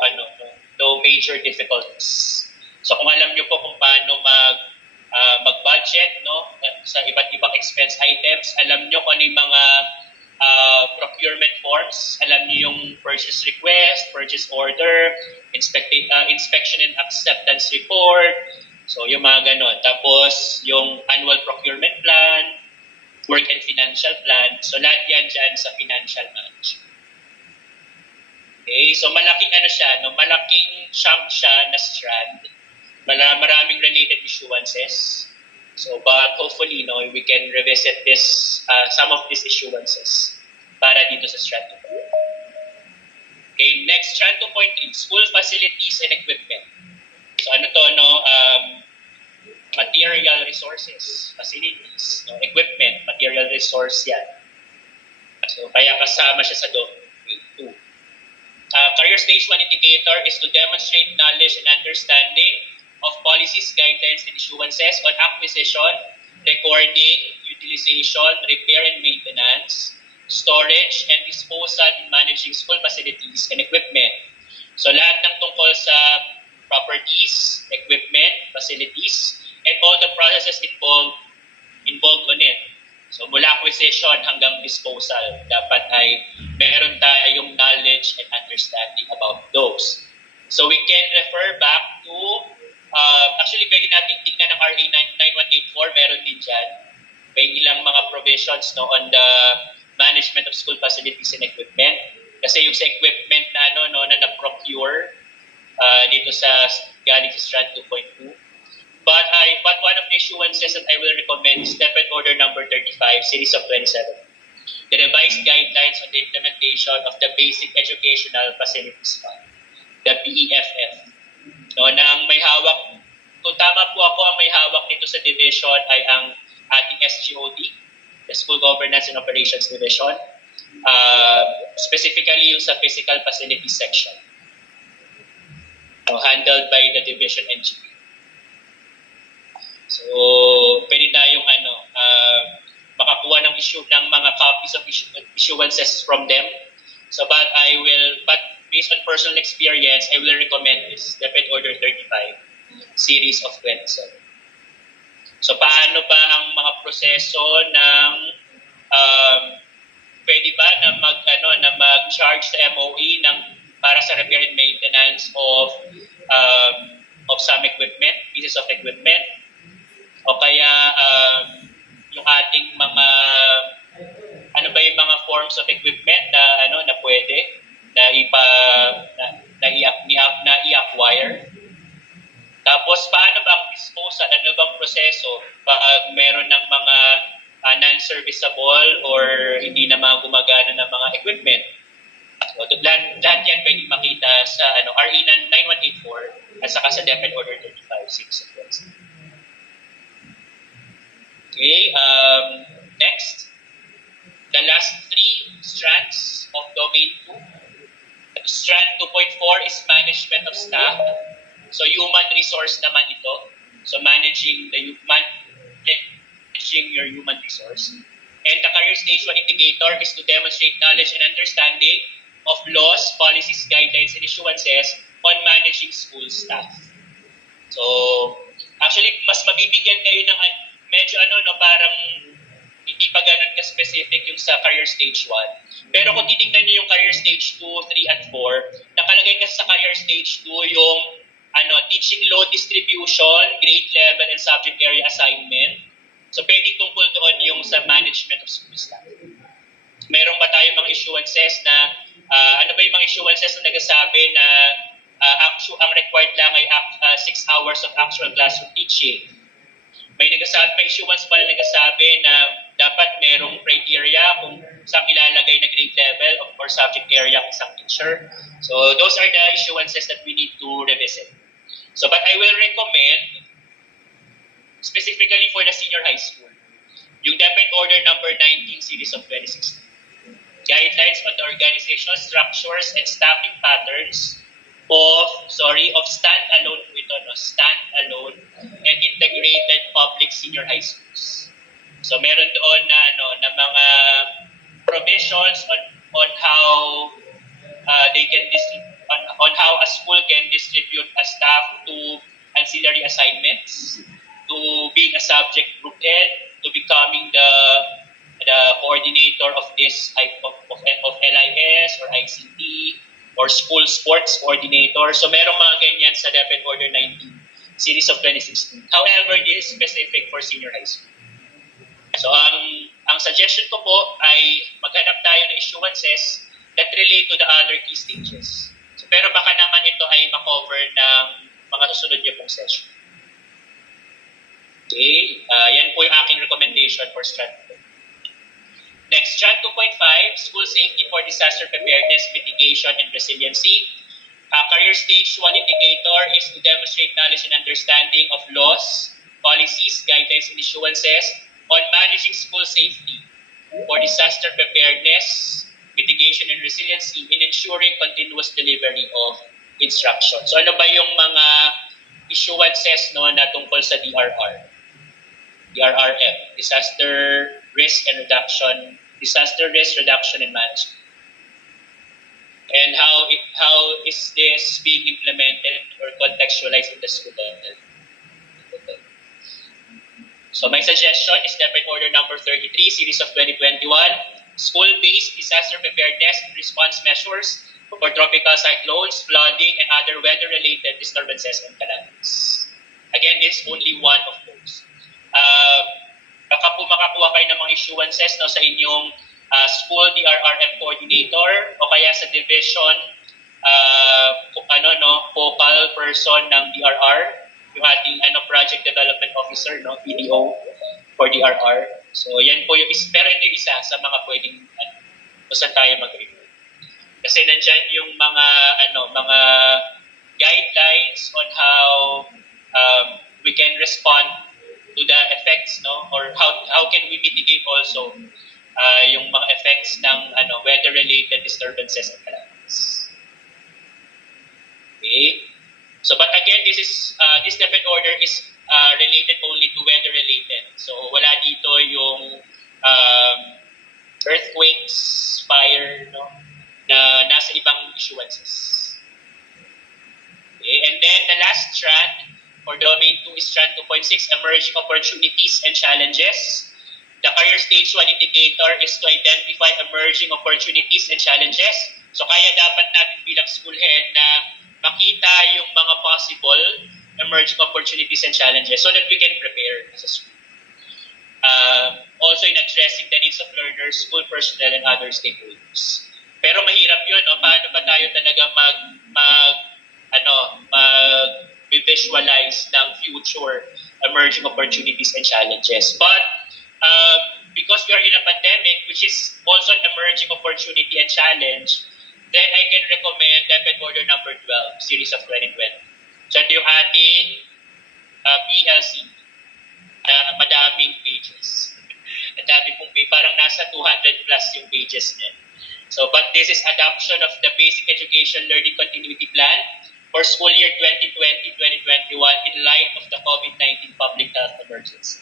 major difficulties. So, kung alam nyo po kung paano mag-budget, no, sa iba't ibang expense items, alam nyo kung ano yung mga procurement forms, alam niyo yung purchase request, purchase order, inspection and acceptance report, so yung mga ganon. Tapos yung annual procurement plan, work and financial plan, so lahat yan dyan sa financial management. Okay, so malaking malaking chunk siya na strand, maraming related issuances. So, but hopefully, we can revisit some of these issuances para dito sa strand 2. Okay, next, strand 2.3, school facilities and equipment. So, material resources, facilities, equipment, material resource yan. So, kaya kasama siya sa okay, 2. Career Stage 1 indicator is to demonstrate knowledge and understanding of policies, guidelines, and issuances on acquisition, recording, utilization, repair and maintenance, storage, and disposal in managing school facilities and equipment. So lahat ng tungkol sa properties, equipment, facilities, and all the processes involved on it. So mula acquisition hanggang disposal, dapat ay meron tayong knowledge and understanding about those. So we can refer back to actually, pwede natin tingnan ng RA 9184, meron din dyan. May ilang mga provisions on the management of school facilities and equipment. Kasi yung sa equipment na na-procure dito sa galing sa strand 2.2. But one of the issuances that I will recommend is DepEd Order Number 35, Series of 27. The revised guidelines on the implementation of the Basic Educational Facilities Fund, the BEFF. Nang may hawak, kung tama po ako, ang may hawak nito sa division ay ang ating SGOD, the School Governance and Operations Division, specifically yung sa Physical Facilities section, handled by the Division NGP. So, pwede tayong makakuha ng mga copies of issuances from them. So, but based on personal experience, I will recommend this, Deped Order 35, series of 27. So, paano ba ang mga proseso ng pwede ba na mag-charge sa MOE para sa repair and maintenance of some equipment, pieces of equipment, o kaya yung ating mga yung mga forms of equipment na pwede na i-acquire. Tapos paano ba ang disposal, ano bang proseso pag meron ng mga non-serviceable or hindi na mga gumagana ng mga equipment. So, lahat yan pwede makita sa RE 9184 at saka sa Deped Order 35, 6 sequence. Okay, next. The last three strands of Domain 2. Strand 2.4 is management of staff. So, human resource naman ito. So, managing your human resource. And the career stage 1 indicator is to demonstrate knowledge and understanding of laws, policies, guidelines, and issuances on managing school staff. So, actually, mas mabibigyan kayo ng medyo parang hindi pa ganun ka-specific yung sa career stage 1. Pero kung titignan niyo yung career stage 2, 3, at 4, nakalagay kasi sa career stage 2 yung teaching load distribution, grade level, and subject area assignment. So, pwedeng tungkol doon yung sa management of school staff. Meron ba tayo mga issuances na, ano ba yung mga issuances na nagsasabi na ang required lang ay 6 hours of actual classroom teaching? May issuance ba na nagsasabi na dapat merong criteria kung saan ilalagay na grade level or subject area ng isang teacher? So, those are the issuances that we need to revisit. So, but I will recommend, specifically for the senior high school, yung Deped Order number 19 series of 2016. Guidelines on the organizational structures and staffing patterns of standalone standalone and integrated public senior high schools. So meron doon na mga provisions on how they can on how a school can distribute a staff to ancillary assignments, to being a subject group head, to becoming the coordinator of this type of LIS or ICT or school sports coordinator. So merong mga ganyan sa Deped Order 19 series of 2016. However, this is specific for senior high school. So ang suggestion ko po ay maghanap tayo ng issuances that relate to the other key stages. So, pero baka naman ito ay makover ng mga susunod niyo pong session. Okay, yan po yung aking recommendation for Strand 2. Next, Strand 2.5, School Safety for Disaster Preparedness, Mitigation, and Resiliency. Career Stage 1 indicator is to demonstrate knowledge and understanding of laws, policies, guidelines, and issuances on managing school safety for disaster preparedness, mitigation, and resiliency in ensuring continuous delivery of instruction. So ano ba yung mga issuances na tungkol sa DRRM, Disaster Risk Reduction and Management. And how is this being implemented or contextualized in the school level? So my suggestion is Deped Order number 33, series of 2021, school-based disaster preparedness and response measures for tropical cyclones, flooding, and other weather-related disturbances and calamities. Again, this is only one of those. Baka po makakuha kayo ng mga issuances sa inyong school DRRM coordinator o kaya sa division focal person ng DRR, yung ating project development officer, PDO for DRR. So yan po yung pero ito yung isa sa mga pwedeng kung saan tayo mag-review. Kasi nandiyan yung mga mga guidelines on how we can respond to the effects, no, or how can we mitigate also yung mga effects ng weather-related disturbances and calamities. Okay. So, but again, this DepEd order is related only to weather-related. So, wala dito yung earthquakes, fire, no, na nasa ibang issuances. Okay. And then the last strand for domain 2 is strand 2.6, emerging opportunities and challenges. The career stage 1 indicator is to identify emerging opportunities and challenges. So kaya dapat natin bilang school head na makita yung mga possible emerging opportunities and challenges so that we can prepare as a school. Also in addressing the needs of learners, school personnel, and other stakeholders. Pero mahirap yun, no? Paano ba tayo talaga visualize ng future emerging opportunities and challenges. But because we are in a pandemic, which is also an emerging opportunity and challenge, then I can recommend DepEd Order number 12, series of 2020. So ito yung ating PLC. Madaming pages. Ang dami pong pages, parang nasa 200 plus yung pages niya. So, but this is adoption of the Basic Education Learning Continuity Plan for school year 2020-2021 in light of the COVID-19 public health emergency.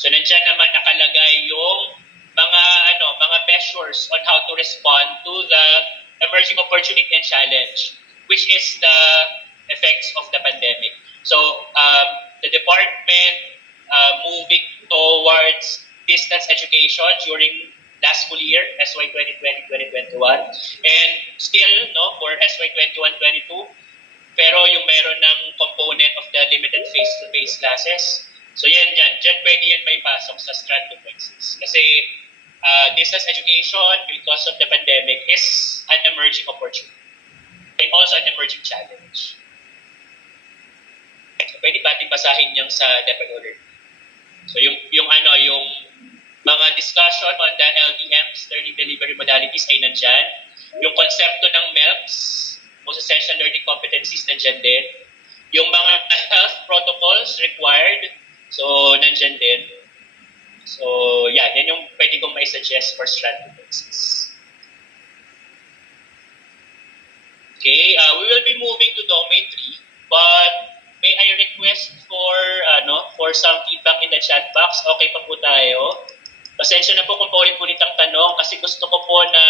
So, nandiyan naman nakalagay yung mga measures on how to respond to the emerging opportunity and challenge, which is the effects of the pandemic. So, the department moving towards distance education during last school year, SY 2020-2021, and still for SY 21-22, pero yung meron ng component of the limited face-to-face classes. So dyan pwede yan may pasok sa strand 2.6. Kasi distance education because of the pandemic is an emerging opportunity and also an emerging challenge. So pwede ba ating basahin yung sa DepEd order? So yung mga discussion on the LDMs, learning delivery modalities ay nandyan. Yung konsepto ng MELCs, most essential learning competencies, nandyan din. Yung mga health protocols required, so nandyan din. So yan yung pwede kong may suggest for strand 2.6. Okay, we will be moving to domain 3, but may I request for some feedback in the chat box? Okay pa po tayo. Pasensya na po kung paulit-ulit ang tanong kasi gusto ko po na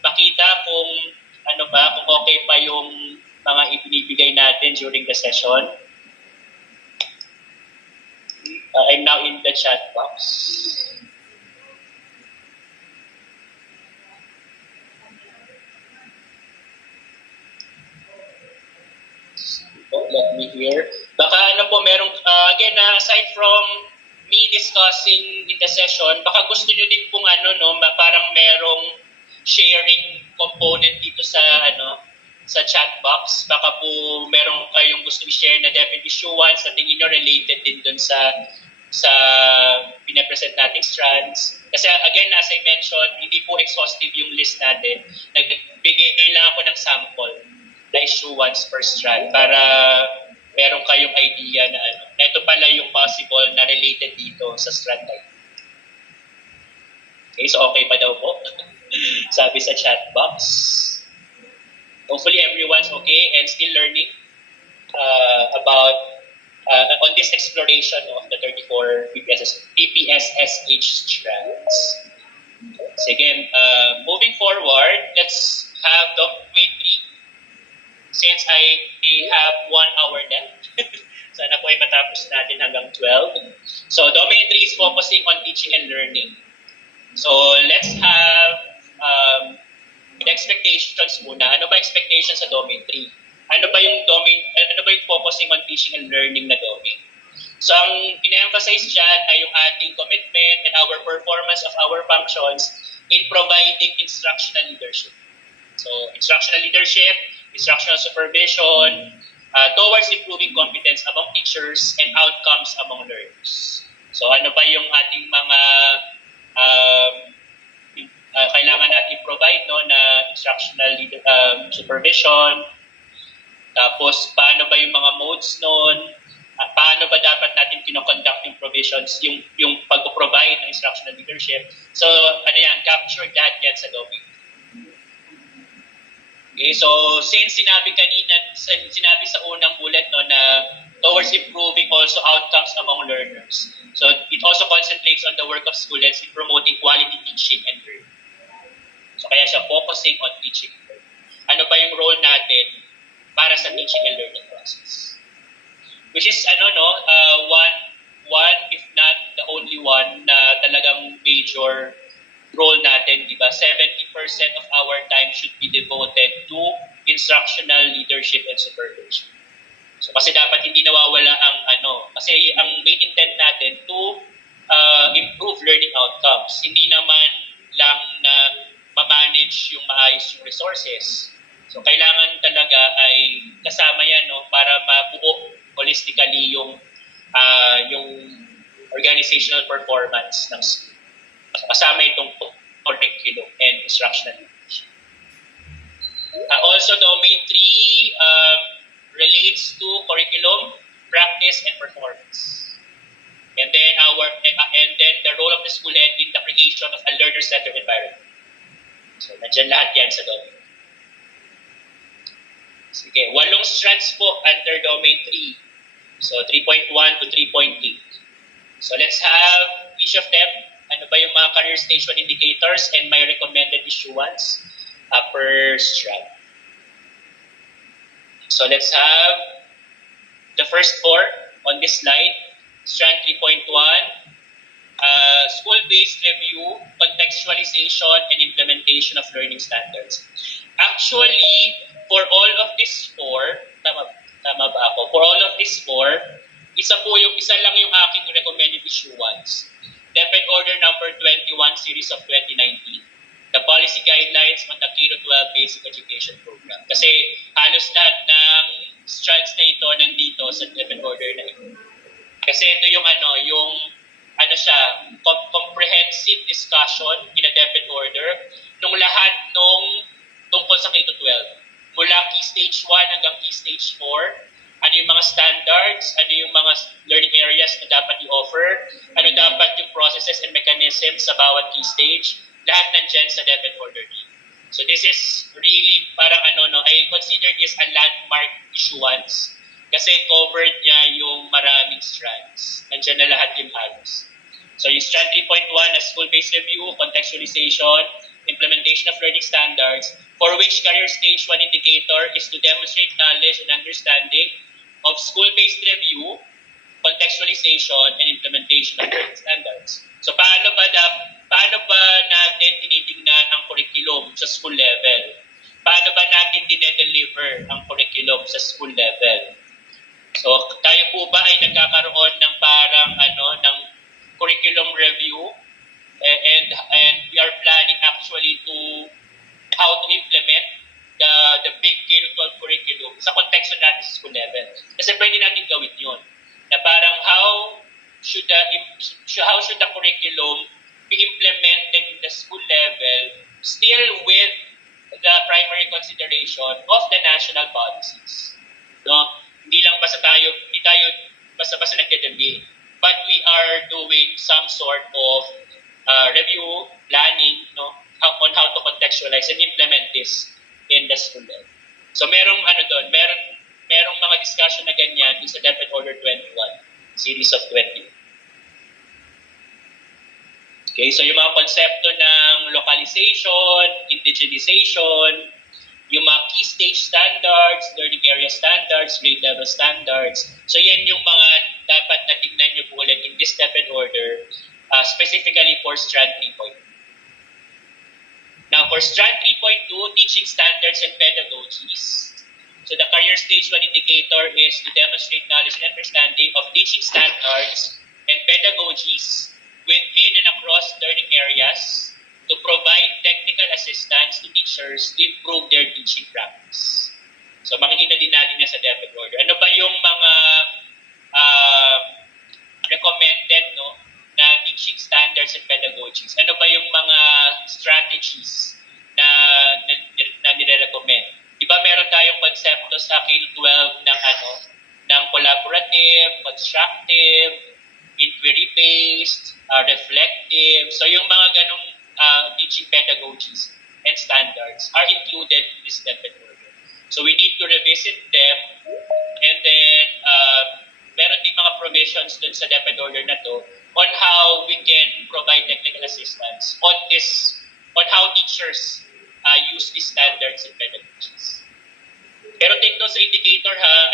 makita kung kung okay pa yung mga ibinibigay natin during the session. I'm now in the chat box. Let me hear. Baka merong, again, aside from me discussing in the session, baka gusto nyo din pong parang merong sharing component dito sa sa chat box. Baka po merong kayong gusto i-share na DepEd issuance sa tingin nyo related din dun sa pinapresent nating strands. Kasi again, as I mentioned, hindi po exhaustive yung list natin. Nagbigay lang ako ng sample na issuance per strand para meron kayong idea na ito pala yung possible na related dito sa strand type. Okay, so okay pa daw po? Sabi sa chat box. Hopefully everyone's okay and still learning about on this exploration of the 34 PPSSH strands. So again, moving forward, let's have domain 3. Since I have 1 hour left, sana po ay matapos natin hanggang 12. So domain 3 is focusing on teaching and learning. So let's have the expectations muna. Ano ba expectations sa domain 3? Ano ba yung focusing on teaching and learning na domain? So ang ina-emphasize dyan ay yung ating commitment and our performance of our functions in providing instructional leadership. So instructional leadership, instructional supervision, towards improving competence among teachers and outcomes among learners. So ano ba yung ating mga kailangan natin provide na instructional supervision, tapos paano ba yung mga modes nun, paano ba dapat natin kinoconduct yung provisions, yung pag-provide ng instructional leadership. So, captured lahat yan sa domain. Okay, so since sinabi sa unang bullet na towards improving also outcomes among learners. So it also concentrates on the work of students in promoting quality teaching and learning. So kaya siya focusing on teaching and learning. Ano ba yung role natin para sa teaching and learning process? Which is one if not the only one na talagang major role natin, di ba? 70% of our time should be devoted to instructional leadership and supervision. So kasi dapat hindi nawawala kasi ang main intent natin to improve learning outcomes. Hindi naman lang na ma-manage yung maayos yung resources. So kailangan talaga ay kasama yan para mabuo holistically yung organizational performance ng school. Kasama itong curriculum and instructional leadership. Also, domain 3 relates to curriculum, practice, and performance. And then the role of the school head in the creation of a learner-centered environment. So, nandiyan lahat yan sa domain. Sige, 8 strands po under domain 3. So, 3.1 to 3.8. So, let's have each of them. Ano ba yung mga career station indicators and my recommended issuance per strand. So let's have the first 4 on this slide. Strand 3.1, school-based review, contextualization, and implementation of learning standards. Actually, for all of these 4, tama ba ako? For all of these 4, isa lang yung aking recommended issuance. DepEd Order number 21 series of 2019. The policy guidelines on the K-12 basic education program. Kasi halos lahat ng strands na ito nandito sa DepEd Order na ito. Kasi ito yung comprehensive discussion in a DepEd Order nung lahat tungkol sa K-12. Mula Key Stage 1 hanggang Key Stage 4. Ano yung mga standards, ano yung mga learning areas na dapat i-offer, ano dapat yung processes and mechanisms sa bawat key stage, lahat nandyan sa DepEd Order D. So this is really parang I consider this a landmark issuance kasi covered niya yung maraming strands. Nandyan na lahat yung halos. So yung strand 3.1 na school-based review, contextualization, implementation of learning standards, for which career stage 1 indicator is to demonstrate knowledge and understanding of school-based review, contextualization, and implementation of learning standards. So paano ba natin tinitingnan ang curriculum sa school level? Paano ba natin dinedeliver ang curriculum sa school level? So tayo po ba ay nagkakaroon ng parang ng curriculum review and we are planning actually to how to implement the big K-12 curriculum sa konteksto natin sa school level. Kasi pwede natin gawin yun. Na parang how should the curriculum be implemented in the school level still with the primary consideration of the national policies. No? Hindi tayo basta-basta nagde-debate. But we are doing some sort of review, planning, on how to contextualize and implement this in the school level. So merong mga discussion na ganyan sa DepEd Order 21, series of 20. Okay, so yung mga konsepto ng localization, indigenization, yung mga key stage standards, learning area standards, grade level standards. So yan yung mga dapat na tignan nyo po ulit in this DepEd Order, specifically for Strand 3.2. Now, for Strand 3.2, teaching standards and pedagogies. So the career stage 1 indicator is to demonstrate knowledge and understanding of teaching standards and pedagogies within and across learning areas to provide technical assistance to teachers to improve their teaching practice. So makikita din natin yan sa DepEd Order. Ano ba yung mga recommended na teaching standards and pedagogies? Ano ba yung mga strategies na nire-recommend? Di ba meron tayong konsepto sa K-12 ng collaborative, constructive, inquiry-based, reflective. So yung mga ganong teaching pedagogies and standards are included in this DepEd order. So we need to revisit them, and then meron din mga provisions dun sa DepEd order na to on how we can provide technical assistance on how teachers use these standards and pedagogies. Pero take note sa indicator ha,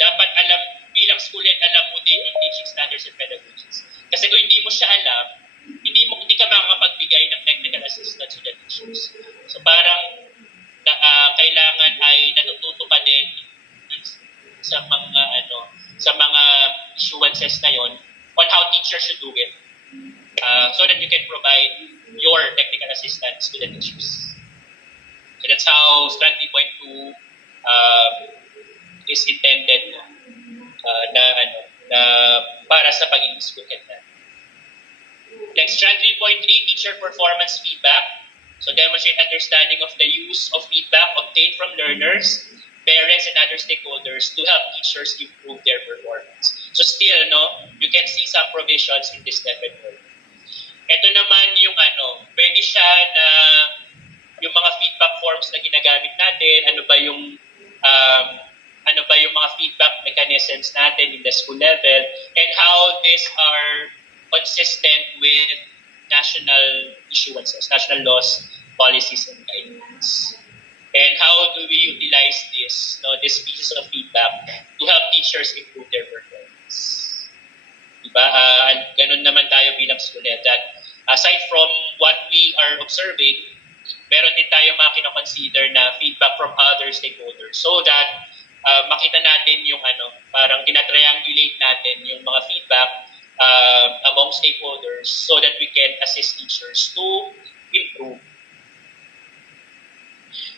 dapat alam, bilang school head, alam mo din yung teaching standards and pedagogies. Kasi kung hindi mo siya alam, hindi ka makakapagbigay ng technical assistance to the teachers. So parang kailangan ay natututo ka din sa mga issuances na yon on how teachers should do it. So that you can provide your technical assistance to the teachers. So that's how Strand 3.2 is intended na para sa pagiging school head na. Next, Strand 3.3, teacher performance feedback. So demonstrate understanding of the use of feedback obtained from learners, parents, and other stakeholders to help teachers improve their performance. So still, you can see some provisions in this DepEd order. Ito naman yung pwede siya na yung mga feedback forms na ginagamit natin, ano ba yung mga feedback mechanisms natin in the school level, and how these are consistent with national issuances, national laws, policies, and guidelines. And how do we utilize these pieces of feedback to help teachers improve their performance? Diba? Ganun naman tayo bilang school head, that aside from what we are observing, meron din tayo mga kinoconsider na feedback from other stakeholders so that makita natin yung parang tinatriangulate natin yung mga feedback among stakeholders so that we can assist teachers to improve.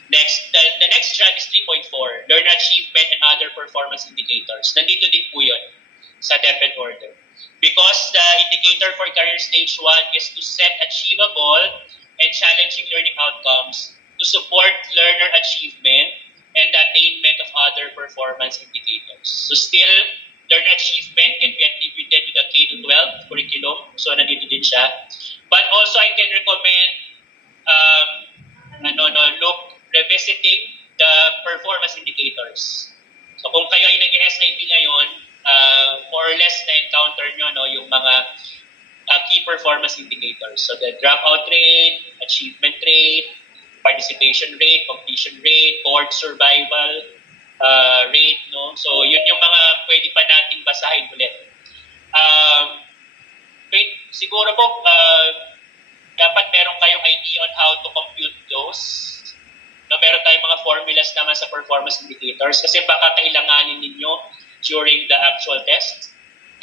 Next, the next strand is 3.4, learner achievement and other performance indicators. Nandito din po yun sa DepEd order. Because the indicator for career stage 1 is to set achievable and challenging learning outcomes to support learner achievement and the attainment of other performance indicators. So still, learner achievement can be attributed to the K-12 curriculum. So nandito din siya. But also I can recommend revisiting the performance indicators. So kung kayo ay nag-SIP ngayon, more or less na-encounter nyo yung mga key performance indicators. So the dropout rate, achievement rate, participation rate, completion rate, cohort survival rate. So yun yung mga pwede pa nating basahin ulit. Siguro po, dapat meron kayong idea on how to compute those. Meron tayong mga formulas naman sa performance indicators kasi baka kailanganin ninyo during the actual test.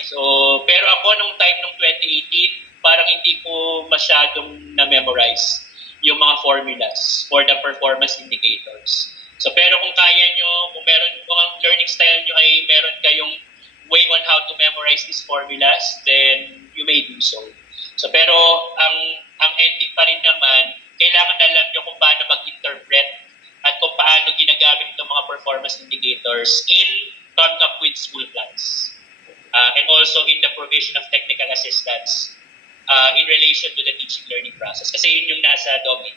So, pero ako nung time ng 2018, parang hindi ko masyadong na-memorize yung mga formulas for the performance indicators. So, pero kung kaya nyo, kung ang learning style nyo ay meron kayong way on how to memorize these formulas, then you may do so. So, pero ang ending pa rin naman, kailangan alam nyo kung paano mag-interpret at kung paano ginagamit itong mga performance indicators in coming up with school plans. And also in the provision of technical assistance in relation to the teaching learning process. Kasi yun yung nasa domain.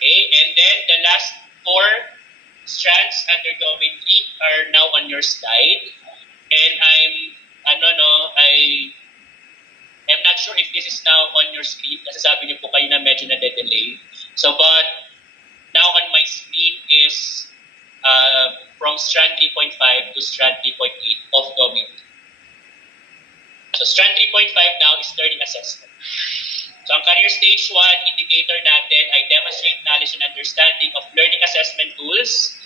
Okay, and then the last 4 strands under domain 3 are now on your slide. And I'm not sure if this is now on your screen kasi sabi niyo po kayo na medyo na-delay. So, but now on my screen is from strand 3.5 to strand 3.8 of domain. So, strand 3.5 now is learning assessment. So, ang career stage 1 indicator natin ay demonstrate knowledge and understanding of learning assessment tools,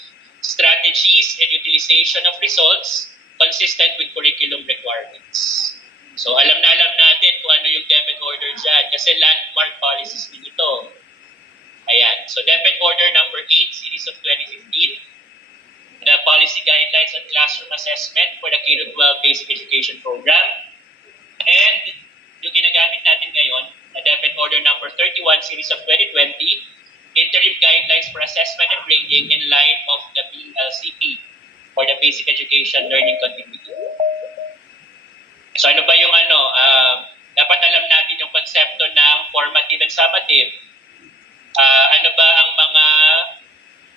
strategies, and utilization of results consistent with curriculum requirements. So, alam natin kung ano yung DepEd order dyan kasi landmark policies din ito. Ayan. So, DepEd order number 8, series of 2015, the policy guidelines on classroom assessment for the K-12 basic education program. And yung ginagamit natin ngayon, the DepEd order number 31, series of 2020, interim guidelines for assessment and grading in light of the PLCP. for the basic education learning continuity. So ano ba yung dapat alam natin yung konsepto ng formative and summative. Ano ba ang mga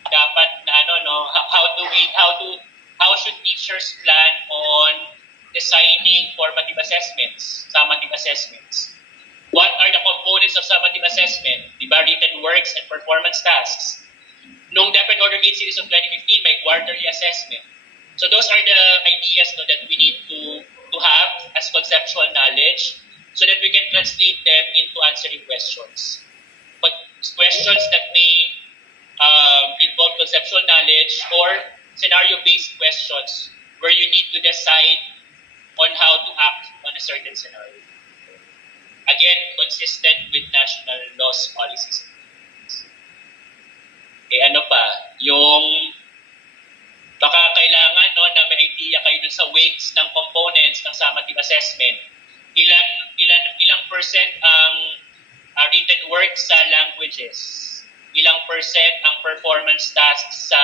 dapat na how should teachers plan on designing formative assessments, summative assessments? What are the components of summative assessment? Diba, written works and performance tasks. Nung DepEd Order 8 Series of 2015, may quarterly assessment. So those are the ideas that we need to have as conceptual knowledge so that we can translate them into answering questions. But questions that may involve conceptual knowledge or scenario-based questions where you need to decide on how to act on a certain scenario. Again, consistent with national laws, policies. Ano pa? Yung baka kailangan na may idea kayo dun sa weights ng components ng summative assessment. Ilang percent ang written work sa languages? Ilang percent ang performance tasks sa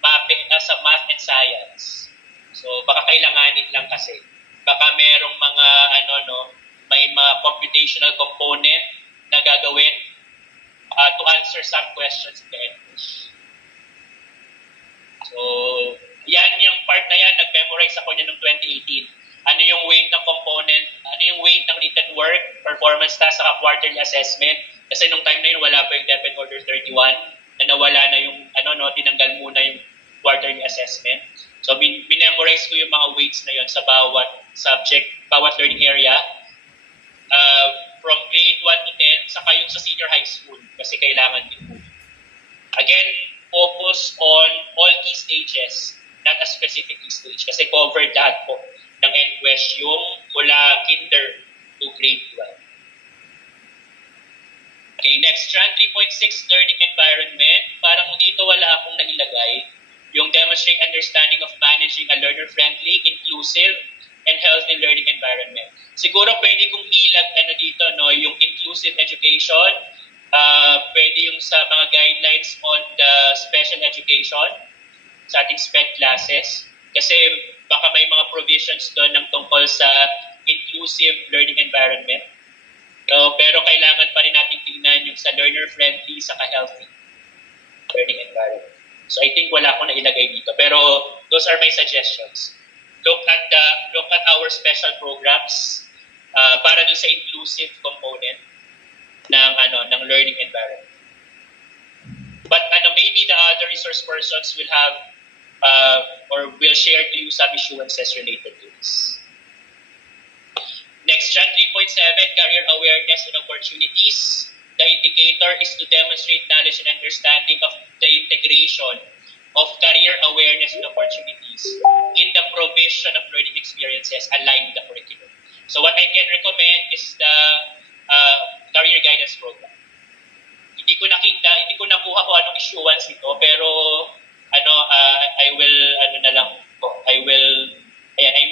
math and science? So baka kailanganin lang kasi. Baka merong mga may mga computational component na gagawin to answer some questions in the English. So, yan yung part na yan, nag-memorize ako niya noong 2018. Ano yung weight ng component, ano yung weight ng written work, performance task, saka quarterly assessment. Kasi nung time na yun, wala pa yung DepEd Order 31, na nawala na yung, tinanggal muna yung quarterly assessment. So, memorize ko yung mga weights na yun sa bawat subject, bawat learning area. From grade 1 to 10, saka yung sa senior high school, kasi kailangan din po. Again, focus on all key stages, not a specific key stage, kasi covered lahat po ng Nqesh yung mula kinder to grade 12. Okay, next, strand 3.6, learning environment. Parang dito wala akong nailagay. Yung demonstrate understanding of managing a learner-friendly, inclusive, and healthy learning environment. Siguro pwede kong ilag dito, yung inclusive education, pwede yung sa mga guidelines on the special education, sa ating SPED classes, kasi baka may mga provisions doon ng tungkol sa inclusive learning environment. Pero kailangan pa rin natin tingnan yung sa learner-friendly, saka healthy learning environment. So I think wala akong nailagay dito, pero those are my suggestions. Look at our special programs para dun sa inclusive component ng learning environment. But maybe the other resource persons will have or will share to you some issuances related to this. Next, strand 3.7, career awareness and opportunities. The indicator is to demonstrate knowledge and understanding of the integration of career awareness and opportunities in the provision of learning experiences aligned with the curriculum. So what I can recommend is the career guidance program. Hindi ko nakuha kung anong issuance ito, pero I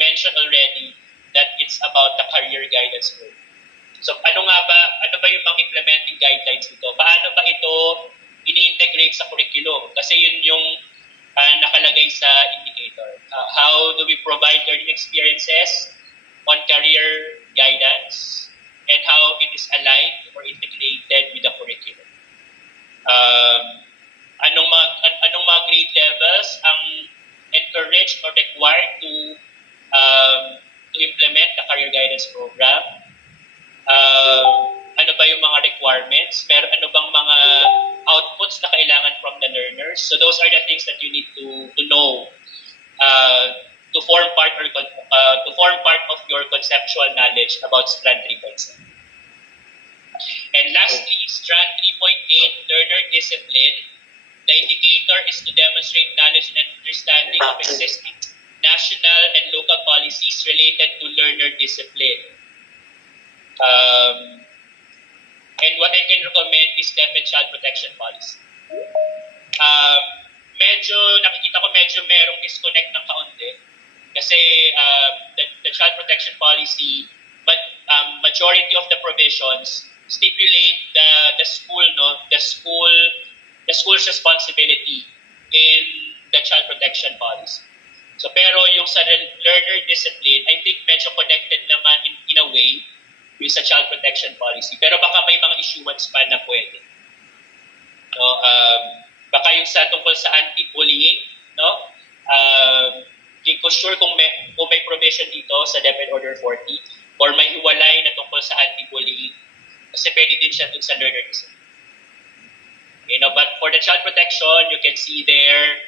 mentioned already that it's about the career guidance program. So ano ba yung mga implementing guidelines nito? Paano ba ito ini-integrate sa curriculum? Kasi yun yung nakalagay sa indicator. How do we provide learning experiences on career guidance and how it is aligned or integrated with the curriculum? Anong mga grade levels ang encouraged or required to implement the career guidance program? Ano ba yung mga requirements? Ano bang mga outputs na kailangan from the learners? So those are the things that you need to know to form part of your conceptual knowledge about strand 3.7. And lastly, strand 3.8, learner discipline. The indicator is to demonstrate knowledge and understanding of existing national and local policies related to learner discipline. And what I can recommend is DepEd Child Protection Policy. Nakikita ko medyo merong disconnect ng kaunti kasi the Child Protection Policy, but majority of the provisions stipulate the school's responsibility in the Child Protection Policy. sa learner discipline, I think medyo connected naman in a way yung sa child protection policy. Pero baka may mga issuance pa na pwede. No, baka yung sa tungkol sa anti-bullying, no? Hindi ko sure kung may provision dito sa DepEd Order 40 or may hiwalay na tungkol sa anti-bullying. Kasi pwede din siya dun sa learner discipline. You know, but for the child protection, you can see there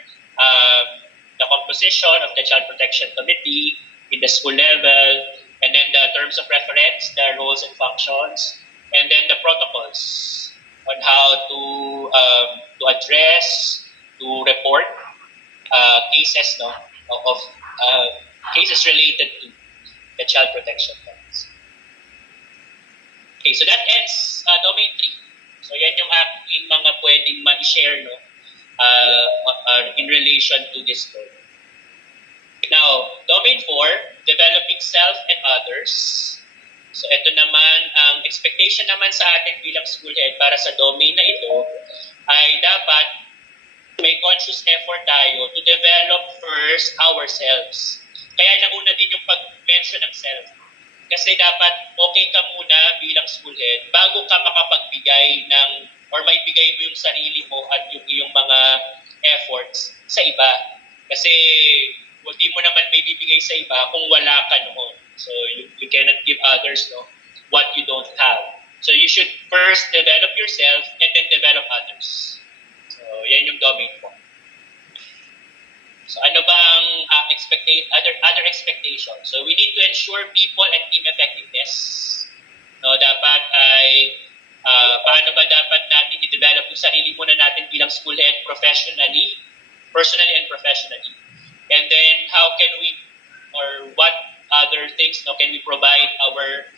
the composition of the child protection committee in the school level, and then the terms of reference, the roles and functions, and then the protocols on how to address, to report cases, no, of cases related to the child protection policy. Okay, so that ends domain 3. So yan yung aking mga pwedeng ma-share, no, in relation to this goal. Now, domain 4, developing self and others. So ito naman, ang expectation naman sa atin bilang school head para sa domain na ito ay dapat may conscious effort tayo to develop first ourselves. Kaya nauna din yung pag-mention ng self. Kasi dapat okay ka muna bilang school head bago ka makapagbigay ng or may bigay mo yung sarili mo at yung iyong mga efforts sa iba. Kasi hindi mo naman may bibigay sa iba kung wala ka noon. So you cannot give others, no, what you don't have. So you should first develop yourself and then develop others. So yan yung domain po. So ano ba ang other expectations? So we need to ensure people and team effectiveness. No, dapat ay paano ba dapat natin i-develop yung sarili muna natin bilang school head personally and professionally. And then how can we or what other things, no, can we provide our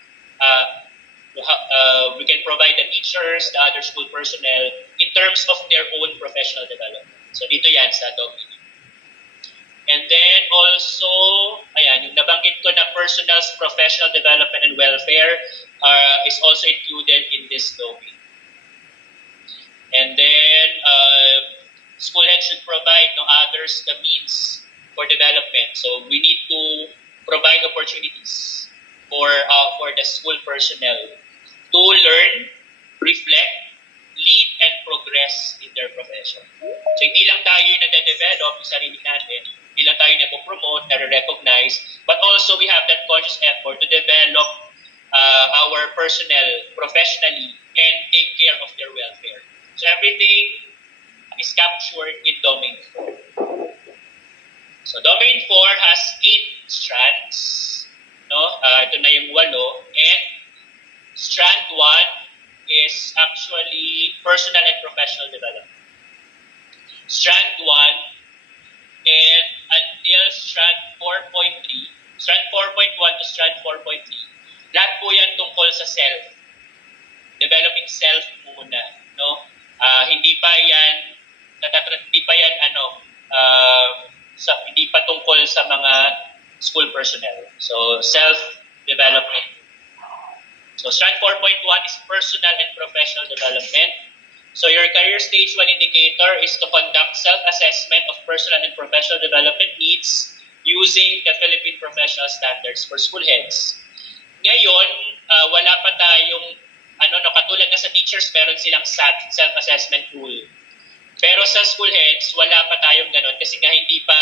we can provide the teachers, the other school personnel in terms of their own professional development. So dito yan sa domain. And then also, ayan, yung nabanggit ko na personal professional development and welfare is also included in this domain. And then, school head should provide others the means for development. So we need to provide opportunities for the school personnel to learn, reflect, lead, and progress in their profession. So hindi lang tayo yung nade-develop yung sarili natin, hindi lang tayo na-promote, na-recognize, but also we have that conscious effort to develop our personnel professionally and take care of their welfare. So everything is captured in domain 4. So domain 4 has 8 strands. No? Ito na yung 8. And strand 1 is actually personal and professional development. Strand 1 and until strand 4.3, strand 4.1 to strand 4.3, lahat po yan tungkol sa self. Developing self muna, no? Hindi pa yan hindi pa tungkol sa mga school personnel. So self-development. So strand 4.1 is personal and professional development. So your career stage 1 indicator is to conduct self-assessment of personal and professional development needs using the Philippine Professional Standards for School Heads. Ngayon, wala pa tayong katulad na sa teachers, meron silang SAT, self-assessment tool. Pero sa school heads, wala pa tayong ganun kasi nga hindi pa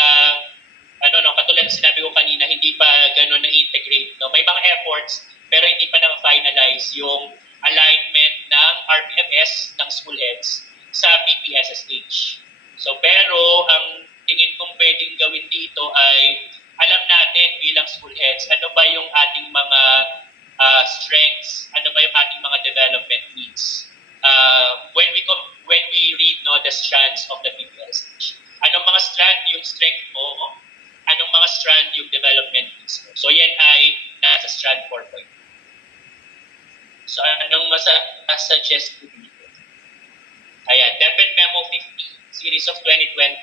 katulad na sinabi ko kanina, hindi pa ganun na-integrate. No? May mga efforts pero hindi pa na-finalize yung alignment ng RPFS ng school heads sa PPSSH. So pero ang tingin kong pwedeng gawin dito ay alam natin bilang school heads ano ba yung ating mga strengths, ano ba yung ating mga development needs. When we read the strands of the PPSSH. Anong mga strand yung strength mo, anong mga strand yung development needs mo. So yan ay nasa strand 4.0. So anong suggest ko dito? Ayan, DepEd Memo 50, Series of 2020.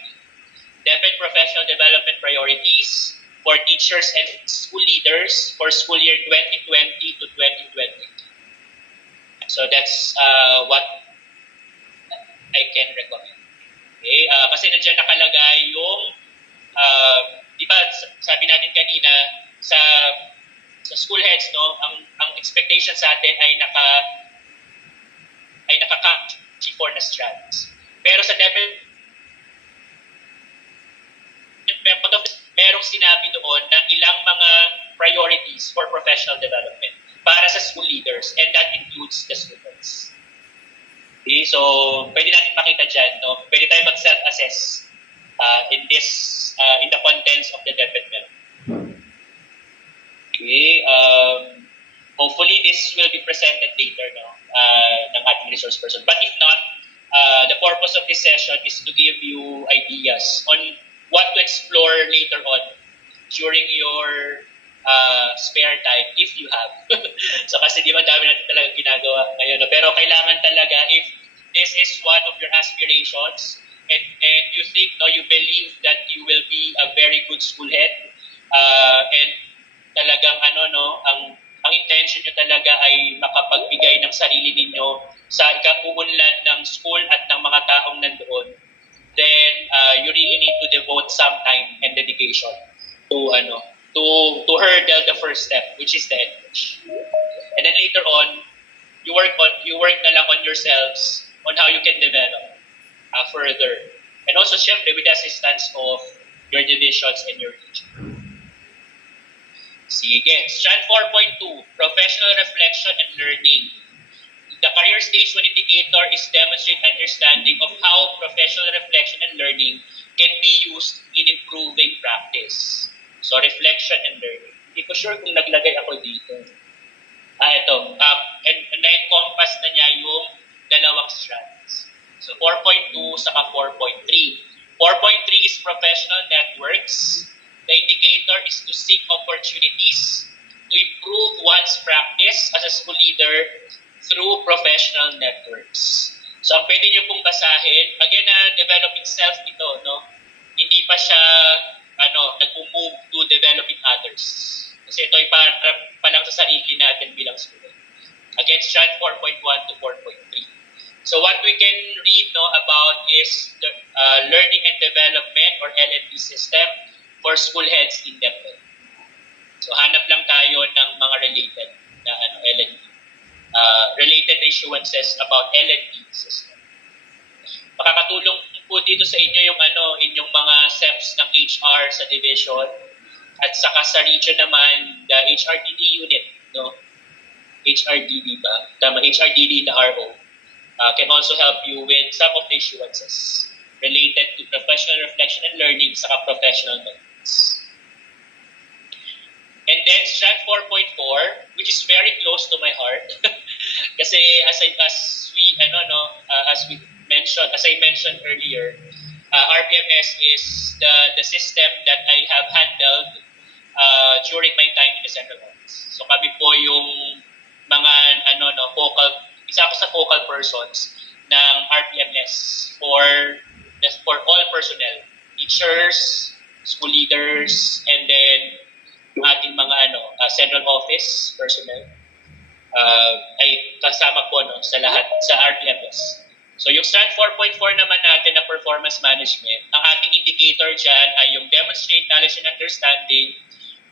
DepEd Professional Development Priorities for Teachers and School Leaders for school year 2020 to 2020. So that's what I can recommend. Okay? Kasi nandiyan nakalagay yung di ba, sabi natin kanina, sa school heads, no, ang expectation sa atin ay naka-catch for na strands. Pero sa development, merong sinabi doon na ilang mga priorities for professional development para sa school leaders, and that includes the students. Okay, so pwede natin makita dyan, no? Pwede tayo mag-self-assess in the contents of the development. Okay, hopefully this will be presented later, no, ng ating resource person. But if not, the purpose of this session is to give you ideas on what to explore later on during your spare time, if you have. So kasi di ba dami natin talaga ginagawa ngayon. No? Pero kailangan talaga, if this is one of your aspirations, and you think, no, you believe that you will be a very good school head, and talagang ang intention nyo talaga ay makapagbigay ng sarili ninyo sa ikabuunlad ng school at ng mga taong nandoon, then you really need to devote some time and dedication to hurdle the first step, which is the Nqesh. And then later on, you work na lang on yourselves on how you can develop further. And also, syempre, with the assistance of your divisions and your region. Sige, strand 4.2, professional reflection and learning. The career stage 1 indicator is demonstrate understanding of how professional reflection and learning can be used in improving practice. So, reflection and learning. Hindi ko sure kung naglagay ako dito. Ito. And na-encompass na niya yung dalawang strands. So, 4.2 saka 4.3. 4.3 is professional networks. The indicator is to seek opportunities to improve one's practice as a school leader through professional networks. So, ang pwede nyo pong basahin, again, developing self ito, no? Hindi pa siya, nag-move to developing others. Kasi ito ay para pa lang sa sarili natin bilang student. Again, strand 4.1 to 4.3. So, what we can read, no, about is the learning and development or L&D system for school heads in depth. So, hanap lang tayo ng mga related na L&D. Related issuances about L&D system. Makakatulong po dito sa inyo yung inyong mga SEPs ng HR sa division, at saka sa region naman, the HRDD unit, no? HRDD ba? Tama, HRDD, the RO, can also help you with some of the issuances related to professional reflection and learning, saka professional methods. And then strand 4.4, which is very close to my heart, kasi as I mentioned earlier, RPMS is the system that I have handled during my time in the central office. So kami po yung mga isa ako sa focal persons ng RPMS for all personnel, teachers, school leaders, and then yung ating mga central office personnel ay kasama po sa lahat sa RPMS. So yung strand 4.4 naman natin na performance management, ang ating indicator dyan ay yung demonstrate knowledge and understanding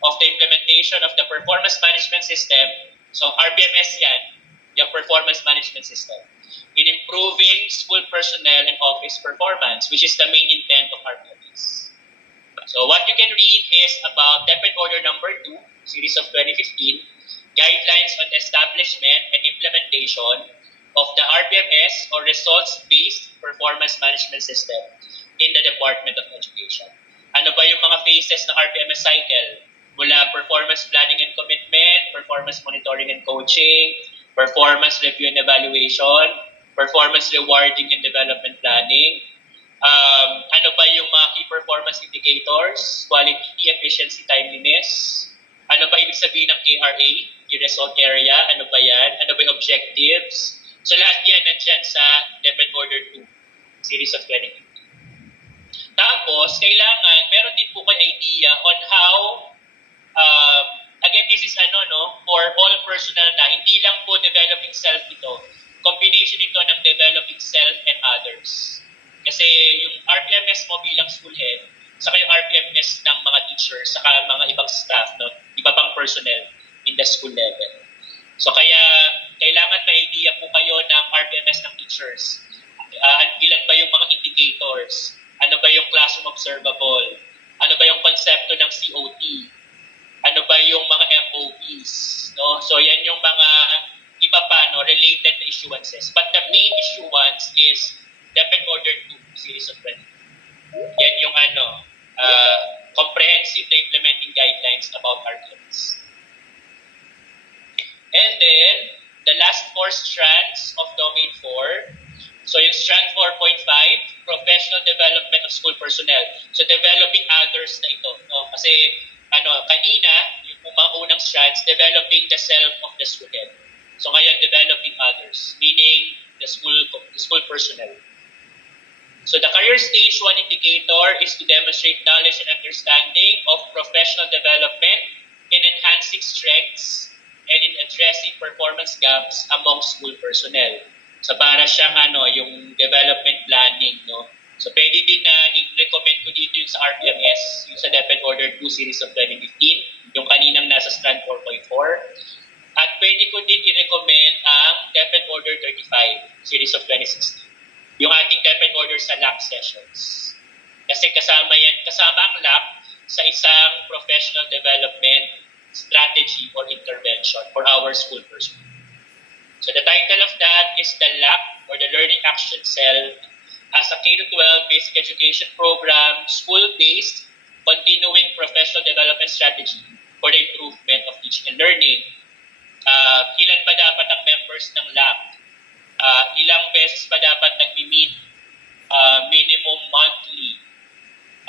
of the implementation of the performance management system. So RPMS yan, yung performance management system, in improving school personnel and office performance, which is the main intent of RPMS. So what you can read is about Depth Order number 2, series of 2015, guidelines on the establishment and implementation of the RPMS or results-based performance management system in the Department of Education. Ano ba yung mga phases ng RPMS cycle? Mula performance planning and commitment, performance monitoring and coaching, performance review and evaluation, performance rewarding and development planning. Ano ba yung mga key performance indicators? Quality, efficiency, timeliness. Ano ba ibig sabihin ng KRA? Key result area. Ano ba yan? Ano ba yung objectives? So lahat yan nandyan sa Depth Order 2, series of 2015. Tapos, kailangan, meron din po kayo idea on how, again, this is for all personnel na, hindi lang po developing self ito. Combination ito ng developing self and others. Kasi yung RPMS mo bilang school head, saka yung RPMS ng mga teachers, teachers, saka mga ibang staff, no? Iba pang personnel in the school level. So kaya kailangan may idea po kayo ng RPMS ng teachers. Ilan ba yung mga indicators? Ano ba yung classroom observable? Ano ba yung konsepto ng COT? Ano ba yung mga MOPs? No? So yan yung mga iba pa, no, related na issuances. But the main issuance is DepEd Order 2, Series of 20. Yan yung comprehensive na implementing guidelines about RPMS. And then, the last 4 strands of Domain 4. So yung strand 4.5, professional development of school personnel. So developing others na ito. No? Kasi kanina, yung mga unang strands, developing the self of the student. So ngayon, developing others, meaning the school personnel. So the career stage 1 indicator is to demonstrate knowledge and understanding of professional development in enhancing strengths and in addressing performance gaps among school personnel. So para siyang yung development planning, no? So pwede din na i-recommend ko dito yung sa RPMS, yung sa DepEd Order 2 Series of 2015, yung kaninang nasa strand 4.4. At pwede ko din i-recommend ang DepEd Order 35 Series of 2016. Yung ating DepEd Order sa LAC sessions. Kasi kasama ang LAC sa isang professional development strategy or intervention for our school personnel. So the title of that is the LAC or the Learning Action Cell as a K-12 basic education program, school-based, continuing professional development strategy for the improvement of teaching and learning. Ilan pa dapat ang members ng LAC? Ilang beses pa dapat nag-meet? Minimum monthly.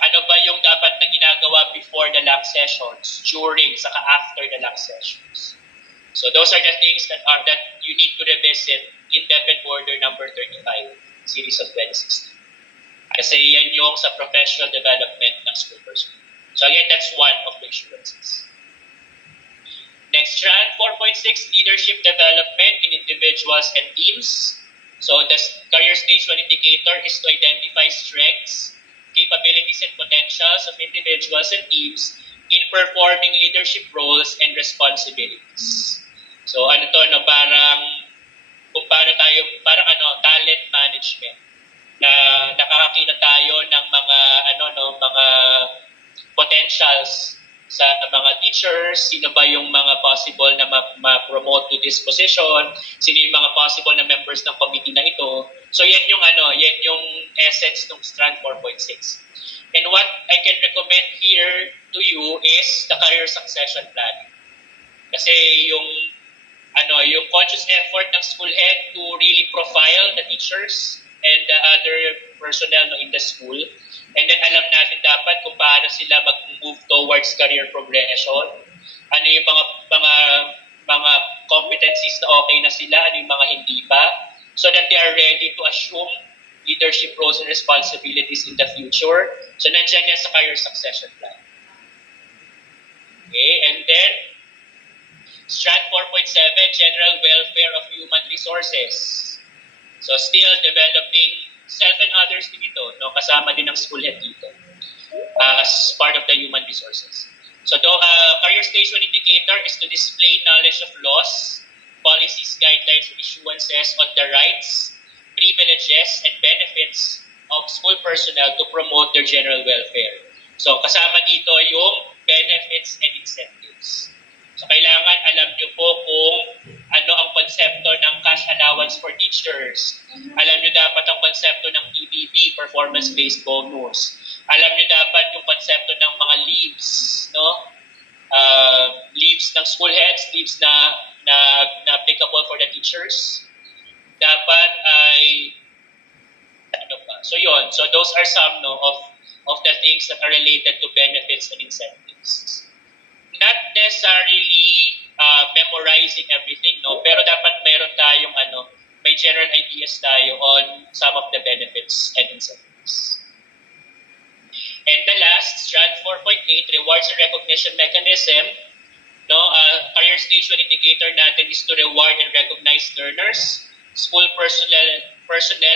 Ano ba yung dapat na ginagawa before the LAC sessions, during, saka after the LAC sessions? So those are the things that you need to revisit in DepEd Order number 35, Series of 2016. Kasi yan yung sa professional development ng school personnel. So again, that's one of the assurances. Next strand, 4.6, leadership development in individuals and teams. So the career stage 1 indicator is to identify strengths, capabilities, and potentials of individuals and teams in performing leadership roles and responsibilities. So parang kung parang talent management na nakakakita tayo ng mga potentials sa mga teachers, sino ba yung mga possible na ma-promote to this position, sino yung mga possible na members ng committee na ito. So yan yung essence ng strand 4.6. And what I can recommend here to you is the career succession planning. Kasi yung conscious effort ng school head to really profile the teachers and the other personnel in the school. And then alam natin dapat kung paano sila mag-move towards career progression. Ano yung mga competencies na okay na sila, ano yung mga hindi pa. So that they are ready to assume leadership roles and responsibilities in the future. So nandiyan yan sa career succession plan. Okay, and then strand 4.7, general welfare of human resources. So still developing self and others din ito, no? Kasama din ng school head dito as part of the human resources. So career stage 1 indicator is to display knowledge of laws, policies, guidelines, and issuances on the rights, privileges, and benefits of school personnel to promote their general welfare. So kasama dito yung benefits and incentives. So kailangan alam nyo po kung ano ang konsepto ng cash allowance for teachers. Alam nyo dapat ang konsepto ng PBB, performance-based bonus. Alam nyo dapat yung konsepto ng mga leaves, no? Leaves ng school heads, leaves na applicable for the teachers. Dapat ay So yun. So those are some of the things that are related to benefits and incentives. Not necessarily memorizing everything, no? Pero dapat meron tayong may general ideas tayo on some of the benefits and incentives. And the last, strand 4.8, rewards and recognition mechanism. No, career stage 1 indicator natin is to reward and recognize learners, school personnel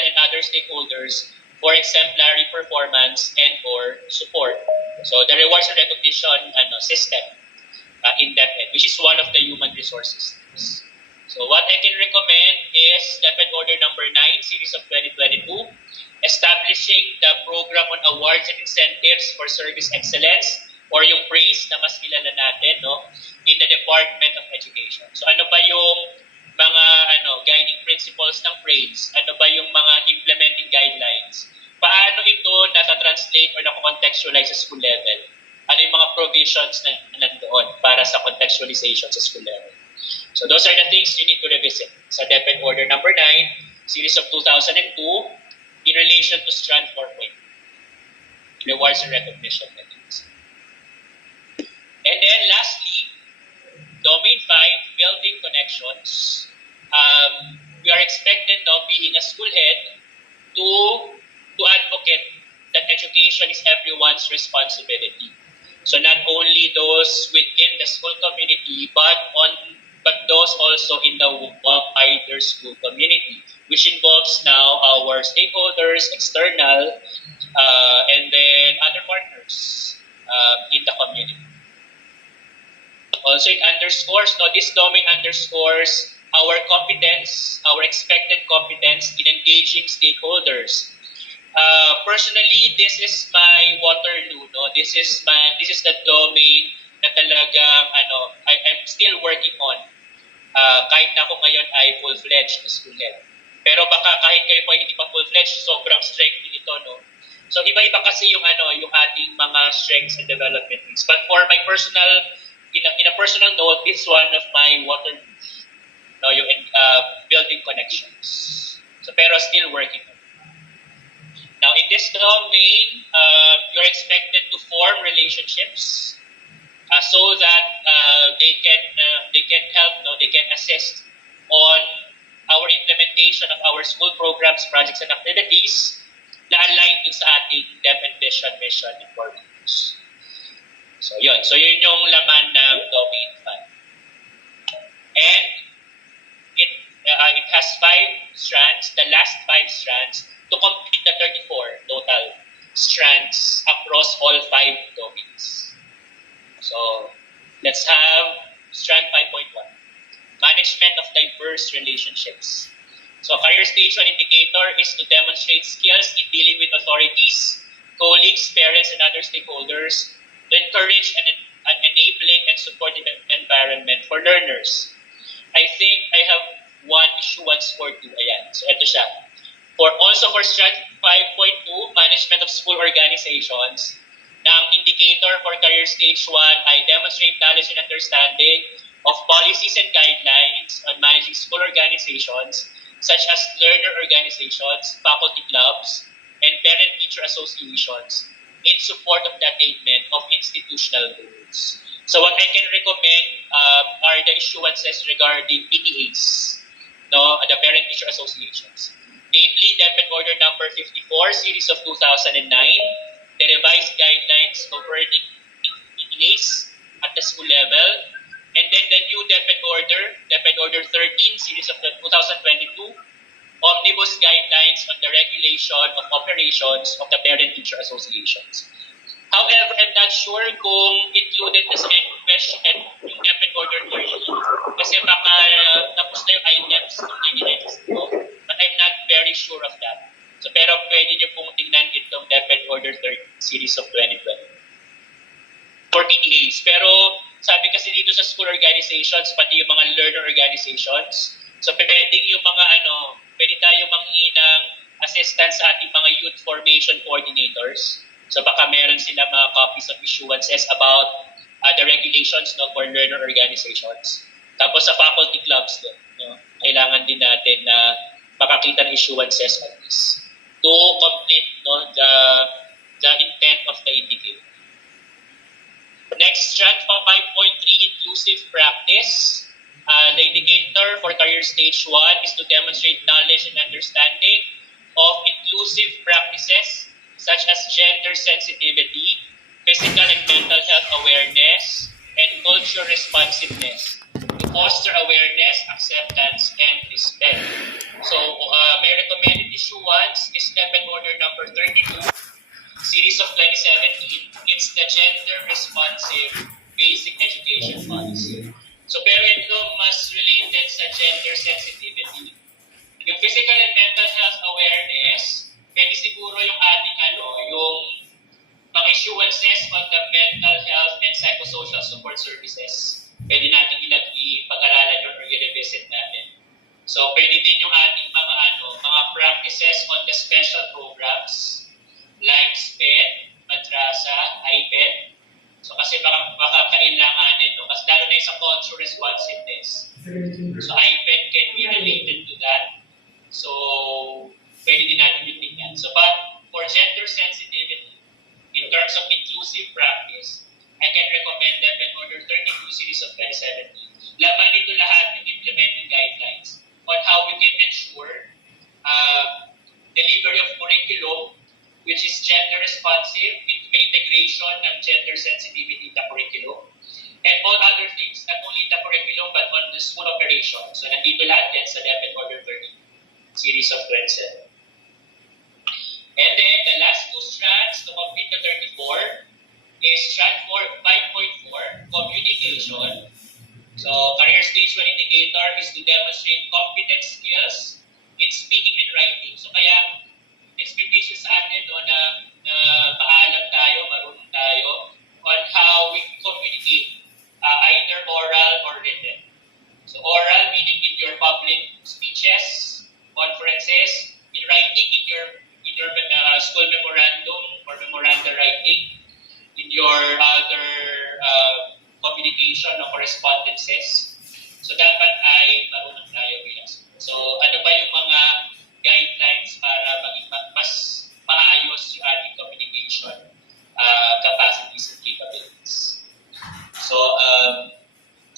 and other stakeholders for exemplary performance and or support. So the rewards and recognition system in DepEd, which is one of the human resources. So what I can recommend is DepEd Order number 9, series of 2022, establishing the program on awards and incentives for service excellence or yung praise na mas kilala natin in the Department of Education. So ano ba yung mga guiding principles ng praise? Ano ba yung mga implementing guidelines? Paano ito nata-translate or nako-contextualize sa school level? Ano yung mga provisions na nandoon para sa contextualization sa school level? So those are the things you need to revisit sa DepEd Order number 9, series of 2002, in relation to Strand 4.2, rewards and recognition mechanism. And then lastly, Domain 5, building connections. We are expected now, being a school head, to advocate that education is everyone's responsibility. So not only those within the school community, but those also in the wider school community, which involves now our stakeholders, external, and then other partners in the community. Also, it underscores, this domain underscores our competence, our expected competence in engaging stakeholders. Personally, this is my Waterloo. This is the domain na talagang I'm still working on. Kahit na ako ngayon ay full-fledged na school head. Pero baka kahit kayo po hindi pa full-fledged, sobrang strength din ito, So iba-iba kasi yung ating mga strengths and development needs. But for my personal, in a personal note, this is one of my Waterloo. Yung building connections. So pero still working on. Now, in this domain, you're expected to form relationships so that they can help, they can assist on our implementation of our school programs, projects, and activities na aligned sa ating DepEd vision, mission, and purpose. So yun yung laman ng domain 5. And it has 5 strands, the last 5 strands, to complete the 34 total strands across all 5 domains. So, let's have strand 5.1. Management of diverse relationships. So, career stage 1 indicator is to demonstrate skills in dealing with authorities, colleagues, parents, and other stakeholders to encourage an enabling and supportive environment for learners. I think I have one issuance for 2. Ayan. So, ito siya. For Strat 5.2, Management of School Organizations, na ang indicator for Career Stage 1 ay demonstrate knowledge and understanding of policies and guidelines on managing school organizations such as learner organizations, faculty clubs, and parent-teacher associations in support of the attainment of institutional goals. So what I can recommend are the issuances regarding PTAs, the parent-teacher associations. Namely, DepEd Order number 54, series of 2009, the revised guidelines governing PTAs at the school level, and then the new DepEd Order 13, series of 2022, omnibus guidelines on the regulation of operations of the parent-teacher associations. However, I'm not sure kung included na sa Nqesh and yung DepEd Order 30 kasi baka tapos na yung items ng guidelines ko, but I'm not very sure of that. So, pero pwede nyo pong tingnan itong DepEd Order 30 series of 2020 for PTAs. Pero sabi kasi dito sa school organizations, pati yung mga learner organizations, so pwedeng yung mga pwede tayo manghingi ng assistance sa ating mga youth formation coordinators. So baka meron sila mga copies of issuances about the regulations for learner organizations. Tapos sa faculty clubs kailangan din natin na makakita ng issuances on this to complete the intent of the indicator. Next, strand 5.3, inclusive practice. The indicator for career stage 1 is to demonstrate knowledge and understanding of inclusive practices such as gender sensitivity, physical and mental health awareness, and cultural responsiveness to foster awareness, acceptance, and respect. So, may recommended issuance is DepEd Order number 32, series of 2017. It's the gender-responsive basic education policy. So pero ito mas related sa gender sensitivity. Yung physical and mental health awareness, pwede siguro yung ating yung mga issuances on the mental health and psychosocial support services. Pwede natin ipag-aralan yun or i-revisit natin. So pwede din yung ating mga practices on the special programs like SPED, madrasa, IPED. So kasi baka kailanganin ito. Kasi lalo na sa culture responsiveness. So IPED can be related to that. So pwede din natin yung tingnan. So but for gender sensitivity, in terms of inclusive practice, I can recommend Deped Order 32 Series of 2017. Laman nito lahat yung implementing guidelines on how we can ensure delivery of curriculum which is gender responsive with integration ng gender sensitivity in the curriculum and all other things, not only in the curriculum but on the school operation. So nandito lahat yan sa Deped Order 30 Series of 27. And then the last two strands to complete the 34 is strand 5.4, communication. So career stage 1 indicator is to demonstrate competent skills in speaking and writing. So kaya expectations sa atin na maalam tayo, marunong tayo on how we communicate, either oral or written. So oral meaning in your public speeches, conferences, in writing in your school memorandum or memoranda writing, in your other communication or correspondences. So dapat ay marunong tayo bilang. So ano ba yung mga guidelines para maging mas maayos yung ating communication capacities and capabilities. So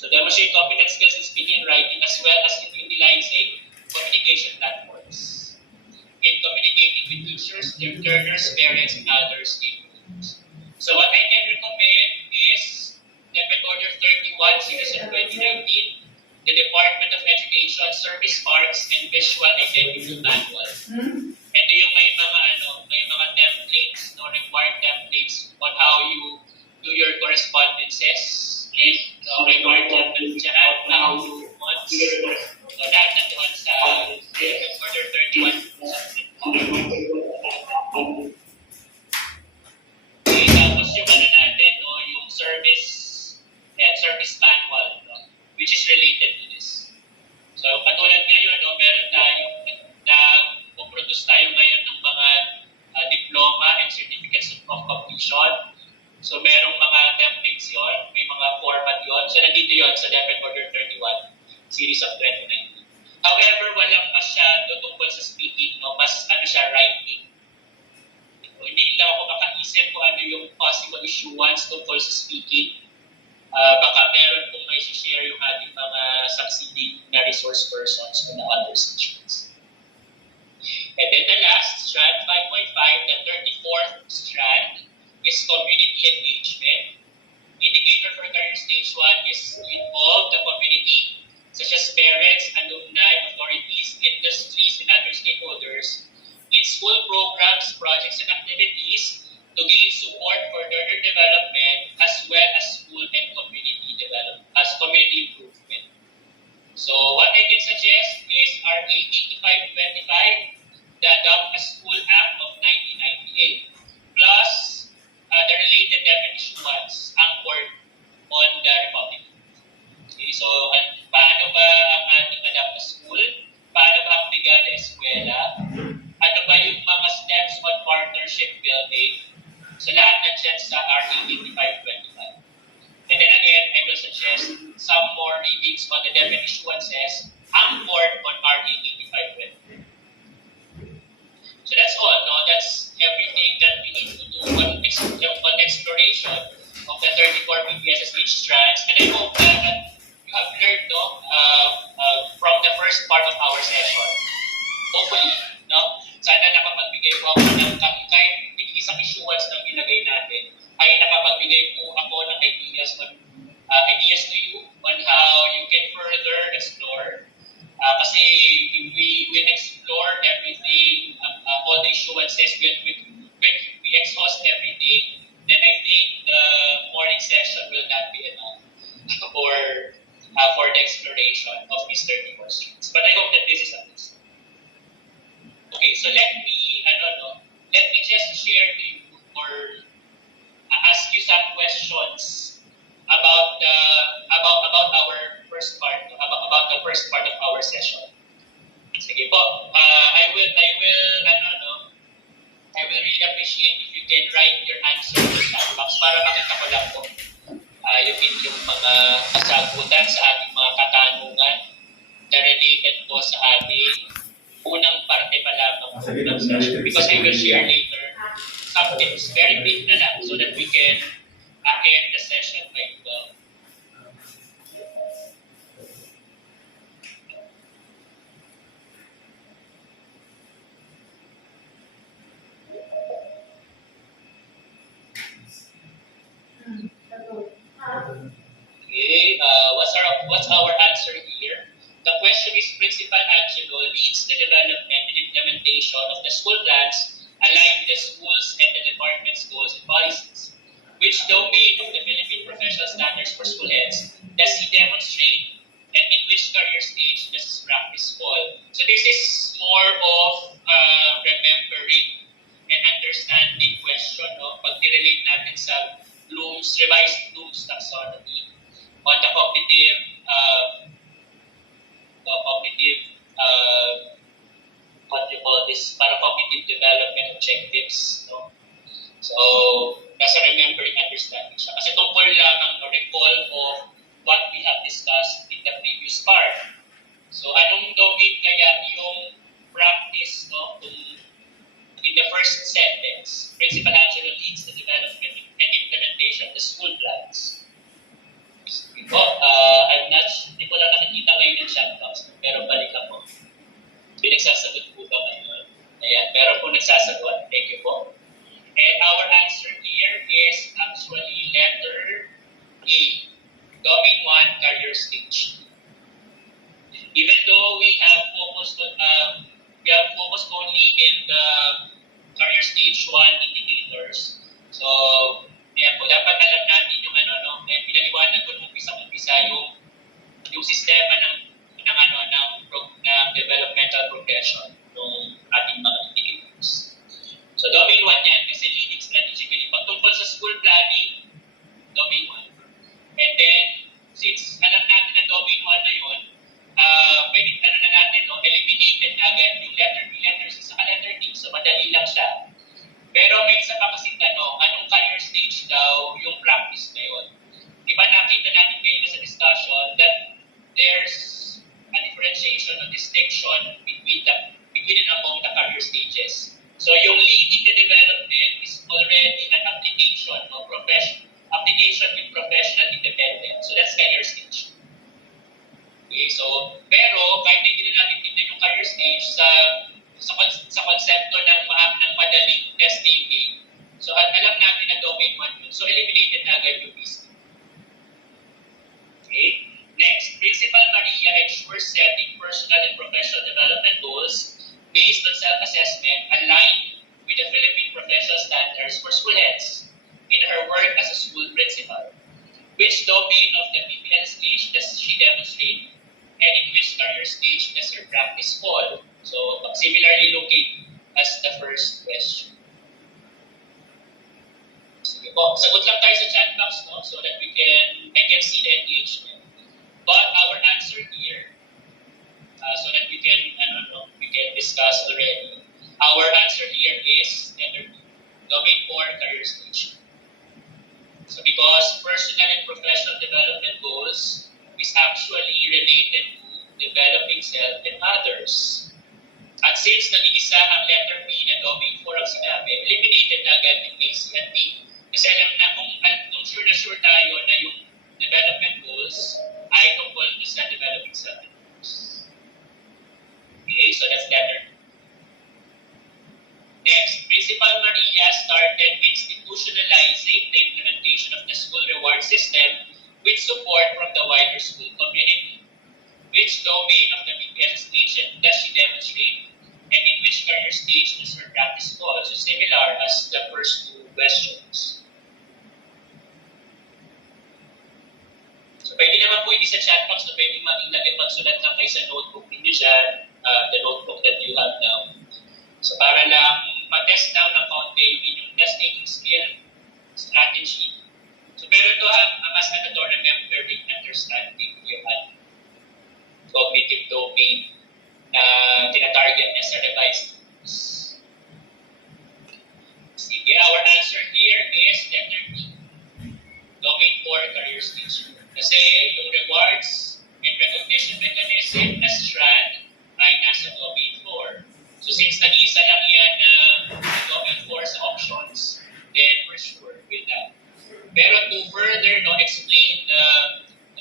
demonstrate competent skills in speaking and writing as well as in utilizing communication platforms. In communicating with teachers, their learners, parents, and other stakeholders. So what I can recommend is Deped Order 31 Series of 2019, the Department of Education Service Parts and Visual Identity Manual. Ito yung may mga templates, required templates on how you do your correspondences. Required templates dyan, how you want. So lahat na doon sa Deped Order 31. Okay, tapos yung natin, yung service manual, which is related to this. So katulad ngayon, meron tayong nag-produce tayo ngayon ng mga diploma and certificates of completion. So merong mga templates yon, may mga format yon. So nandito yon sa Deped Order 31 Series of 2019. However, walang masyado tungkol sa speaking, mas siya writing. Hindi lang ako makaisip kung ano yung possible issuance tungkol sa speaking. Baka meron kung may share yung ating mga succeeding na resource persons on the other sections. And then the last strand, 5.5, the 34th strand is community engagement. Indicator for career stage 1 is to involve the community such as parents, alumni, authorities, industries, and other stakeholders in school programs, projects, and activities to gain support for learner development as well as school and community development, as community improvement. So what I can suggest is RA 8525, the Adopt a School Act of 1998, plus the related definition ones anchored on the Republic. Okay, so paano ba ang ating Adopt a School? Paano ba ang Brigada Eskwela? Ano ba yung mga steps on partnership building? So lahat na dyan sa RA 8525. And then again, I will suggest some more readings on the definition says anchored on RA 8525. So that's all. That's everything that we need to do on exploration of the 34 BPSSH strands. And I hope that you have learned from the first part of our session. Hopefully, sana nakapagbigay po ako ng kahit isang issuance ng ilagay natin, ay nakapagbigay po ako ng ideas to you on how you can further explore. Kasi if we explore everything, all the issuances, we exhaust everything, then I think the let me just share to you or ask you some questions about our first part, about the first part of our session. Sige po. I will really appreciate if you can write your answer in the chat box para makita ko lang po yung mga kasagutan sa ating mga katanungan na related po sa ating unang parte pa lamang po ng session. Because I will share later some tips, very brief na lang, so that we can end the session by 12. Okay, what's our answer here? The question is Principal Angelo leads the development and implementation of the school plans aligned with the schools and the department's goals and policies. Which domain of the Philippine Professional Standards for School Heads does he demonstrate, and in which career stage does his practice fall? So this is more of remembering and understanding question, no? Pag nirelate natin sa revised Bloom's taxonomy on the what do you call this, para cognitive development objectives, no? So, nasa remembering understanding siya. Kasi tungkol lamang recall of what we have discussed in the previous part. So, anong domain kaya yung practice, no? In the first sentence, Principal Angelo leads the development and implementation of the school plans. Hindi ko lang nakikita ngayon yung chat box, pero balik ako. Pinagsasagot po ba ngayon? Ayan, pero po nagsasagot. Thank you po. And our answer here is actually letter A. Domain 1, career stage. Even though we have focused only in the career stage 1 indicators. So, yan po, dapat alam natin yung pinaliwanag ko nung umpisa yung sistema ng developmental progression ng ating mga indicators. So, domain 1 yan, kasi leading strategically. Pagtungkol sa school planning, domain 1. And then, since alam natin na domain 1 na yun, pwede eliminated na agad yung letter B, letter C, sa letter D. So, madali lang siya. Pero may isa pa kasi tanong, anong career stage daw yung practice na yun? Diba nakita natin ngayon sa discussion that there's a differentiation or distinction between and among the career stages. So yung leading the development is already an application with professional independence. So that's career stage. Okay, so pero kahit hindi natin tingnan yung career stage sa konsepto ng madaling test taking. So alam natin na domain 1 yun. So eliminated na agad yung PC. Okay. Next, Principal Maria ensures setting personal and professional development goals based on self-assessment aligned with the Philippine Professional Standards for School Heads in her work as a school principal. Which domain of the PPL stage does she demonstrate, and in which career stage does her practice fall? So, similarly looking as the first question. Sige po, sagot lang tayo sa chat box, no? So that I can see the engagement. But our answer here, so that we can discuss already. Our answer here is domain 4, career stage. So because personal and professional development goals is actually related to developing self and others. At since nag-iisa ang letter B na domain 4 ang sinabi, eliminated na agad yung A, C, and D. Kasi alam na kung sure tayo na yung development goals ay tungkol sa developing self and others. Okay, so that's letter B. Next, Principal Maria started institutionalizing the implementation of the school reward system with support from the wider school community. Which domain of the BPS station does she demonstrate, and in which career stage does her practice fall? So similar as the first two questions. So pwede naman po hindi sa chat box, so pwede maging pagsulat lang kayo sa notebook ninyo dyan, the notebook that you have now. So para lang ma-test down ng konti yung inyong test-taking skill, strategy. So pero ito mas ano to, remembering, understanding yung cognitive domain na tina-target niya sa revised tools. Sige, our answer here is letter B. Domain 4, career stage. Kasi yung rewards and recognition mechanism na strand ay nasa domain 4. So since nag-iisa lang yan na domain 4 sa options, then we're sure with that. Pero to further explain the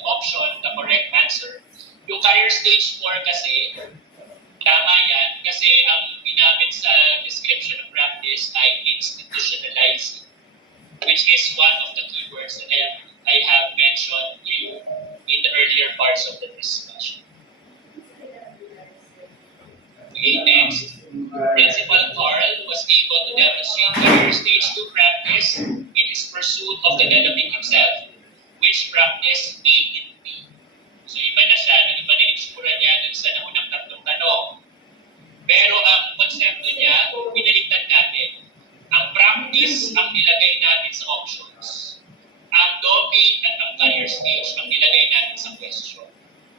option, the correct answer, yung career stage 4 kasi, tama yan, kasi ang ginamit sa description of practice ay institutionalizing, which is one of the keywords that I have mentioned to you in the earlier parts of the discussion. Okay, next. Principal Carl was able to demonstrate career stage 2 practice in his pursuit of developing himself, which practice made him be. So iba na siya, iba na yung itsura niya dun sa naunang tatlong tanong. Pero ang konsepto niya, pinaliktad natin. Ang practice ang nilagay natin sa options. Ang domain at ang career stage ang nilagay natin sa question.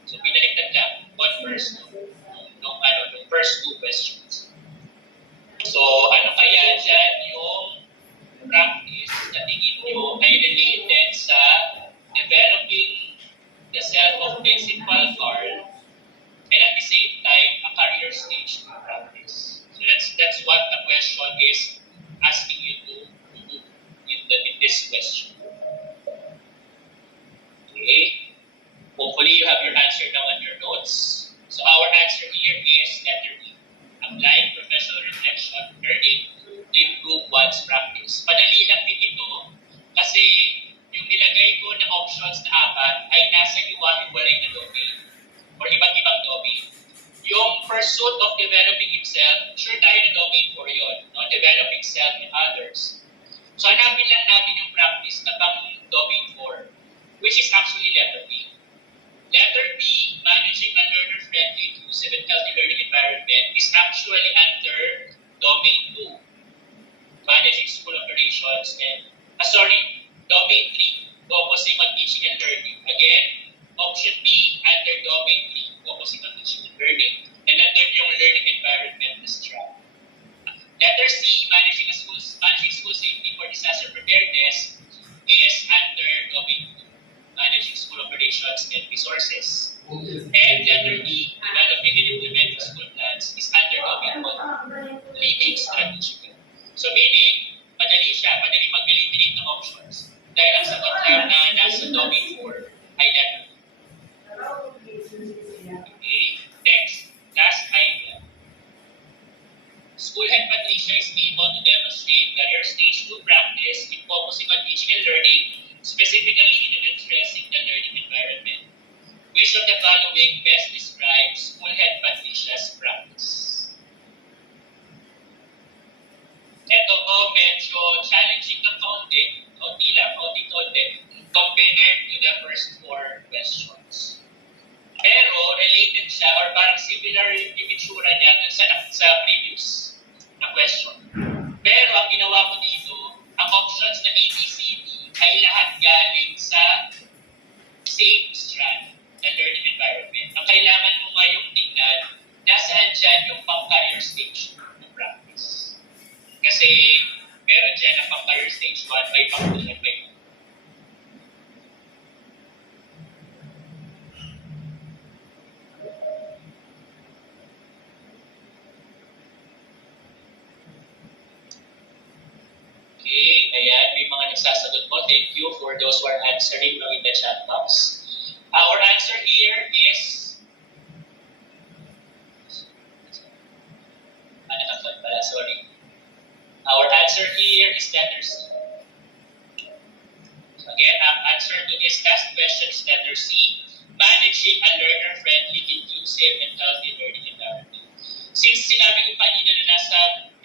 So pinaliktad lang. One first, nung first two questions. So ano kaya dyan yung practice na tingin nyo ay related sa developing the self of principal Carl and at the same time a career stage to practice. So that's what the question is asking you to do in this question. Okay. Hopefully you have your answer now on your notes. So our answer here is letter E. Applying professional reflection, learning to improve one's practice. Madali lang din ito kasi yung nilagay ko na options na apat ay nasa hiwa-hiwalay na domain or iba't ibang domain. Yung pursuit of developing himself, sure tayo na domain 4 yun, developing self and others. So hanapin lang natin yung practice na pang domain 4, which is actually letter B. Letter B, managing a learner-friendly, inclusive, and healthy learning environment is actually under domain 2, managing school operations and, domain 3, focusing on teaching and learning. Again, option B, under domain 3, focusing on teaching and learning. And nandun yung learning environment na strap. Letter C, managing school safety for disaster preparedness is under domain 2, managing school operations and resources. And letter E, developing and implementing school plans is under domain 1, leading strategy. So meaning, madali mag-eliminate ng options. Dahil ang sagot lang na nasa domain 4 ay letter E. Okay, next, last idea. School head Patricia is able to demonstrate career stage 2 practice in focusing on teaching and learning, specifically in addressing the learning environment. Which of the following best describes school head Patricia's practice? Ito po medyo challenging ng kaunti compared to the first 4 questions. Pero related siya or parang similar yung itsura niya dun sa previous na question. Pero ang ginawa ko dito, ang options na ABCD ay lahat galing sa same strand na learning environment. Ang kailangan mo ngayong tingnan, nasaan dyan yung pang-career stage ng practice. Kasi meron dyan ang pang-career stage 1, may pang-2 at may pang-2. Okay, ayan, may mga nagsasagot po. Thank you for those who are answering in the chat box. Our answer here is Our answer here is letter C. So again, ang answer to this last question is letter C, managing a learner-friendly, inclusive, and healthy learning environment. Since sinabi ko kanina na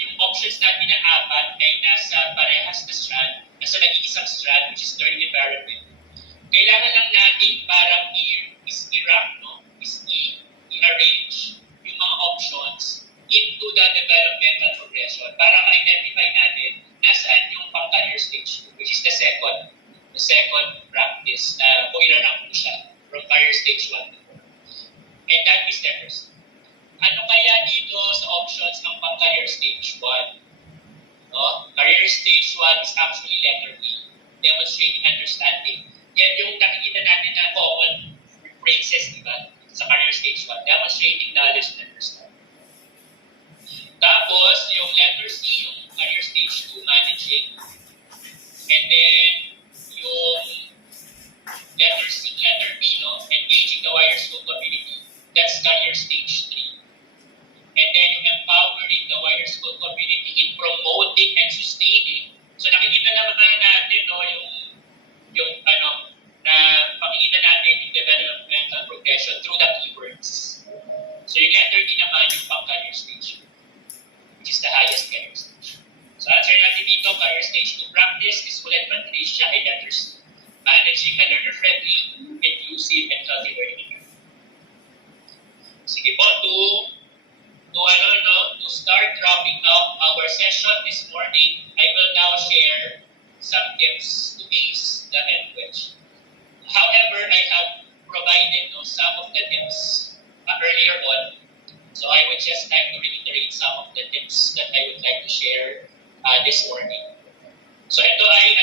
yung options natin na apat ay nasa parehas na strand, nasa nag-iisang strand, which is learning environment, kailangan lang natin parang i-arrange yung mga options into the developmental stage 1 before. And that is letter C. Ano kaya dito sa options ang pang-career stage 1? No? Career stage 1 is actually letter B, demonstrating understanding. Yan yung nakikita natin na common phrases, di ba? Sa career stage 1, demonstrating knowledge and understanding. Tapos, yung letter C, yung career stage 2, managing. And then, yung letter B, no? Engaging the wider school community. That's career stage 3. And then, yung empowering the wider school community in promoting and sustaining. So, nakikita naman natin, no, yung na pakikita natin yung developmental progression through the keywords. So, yung letter D naman yung pang-career stage, which is the highest career stage. So, answer natin dito, career stage 2 practice, Iskulet Patricia, ay letter C. Managing a learner-friendly, inclusive, and healthy learning environment. Sige po, to start wrapping up our session this morning, I will now share some tips to base the Nqesh. However, I have provided some of the tips earlier on, so I would just like to reiterate some of the tips that I would like to share this morning. So ito ay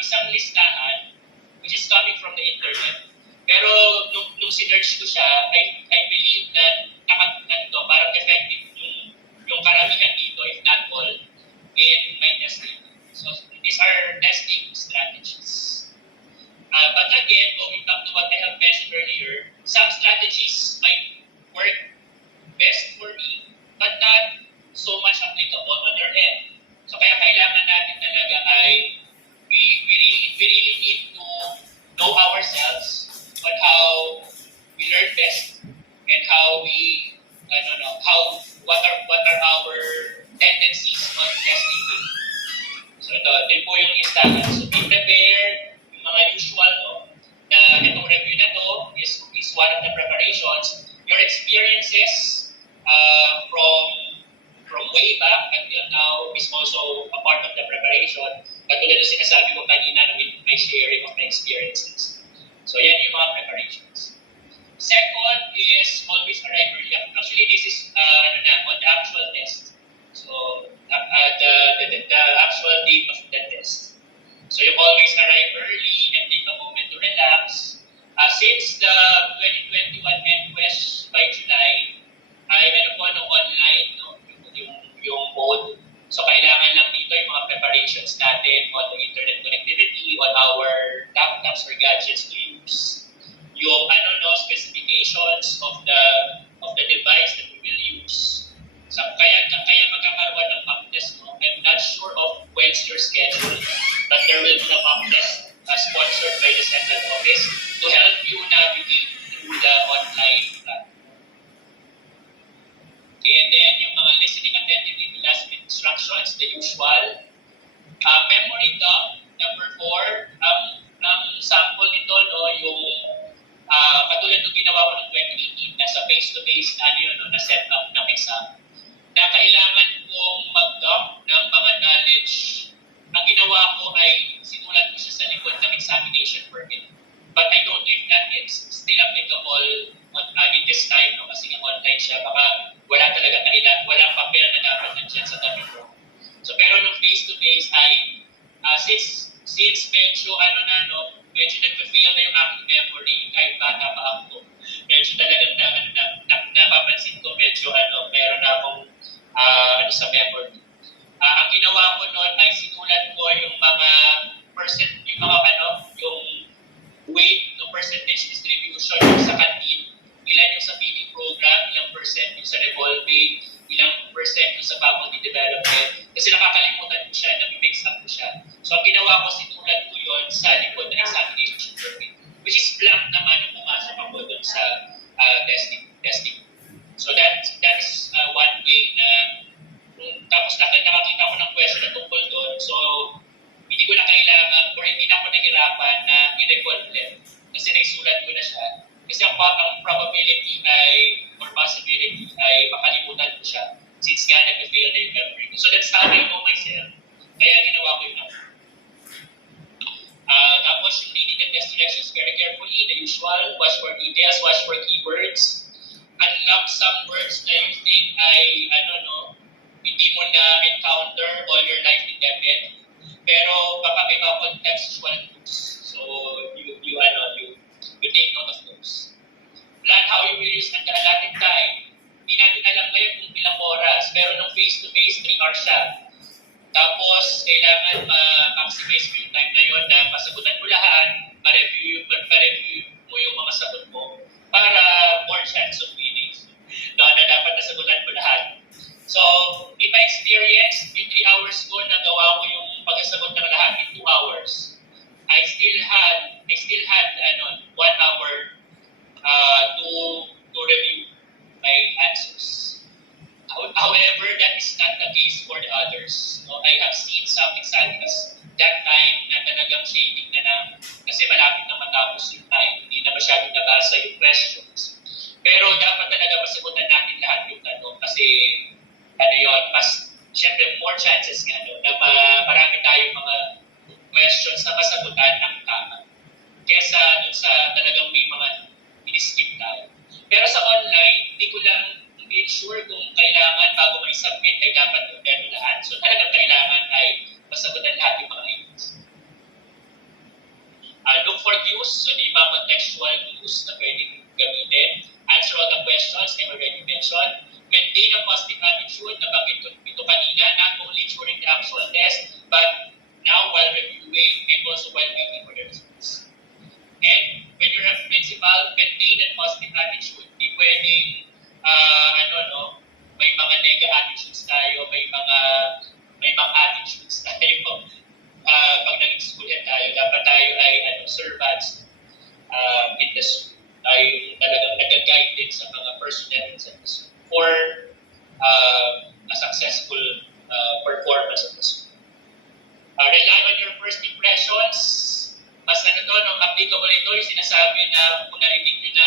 isang listahan which is coming from the internet. Pero nung sinerch ko siya, I believe that parang effective yung karamihan dito, if not all, in my testing. So these are testing strategies. But again, going back to what I have mentioned earlier, some strategies might work best for me, but not so much applicable on their end. So kaya kailangan natin talaga ay we really need to know ourselves on how we learn best and how we what are our tendencies on testing it. So ito po yung listahan. So be prepared, yung mga usual na itong review na to is one of the preparations. Your experiences from way back until now is also a part of the preparation. Katulad ng sinasabi ko kanina with my sharing of my experiences. So yan yung mga preparations. Second is always arrive early. Actually, this is on the actual test. So the actual date of the test. So you always arrive early and take a moment to relax. Since the 2021 Nqesh by July, ay online yung mode. So kailangan lang dito yung mga preparations natin on the internet connectivity, on our laptops or gadgets to use. Yung specifications of the device that we will use. So kaya magkakaroon ng mock test. I'm not sure of when's your schedule, but there will be a mock test sponsored by the central office to help you navigate through the online platform. And then yung mga listening attentively to last minute instructions, the usual. Memory dump, number 4. Ang sample nito, yung katulad ng ginawa ko ng 2018 na sa face-to-face na set up ng exam, na kailangan kong mag-dump ng mga knowledge. Ang ginawa ko ay sinulat ko siya sa likod ng examination permit. But I don't know if that is still applicable in this time, kasi online siya, baka wala talaga walang papel na dapat nandiyan sa tabi ko. So pero nung face-to-face ay since medyo medyo nagpa-fail na yung aking memory kahit bata pa ako. Medyo talagang napapansin ko medyo meron na akong sa memory. Ang ginawa ko noon ay sinulat ko yung mga yung weight ng percentage distribution sa canteen, ilan yung sa feeding program, ilang percent yung sa revolving, ilang percent yung sa faculty development. Kasi nakakalimutan ko siya, nami-mix up ko siya. So ang ginawa ko, sinulat ko yun sa likod ng examination permit, which is blank naman nung pumasok ako dun sa testing. So that is one way na tapos nakakita ko ng question na tungkol doon. So hindi ko na kailangan or hindi na ako nahirapan na i-recall ulit. Kasi naisulat ko na siya. Kasi ang probability or possibility ay makalimutan ko siya since nga nag-fail na yung memory ko. So that's how I know myself. Kaya ginawa ko yun ako. Tapos yung reading the test directions very carefully, the usual, watch for face-to-face, 3 hours siya. Tapos, kailangan ma-maximize mo yung time na yun na masagutan mo lahat, ma-review mo yung mga sagot mo para more chance of winning. Na dapat nasagutan mo lahat. So, in my experience, yung 3 hours ko, nagawa ko yung pagsasagot ng lahat in 2 hours. I still had 1 hour to review my answers. However, that is not the case for the others. No, I have seen some examples that time na talagang shading na kasi malapit na matapos yung time. Hindi na masyadong nabasa yung questions. Pero dapat talaga masagutan natin lahat yung tanong kasi mas syempre more chances nga na marami tayong mga questions na masagutan ng tama kesa dun sa talagang may mga in-skip tayo. Pero sa online, hindi ko lang sure kung kailangan bago may submit ay dapat kumpleto lahat. So talagang kailangan ay masagutan lahat yung mga items. Look for cues, so di ba contextual cues na pwedeng gamitin. Answer all the questions I already mentioned. Maintain a positive attitude, nabanggit ko ito kanina, not only during the actual test, but now while reviewing and also while waiting for the results. And when you're a principal, maintain a positive attitude. Di pwedeng may mga negative attitudes tayo, may mga attitudes tayo. Pag naging student tayo, dapat tayo ay servants in the school. Tayo talagang nag-guide din sa mga personnel for a successful performance of the school. Rely on your first impressions. Mas applicable ito yung sinasabi na kung narinig nyo na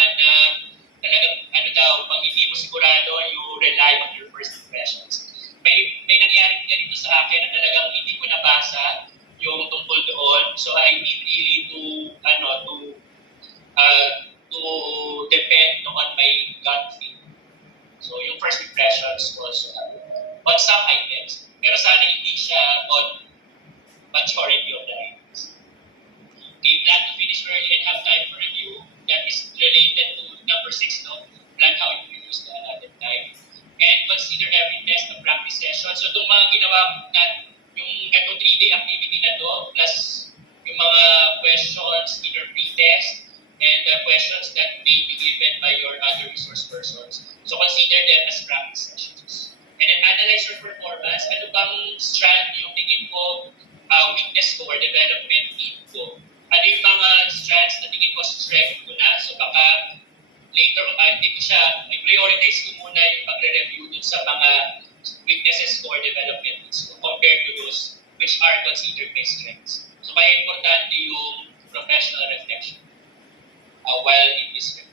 talagang pag hindi mo sigurado, you rely on your first impressions. May nangyari ganito sa akin na talagang hindi ko nabasa yung tungkol doon. So I need really to depend on my gut feel. So yung first impressions was on some items. Pero sana hindi siya on majority of the items. Okay, plan to finish early and have time for review. That is related to number 6, plan how you use the allotted time. And consider every test a practice session. So itong mga ginawa natin, yung 3-day activity na to, plus yung mga questions, either pre-test, and the questions that may be given by your other resource persons. So consider them as practice sessions. And then analyze your performance. Ano bang strand yung tingin ko, weakness ko or development need ko? Ano yung mga strands na tingin ko strength ko na? So baka later on, i-prioritize ko muna yung pagre-review dun sa mga weaknesses ko or development needs ko compared to those which are considered my strengths. So kaya importante yung professional reflection while in this review.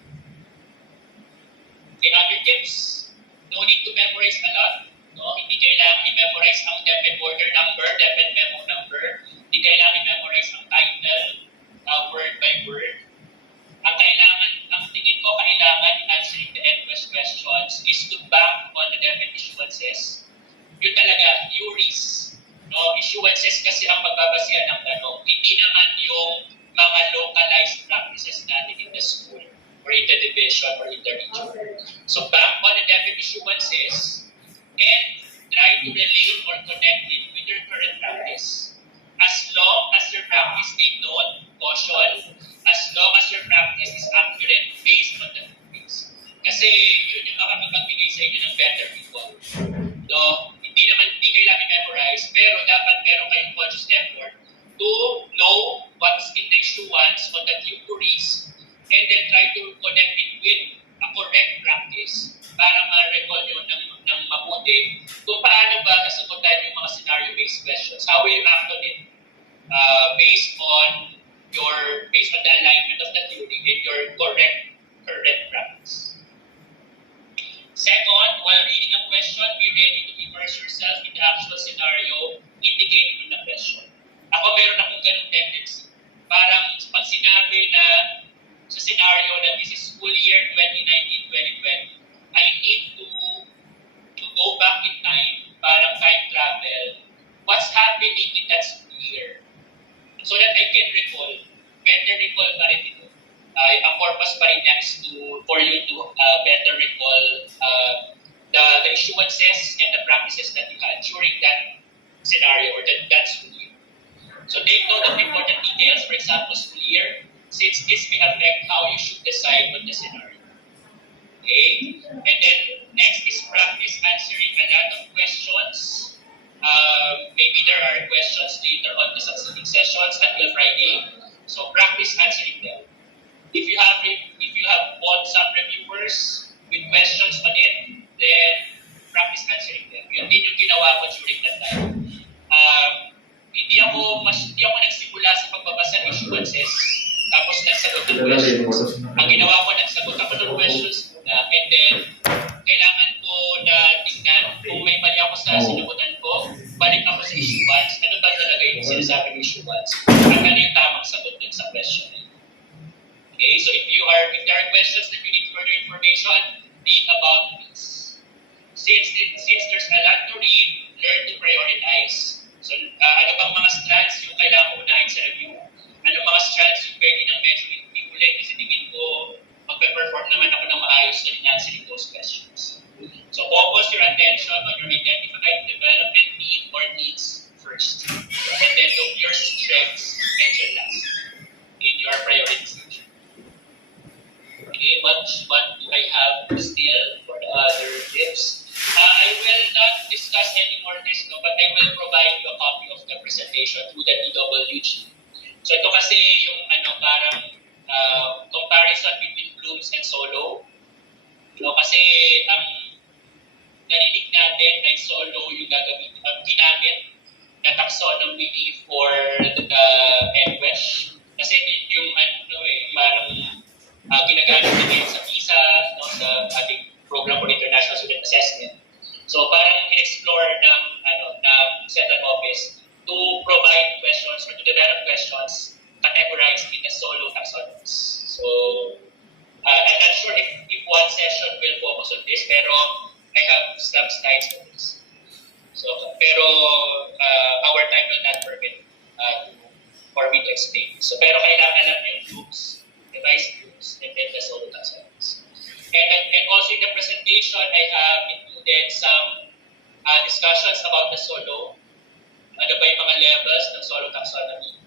Okay, other tips, no need to memorize a lot. No? Hindi kailangan i-memorize ang DepEd order number, DepEd memo number. Hindi kailangan i-memorize ang title, word by word. Ang tingin ko kailangan in answering the Nqesh questions is to bank on the DepEd issuances. Yun talaga, URIs. No? Issuances kasi ang pagbabasihan ng tanong. Hindi naman yung mga localized practices natin in the school or in the division or in the region. So bank on the DepEd issuances and try to relate or connect it with your current practice. As long as your practice, take note, caution, as long as your practice is accurate based on the topics. Kasi yun yung makakapagbigay sa inyo ng better recall. No? Hindi kailangan memorize, pero dapat meron kayong conscious effort to know what's in the issuance on the theories and then try to connect it with a correct practice para ma-recall nyo ng mabuti kung paano ba nasagutan yung mga scenario-based questions. How will you act on it? Based on the alignment of the theory and your current practice. Second, while reading a question, be ready to immerse yourself in the actual scenario indicated in the question. Ako meron akong ganung tendency. Parang pag sinabi na sa scenario na this is school year 2019-2020, I need to go back in time, parang time travel, what's happening in that school year. So that I can better recall pa rin ito. Ang purpose pa rin niya is for you to better recall the issuances and the practices that you example school year, since this may affect how you should decide on the scenario. Okay? And then next is practice answering a lot of questions. Maybe there are questions later on the succeeding sessions until Friday. So practice answering them. If you have bought some reviewers with questions on it, then practice answering them. Yun din yung ginawa ko during that time. Hindi ako nagsimula sa pagbabasa ng issuances, tapos nagsagot ng questions. Ang ginawa ko, nagsagot ako ng questions muna, and then kailangan ko na tingnan kung may mali ako sa sinagutan ko, balik ako sa issuance, ano ba talaga yung sinasabi ng issuance, at ano yung tamang sagot dun sa question. Okay, so if there are questions that you need further information, think about this. Since there's a lot to read, learn to prioritize. So, ano bang mga strands yung kailangan unahin sa review? Ano mga strands yung pwede nang medyo ikulit kasi tingin ko magpe-perform naman ako ng maayos na in-answering those questions. So, focus your attention on your identified development need or needs first. And then your strengths medyo last in your prioritization. Okay, what do I have still for the other tips? I will not discuss any more this, no, but I will provide you a copy of the presentation through the DWG. So ito kasi yung parang comparison between blooms and solo. Kasi ang narinig natin ay solo yung ginamit na taxonomy for the Nqesh. Kasi yung parang ginagamit natin sa PISA, sa ating Program for International Student Assessment. So parang in-explore ng Central Office to provide questions or to develop questions categorized in the solo taxonomies. So I'm not sure if one session will focus on this, pero I have some slides on this. So pero our time will not permit for me to explain. So pero kailangan alam yung groups, device groups, and then the solo taxonomies. And also in the presentation, I have included some discussions about the solo. Ano ba yung mga levels ng solo taxonomy?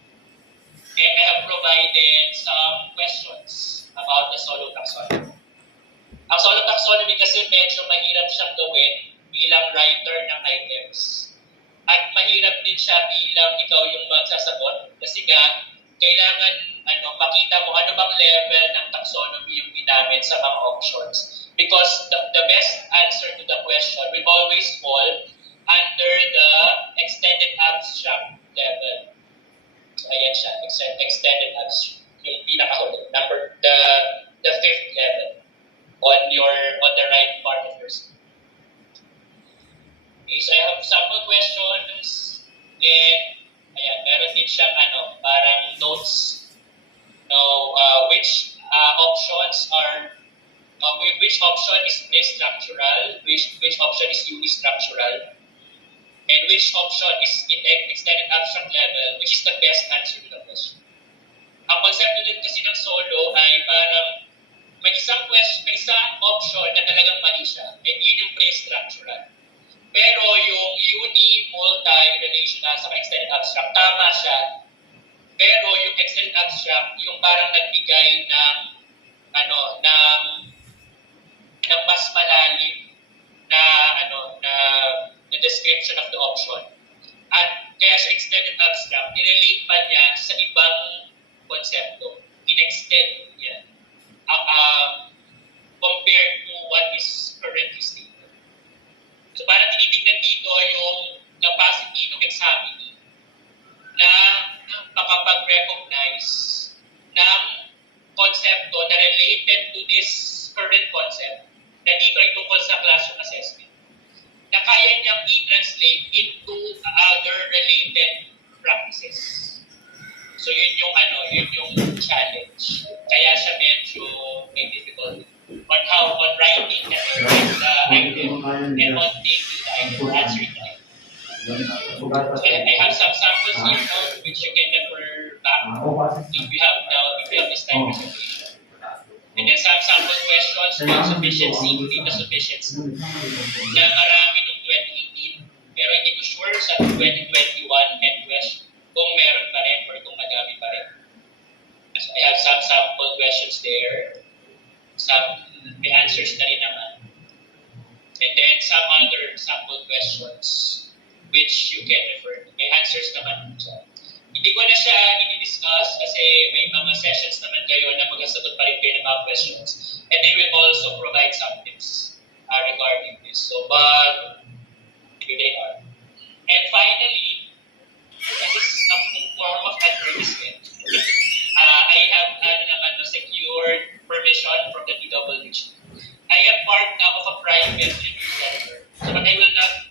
And I have provided some questions about the solo taxonomy. Ang solo taxonomy kasi medyo mahirap siyang gawin bilang writer ng items. At mahirap din siya bilang ikaw yung magsasagot kasi nga kailangan makita mo ano bang level ng taxonomy yung ginamit sa mga options. Because the best answer to the question will always fall under the extended abstract level. So, ayan siya, extended abstract. Yung pinakahuli, the fifth level on the right part of your screen. Okay, so I have sample questions and ayan, meron din siyang parang notes. Which option is bistructural, which option is unistructural, and which option is in extended abstract level, which is the best answer to the question. Ang konsepto din kasi ng solo ay parang may isang option na talagang mali siya, and yun yung pre-structural. Pero yung uni, multi, relational, sa extended abstract, tama siya. Pero yung extended abstract, yung parang nagbigay ng mas malalim na description of the option. At kaya sa extended abstract, nirelate pa niya sa ibang konsepto. In-extend niya. Compared to what is currently stated. So parang tinitignan dito yung capacity ng examinee na makapag-recognize ng konsepto na related to this current concept na di ba tungkol sa classroom assessment na kaya niyang i-translate into other related practices. So yun yung challenge. Kaya siya medyo may difficulty on writing the item and on taking the item, answering the item. So I have some samples here which you can refer back if you have this time presentation. And then some sample questions on sufficiency, data sufficiency. Na marami noong 2018, pero hindi ko sure sa 2021 Nqesh kung meron pa rin or kung madami pa rin. which you can refer to. May answers naman. So, hindi ko na siya i-discuss kasi may mga sessions naman kayo na magsasagot pa rin kayo ng mga questions. And they will also provide some tips regarding this. So, but here they are. And finally, this is some form of advertisement. I have naman na secured permission from the PWG. I am part now of a private review center, so but I will not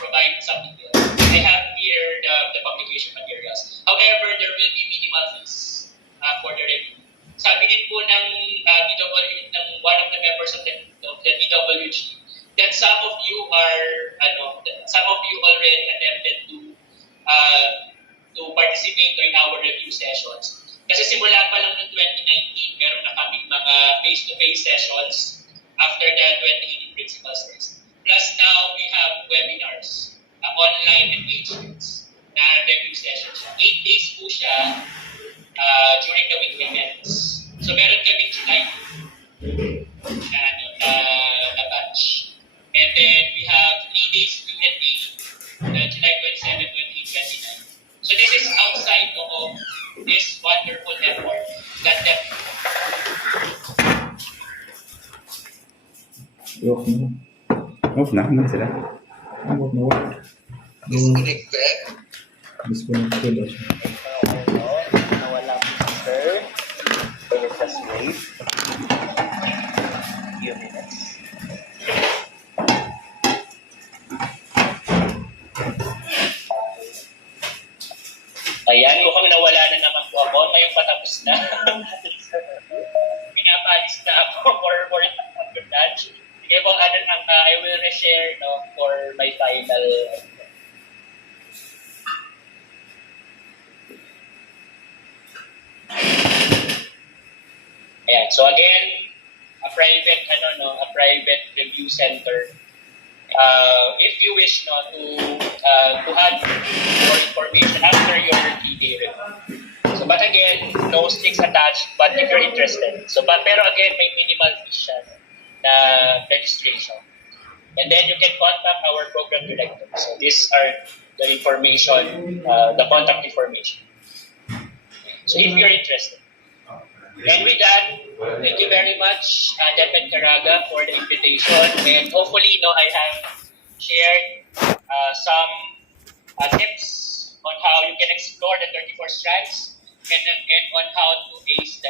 provide some details. I have here the publication materials. However, there will be minimal fees for the review. Sabi din po ng ng one of the members of the PWG that some of you already attempted to participate in our review sessions. Kasi simula pa lang ng 2019, meron na kaming mga face-to-face sessions after the 2018 principles test. Plus now, we have webinars, online engagements na review sessions. 8 days po siya during the weekends. So meron kaming July na batch. And then we have 3 days Q&A, July 27, 28, 29. So this is outside of this wonderful effort that Off na sila. Disconnected. Disconnected na siya. Nawala po si sir. So let's just wait. Few minutes. Ayan, mukhang nawala na naman po ako. Ngayong patapos na. Pinapalis na ako for that. Sige po, I will reshare for my final. Ayan, so again, a private review center. If you wish to have more information after your TD review. So, but again, no strings attached. But if you're interested, pero again, may minimal fee siya na registration. And then you can contact our program director. So these are the information, the contact information. So if you're interested. And with that, thank you very much, Dep and Caraga, for the invitation. And hopefully, I have shared some tips on how you can explore the 34 strands and on how to ace the